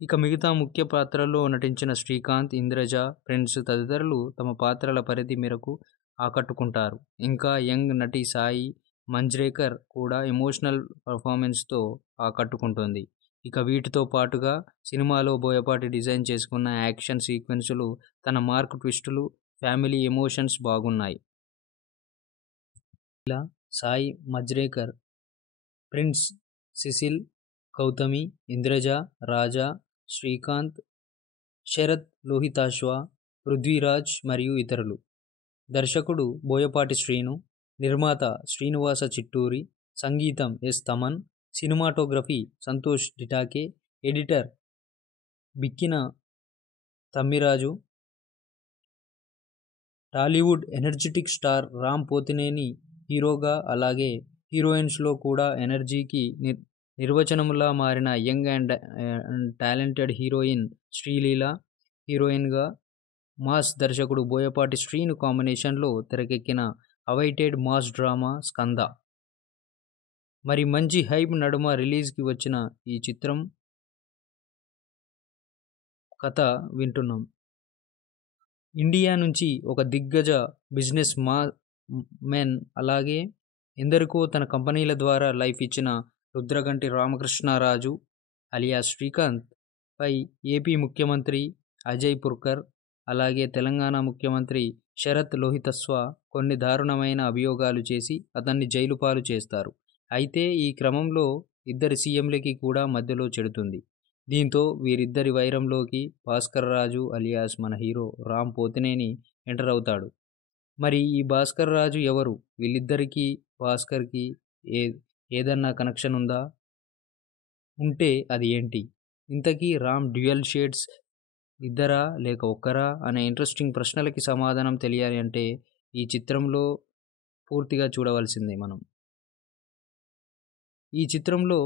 ఇక మిగతా ముఖ్య పాత్రల్లో నటించిన శ్రీకాంత్, ఇంద్రజ, ప్రిన్స్ తదితరులు తమ పాత్రల పరిధి మేరకు ఆకట్టుకుంటారు. ఇంకా యంగ్ నటి సాయి మంజ్రేకర్ కూడా ఎమోషనల్ పర్ఫార్మెన్స్తో ఆకట్టుకుంటుంది. ఇక వీటితో పాటుగా సినిమాలో బోయపాటి డిజైన్ చేసుకున్న యాక్షన్ సీక్వెన్సులు, తన మార్క్ ట్విస్టులు, ఫ్యామిలీ ఎమోషన్స్ బాగున్నాయి. ఇలా సాయి మంజ్రేకర్, ప్రిన్స్, సిసిల్, గౌతమి, ఇంద్రజ, రాజా, శ్రీకాంత్, శరత్ లోహితాశ్వ, పృథ్వీరాజ్ మరియు ఇతరులు. దర్శకుడు బోయపాటి శ్రీను, నిర్మాత శ్రీనివాస చిట్టూరి, సంగీతం S Thaman, cinematography Santosh Detake, editor Bikkina Tammiraju. Tollywood energetic star Ram Pothineni హీరోగా, అలాగే హీరోయిన్స్లో కూడా ఎనర్జీకి నిర్వచనములా మారిన young and talented heroine Sreeleela హీరోయిన్గా, మాస్ దర్శకుడు బోయపాటి శ్రీను కాంబినేషన్లో తెరకెక్కిన అవైటెడ్ మాస్ డ్రామా స్కంద. మరి మంచి హైప్ నడుమ రిలీజ్కి వచ్చిన ఈ చిత్రం కథ వింటున్నాం. ఇండియా నుంచి ఒక దిగ్గజ బిజినెస్ మెన్, అలాగే ఎందరికో తన కంపెనీల ద్వారా లైఫ్ ఇచ్చిన రుద్రగంటి రామకృష్ణరాజు అలియాస్ శ్రీకాంత్ పై ఏపీ ముఖ్యమంత్రి అజయ్ పుర్కర్, అలాగే తెలంగాణ ముఖ్యమంత్రి శరత్ లోహితస్వ కొన్ని దారుణమైన అభియోగాలు చేసి అతన్ని జైలు పాలు చేస్తారు. అయితే ఈ క్రమంలో ఇద్దరి సీఎంలకి కూడా మధ్యలో చెడుతుంది. దీంతో వీరిద్దరి వైరంలోకి భాస్కర్ రాజు అలియాస్ మన హీరో రామ్ పోతినేని ఎంటర్ అవుతాడు. మరి ఈ భాస్కర్ రాజు ఎవరు? వీళ్ళిద్దరికీ భాస్కర్కి ఏ ఏదన్నా కనెక్షన్ ఉందా? ఉంటే అది ఏంటి? ఇంతకీ రామ్ డ్యూయల్ షేడ్స్ ఇద్దరా లేక ఒక్కరా అనే ఇంట్రెస్టింగ్ ప్రశ్నలకి సమాధానం తెలియాలి అంటే ఈ చిత్రంలో పూర్తిగా చూడవలసిందే మనం. ఈ చిత్రంలో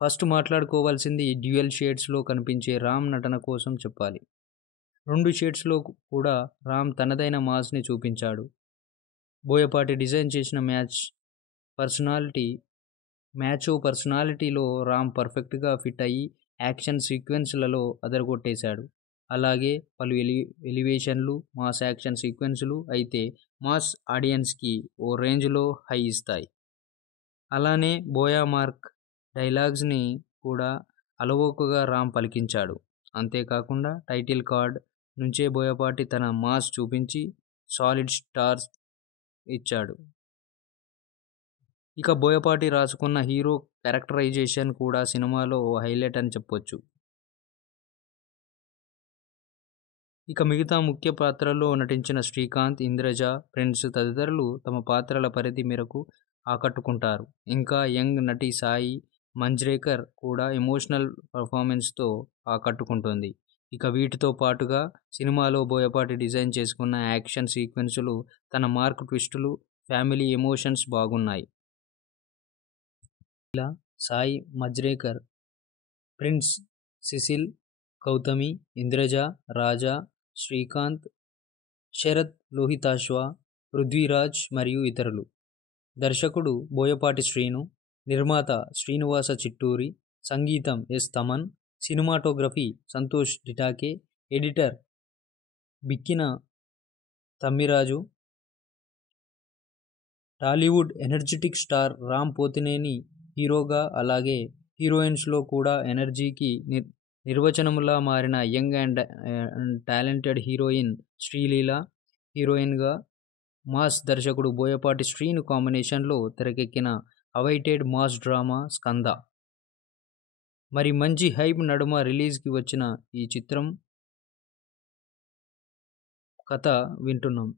ఫస్ట్ మాట్లాడుకోవాల్సింది డ్యూయల్ షేడ్స్లో కనిపించే రామ్ నటన కోసం చెప్పాలి. 2 షేడ్స్లో కూడా రామ్ తనదైన మాస్ని చూపించాడు. బోయపాటి డిజైన్ చేసిన మ్యాచో పర్సనాలిటీలో రామ్ పర్ఫెక్ట్గా ఫిట్ అయ్యి యాక్షన్ సీక్వెన్స్లలో అదరగొట్టేశాడు. అలాగే పలు ఎలివేషన్లు, మాస్ యాక్షన్ సీక్వెన్సులు అయితే మాస్ ఆడియన్స్కి ఓ రేంజ్లో హై ఇస్తాయి. అలానే బోయా మార్క్ డైలాగ్స్ని కూడా అలవోకగా రామ్ పలికించాడు. అంతేకాకుండా టైటిల్ కార్డ్ నుంచే బోయపాటి తన మాస్ చూపించి సాలిడ్ స్టార్స్ ఇచ్చాడు. ఇక బోయపాటి రాసుకున్న హీరో క్యారెక్టరైజేషన్ కూడా సినిమాలో ఓ హైలైట్ అని చెప్పొచ్చు. ఇక మిగతా ముఖ్య పాత్రల్లో నటించిన శ్రీకాంత్, ఇంద్రజ, ప్రిన్స్ తదితరులు తమ పాత్రల పరిధి మేరకు ఆకట్టుకుంటారు. ఇంకా యంగ్ నటి సాయి మంజ్రేకర్ కూడా ఎమోషనల్ పర్ఫార్మెన్స్తో ఆకట్టుకుంటుంది. ఇక వీటితో పాటుగా సినిమాలో బోయపాటి డిజైన్ చేసుకున్న యాక్షన్ సీక్వెన్సులు, తన మార్క్ ట్విస్టులు, ఫ్యామిలీ ఎమోషన్స్ బాగున్నాయి. ఇలా సాయి మంజ్రేకర్, ప్రిన్స్, సిసిల్, గౌతమి, ఇంద్రజ, రాజా, శ్రీకాంత్, శరత్ లోహితాశ్వ, పృథ్వీరాజ్ మరియు ఇతరులు. దర్శకుడు బోయపాటి శ్రీను, నిర్మాత శ్రీనివాస చిట్టూరి, సంగీతం S Thaman, cinematography Santosh Detake, editor Bikkina Tammiraju. Tollywood energetic star Ram Pothineni హీరోగా, అలాగే హీరోయిన్స్లో కూడా ఎనర్జీకి నిర్వచనములా మారిన young and talented heroine Sreeleela, హీరోయిన్గా మాస్ దర్శకుడు బోయపాటి శ్రీను కాంబినేషన్లో తెరకెక్కిన అవైటెడ్ మాస్ డ్రామా స్కంద. మరి మంచి హైప్ నడుమ రిలీజ్కి వచ్చిన ఈ చిత్రం కథ వింటున్నాం.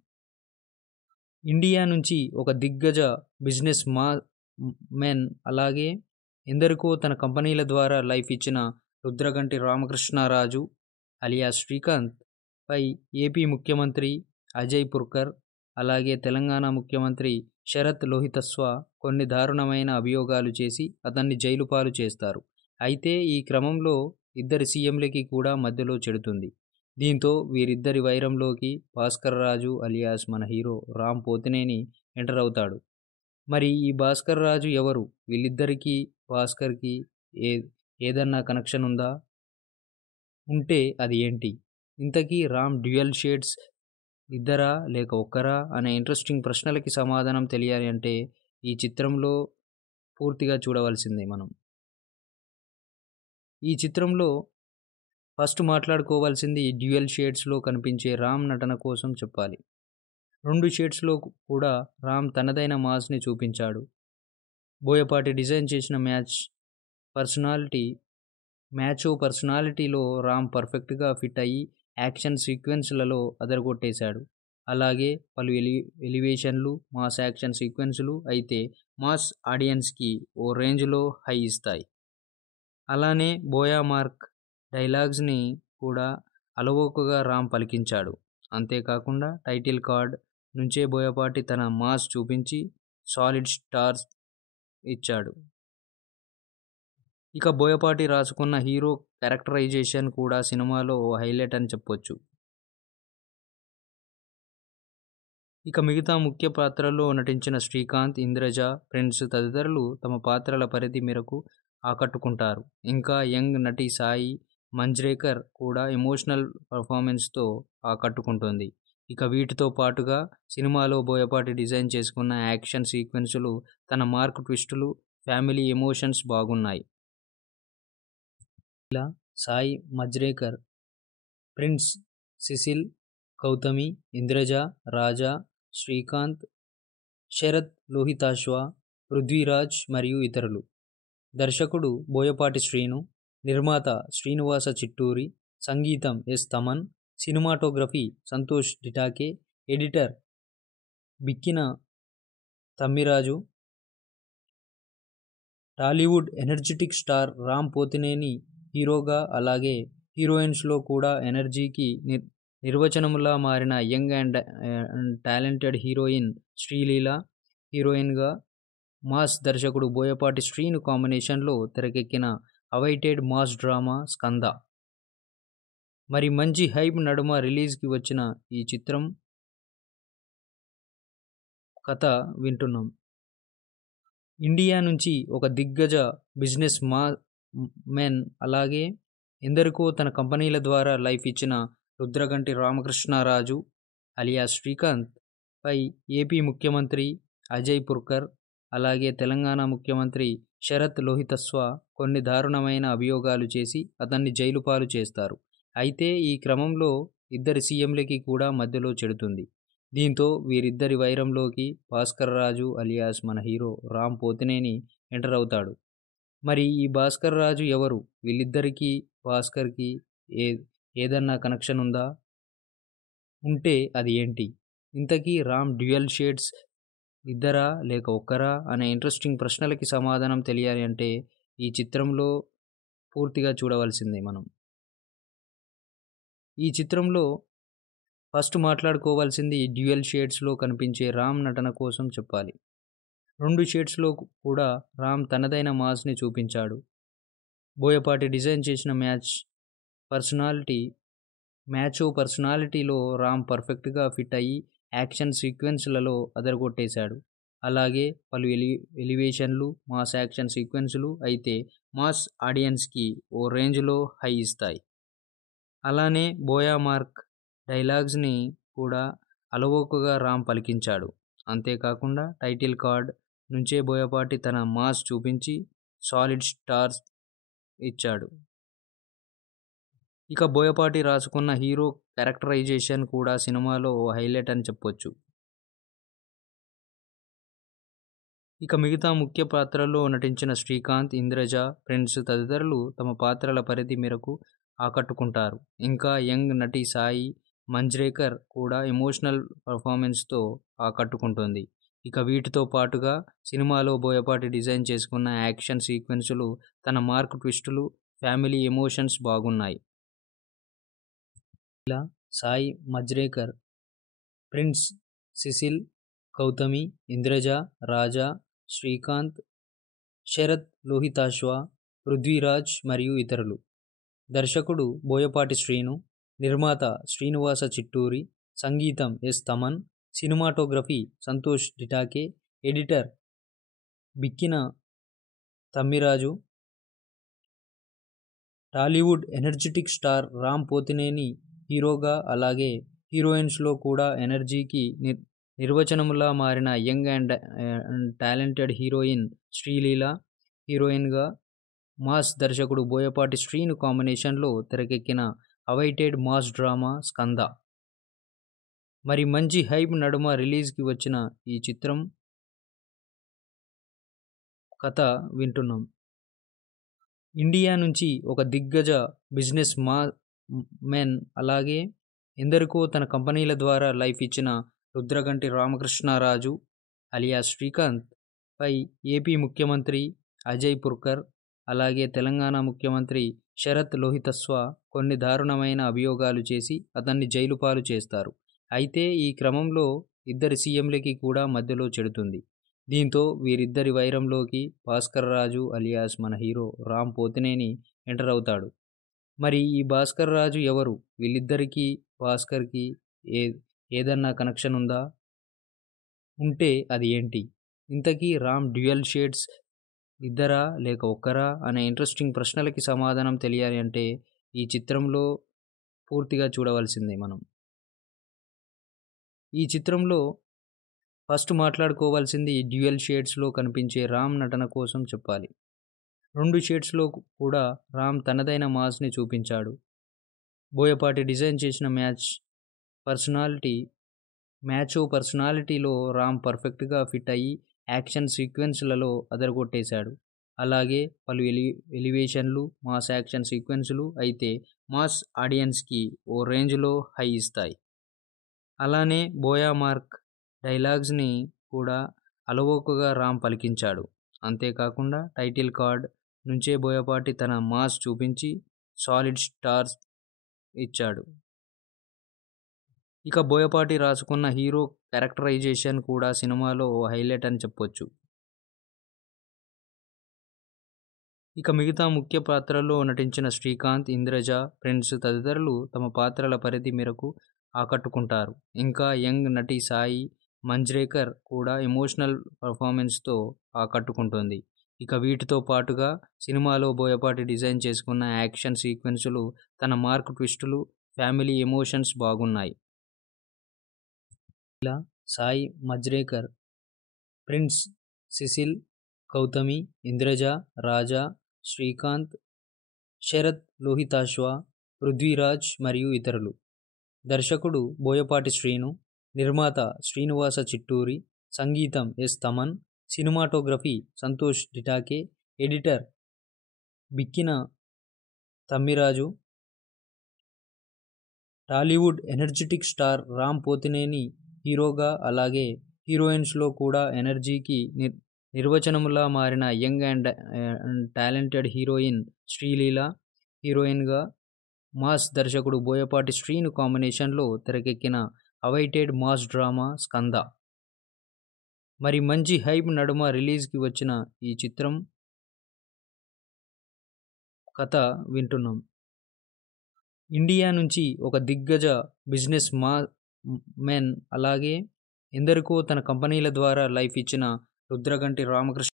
ఇండియా నుంచి ఒక దిగ్గజ బిజినెస్ మెన్ అలాగే ఎందరికో తన కంపెనీల ద్వారా లైఫ్ ఇచ్చిన రుద్రగంటి రామకృష్ణరాజు అలియాస్ శ్రీకాంత్ పై ఏపీ ముఖ్యమంత్రి అజయ్ పుర్కర్ అలాగే తెలంగాణ ముఖ్యమంత్రి శరత్ లోహితస్వ కొన్ని దారుణమైన అభియోగాలు చేసి అతన్ని జైలు పాలు చేస్తారు. అయితే ఈ క్రమంలో ఇద్దరి సీఎంలకి కూడా మధ్యలో చెడుతుంది. దీంతో వీరిద్దరి వైరంలోకి భాస్కర్ రాజు అలియాస్ మన హీరో రామ్ పోతినేని ఎంటర్ అవుతాడు. మరి ఈ భాస్కర్ రాజు ఎవరు? వీళ్ళిద్దరికీ భాస్కర్కి ఏదన్నా కనెక్షన్ ఉందా? ఉంటే అది ఏంటి? ఇంతకీ రామ్ డ్యూయల్ షేడ్స్ ఇద్దరా లేక ఒక్కరా అనే ఇంట్రెస్టింగ్ ప్రశ్నలకి సమాధానం తెలియాలి అంటే ఈ చిత్రంలో పూర్తిగా చూడవలసిందే మనం. ఈ చిత్రంలో ఫస్ట్ మాట్లాడుకోవాల్సింది డ్యూయల్ షేడ్స్లో కనిపించే రామ్ నటన కోసం చెప్పాలి. 2 షేడ్స్లో కూడా రామ్ తనదైన మాస్ని చూపించాడు. బోయపాటి డిజైన్ చేసిన మ్యాచో పర్సనాలిటీలో రామ్ పర్ఫెక్ట్గా ఫిట్ అయ్యి యాక్షన్ సీక్వెన్స్లలో అదరగొట్టేశాడు. అలాగే పలు ఎలివేషన్లు, మాస్ యాక్షన్ సీక్వెన్సులు అయితే మాస్ ఆడియన్స్కి ఓ రేంజ్లో హై ఇస్తాయి. అలానే బోయా మార్క్ డైలాగ్స్ని కూడా అలవోకగా రామ్ పలికించాడు. అంతేకాకుండా టైటిల్ కార్డ్ నుంచే బోయపాటి తన మాస్ చూపించి సాలిడ్ స్టార్స్ ఇచ్చాడు. ఇక బోయపాటి రాసుకున్న హీరో క్యారెక్టరైజేషన్ కూడా సినిమాలో ఓ హైలైట్ అని చెప్పొచ్చు. ఇక మిగతా ముఖ్య పాత్రల్లో నటించిన శ్రీకాంత్, ఇంద్రజ, ప్రిన్స్ తదితరులు తమ పాత్రల పరిధి మేరకు ఆకట్టుకుంటారు. ఇంకా యంగ్ నటి సాయి మంజ్రేకర్ కూడా ఎమోషనల్ పర్ఫార్మెన్స్తో ఆకట్టుకుంటుంది. ఇక వీటితో పాటుగా సినిమాలో బోయపాటి డిజైన్ చేసుకున్న యాక్షన్ సీక్వెన్సులు, తన మార్క్ ట్విస్టులు, ఫ్యామిలీ ఎమోషన్స్ బాగున్నాయి. ఇలా సాయి మంజ్రేకర్, ప్రిన్స్, సిసిల్, గౌతమి, ఇంద్రజ, రాజా, శ్రీకాంత్, శరత్ లోహితాశ్వ, పృథ్వీరాజ్ మరియు ఇతరులు. దర్శకుడు బోయపాటి శ్రీను, నిర్మాత శ్రీనివాస చిట్టూరి, సంగీతం S Thaman, cinematography Santosh Detake, editor Bikkina Tammiraju. Tollywood energetic star Ram Pothineni హీరోగా, అలాగే హీరోయిన్స్లో కూడా ఎనర్జీకి నిర్వచనములా మారిన young and talented heroine Sreeleela హీరోయిన్గా, మాస్ దర్శకుడు బోయపాటి శ్రీను కాంబినేషన్లో తెరకెక్కిన అవైటెడ్ మాస్ డ్రామా స్కంద. మరి మంచి హైప్ నడుమ రిలీజ్కి వచ్చిన ఈ చిత్రం కథ వింటున్నాం. ఇండియా నుంచి ఒక దిగ్గజ బిజినెస్ మెన్, అలాగే ఎందరికో తన కంపెనీల ద్వారా లైఫ్ ఇచ్చిన రుద్రగంటి రామకృష్ణరాజు అలియాస్ శ్రీకాంత్ పై ఏపీ ముఖ్యమంత్రి అజయ్ పుర్కర్, అలాగే తెలంగాణ ముఖ్యమంత్రి శరత్ లోహితస్వ కొన్ని దారుణమైన అభియోగాలు చేసి అతన్ని జైలు పాలు చేస్తారు. అయితే ఈ క్రమంలో ఇద్దరి సీఎంలకి కూడా మధ్యలో చెడుతుంది. దీంతో వీరిద్దరి వైరంలోకి భాస్కర్ రాజు అలియాస్ మన హీరో రామ్ పోతినేని ఎంటర్ అవుతాడు. మరి ఈ భాస్కర్ రాజు ఎవరు? వీళ్ళిద్దరికీ భాస్కర్కి ఏదన్నా కనెక్షన్ ఉందా? ఉంటే అది ఏంటి? ఇంతకీ రామ్ డ్యూయల్ షేడ్స్ ఇద్దరా లేక ఒక్కరా అనే ఇంట్రెస్టింగ్ ప్రశ్నలకి సమాధానం తెలియాలి అంటే ఈ చిత్రంలో పూర్తిగా చూడవలసిందే మనం. ఈ చిత్రంలో ఫస్ట్ మాట్లాడుకోవాల్సింది డ్యూయల్ షేడ్స్లో కనిపించే రామ్ నటన కోసం చెప్పాలి. 2 షేడ్స్లో కూడా రామ్ తనదైన మాస్ని చూపించాడు. బోయపాటి డిజైన్ చేసిన మ్యాచో పర్సనాలిటీలో రామ్ పర్ఫెక్ట్గా ఫిట్ అయ్యి యాక్షన్ సీక్వెన్స్లలో అదరగొట్టేశాడు. అలాగే పలు ఎలివేషన్లు, మాస్ యాక్షన్ సీక్వెన్సులు అయితే మాస్ ఆడియన్స్కి ఓ రేంజ్లో హై ఇస్తాయి. అలానే బోయా మార్క్ డైలాగ్స్ని కూడా అలవోకగా రామ్ పలికించాడు. అంతేకాకుండా టైటిల్ కార్డ్ నుంచే బోయపాటి తన మాస్ చూపించి సాలిడ్ స్టార్స్ ఇచ్చాడు. ఇక బోయపాటి రాసుకున్న హీరో క్యారెక్టరైజేషన్ కూడా సినిమాలో ఓ హైలైట్ అని చెప్పొచ్చు. ఇక మిగతా ముఖ్య పాత్రల్లో నటించిన శ్రీకాంత్, ఇంద్రజ, ప్రిన్స్ తదితరులు తమ పాత్రల పరిధి మేరకు ఆకట్టుకుంటారు. ఇంకా యంగ్ నటి సాయి మంజ్రేకర్ కూడా ఎమోషనల్ పర్ఫార్మెన్స్తో ఆకట్టుకుంటుంది. ఇక వీటితో పాటుగా సినిమాలో బోయపాటి డిజైన్ చేసుకున్న యాక్షన్ సీక్వెన్సులు, తన మార్క్ ట్విస్టులు, ఫ్యామిలీ ఎమోషన్స్ బాగున్నాయి. ఇలా సాయి మంజ్రేకర్, ప్రిన్స్ సిసిల్, గౌతమి, ఇంద్రజ, రాజా, శ్రీకాంత్, శరత్ లోహితాశ్వ, పృథ్వీరాజ్ మరియు ఇతరులు. దర్శకుడు బోయపాటి శ్రీను, నిర్మాత శ్రీనివాస చిట్టూరి, సంగీతం S Thaman, cinematography Santosh Detake, editor Bikkina Tammiraju. Tollywood energetic star Ram Pothineni హీరోగా, అలాగే హీరోయిన్స్లో కూడా ఎనర్జీకి నిర్వచనములా మారిన young and talented heroine Sreeleela హీరోయిన్గా, మాస్ దర్శకుడు బోయపాటి శ్రీను కాంబినేషన్లో తెరకెక్కిన అవైటెడ్ మాస్ డ్రామా స్కంద. మరి మంచి హైప్ నడుమ రిలీజ్కి వచ్చిన ఈ చిత్రం కథ వింటున్నాం. ఇండియా నుంచి ఒక దిగ్గజ బిజినెస్ మెన్, అలాగే ఎందరికో తన కంపెనీల ద్వారా లైఫ్ ఇచ్చిన రుద్రగంటి రామకృష్ణరాజు అలియాస్ శ్రీకాంత్ పై ఏపీ ముఖ్యమంత్రి అజయ్ పుర్కర్, అలాగే తెలంగాణ ముఖ్యమంత్రి శరత్ లోహితస్వ కొన్ని దారుణమైన అభియోగాలు చేసి అతన్ని జైలు పాలు చేస్తారు. అయితే ఈ క్రమంలో ఇద్దరి సీఎంలకి కూడా మధ్యలో చెడుతుంది. దీంతో వీరిద్దరి వైరంలోకి భాస్కర్ రాజు అలియాస్ మన హీరో రామ్ పోతినేని ఎంటర్ అవుతాడు. మరి ఈ భాస్కర్ రాజు ఎవరు? వీళ్ళిద్దరికీ భాస్కర్కి ఏదన్నా కనెక్షన్ ఉందా? ఉంటే అది ఏంటి? ఇంతకీ రామ్ డ్యూయల్ షేడ్స్ ఇద్దరా లేక ఒక్కరా అనే ఇంట్రెస్టింగ్ ప్రశ్నలకి సమాధానం తెలియాలి అంటే ఈ చిత్రంలో పూర్తిగా చూడవలసిందే మనం. ఈ చిత్రంలో ఫస్ట్ మాట్లాడుకోవాల్సింది డ్యూయల్ షేడ్స్లో కనిపించే రామ్ నటన కోసం చెప్పాలి. 2 షేడ్స్లో కూడా రామ్ తనదైన మాస్ని చూపించాడు. బోయపాటి డిజైన్ చేసిన పర్సనాలిటీలో రామ్ పర్ఫెక్ట్గా ఫిట్ అయ్యి యాక్షన్ సీక్వెన్స్లలో అదరగొట్టేశాడు. అలాగే పలు ఎలివేషన్లు, మాస్ యాక్షన్ సీక్వెన్సులు అయితే మాస్ ఆడియన్స్కి ఓ రేంజ్లో హై ఇస్తాయి. అలానే బోయా మార్క్ డైలాగ్స్ని కూడా అలవోకగా రామ్ పలికించాడు. అంతేకాకుండా టైటిల్ కార్డ్ నుంచే బోయపాటి తన మాస్ చూపించి సాలిడ్ స్టార్స్ ఇచ్చాడు. ఇక బోయపాటి రాసుకున్న హీరో క్యారెక్టరైజేషన్ కూడా సినిమాలో ఓ హైలైట్ అని చెప్పొచ్చు. ఇక మిగతా ముఖ్య పాత్రల్లో నటించిన శ్రీకాంత్, ఇంద్రజ, ప్రిన్స్ తదితరులు తమ పాత్రల పరిధి మేరకు ఆకట్టుకుంటారు. ఇంకా యంగ్ నటి సాయి మంజ్రేకర్ కూడా ఎమోషనల్ పర్ఫార్మెన్స్తో ఆకట్టుకుంటుంది. ఇక వీటితో పాటుగా సినిమాలో బోయపాటి డిజైన్ చేసుకున్న యాక్షన్ సీక్వెన్సులు, తన మార్క్ ట్విస్టులు, ఫ్యామిలీ ఎమోషన్స్ బాగున్నాయి. ఇలా సాయి మంజ్రేకర్, ప్రిన్స్, సిసిల్, గౌతమి, ఇంద్రజ, రాజా, శ్రీకాంత్, శరత్ లోహితాశ్వ, పృథ్వీరాజ్ మరియు ఇతరులు. దర్శకుడు బోయపాటి శ్రీను, నిర్మాత శ్రీనివాస చిట్టూరి, సంగీతం S Thaman, cinematography Santosh Detake, editor Bikkina Tammiraju. Tollywood energetic star Ram Pothineni హీరోగా, అలాగే హీరోయిన్స్లో కూడా ఎనర్జీకి నిర్వచనములా మారిన young and talented heroine Sreeleela హీరోయిన్గా, మాస్ దర్శకుడు బోయపాటి శ్రీను కాంబినేషన్లో తెరకెక్కిన అవైటెడ్ మాస్ డ్రామా స్కంద. మరి మంచి హైప్ నడుమ రిలీజ్కి వచ్చిన ఈ చిత్రం కథ వింటున్నాం. ఇండియా నుంచి ఒక దిగ్గజ బిజినెస్ మెన్ అలాగే ఎందరికో తన కంపెనీల ద్వారా లైఫ్ ఇచ్చిన రుద్రగంటి రామకృష్ణ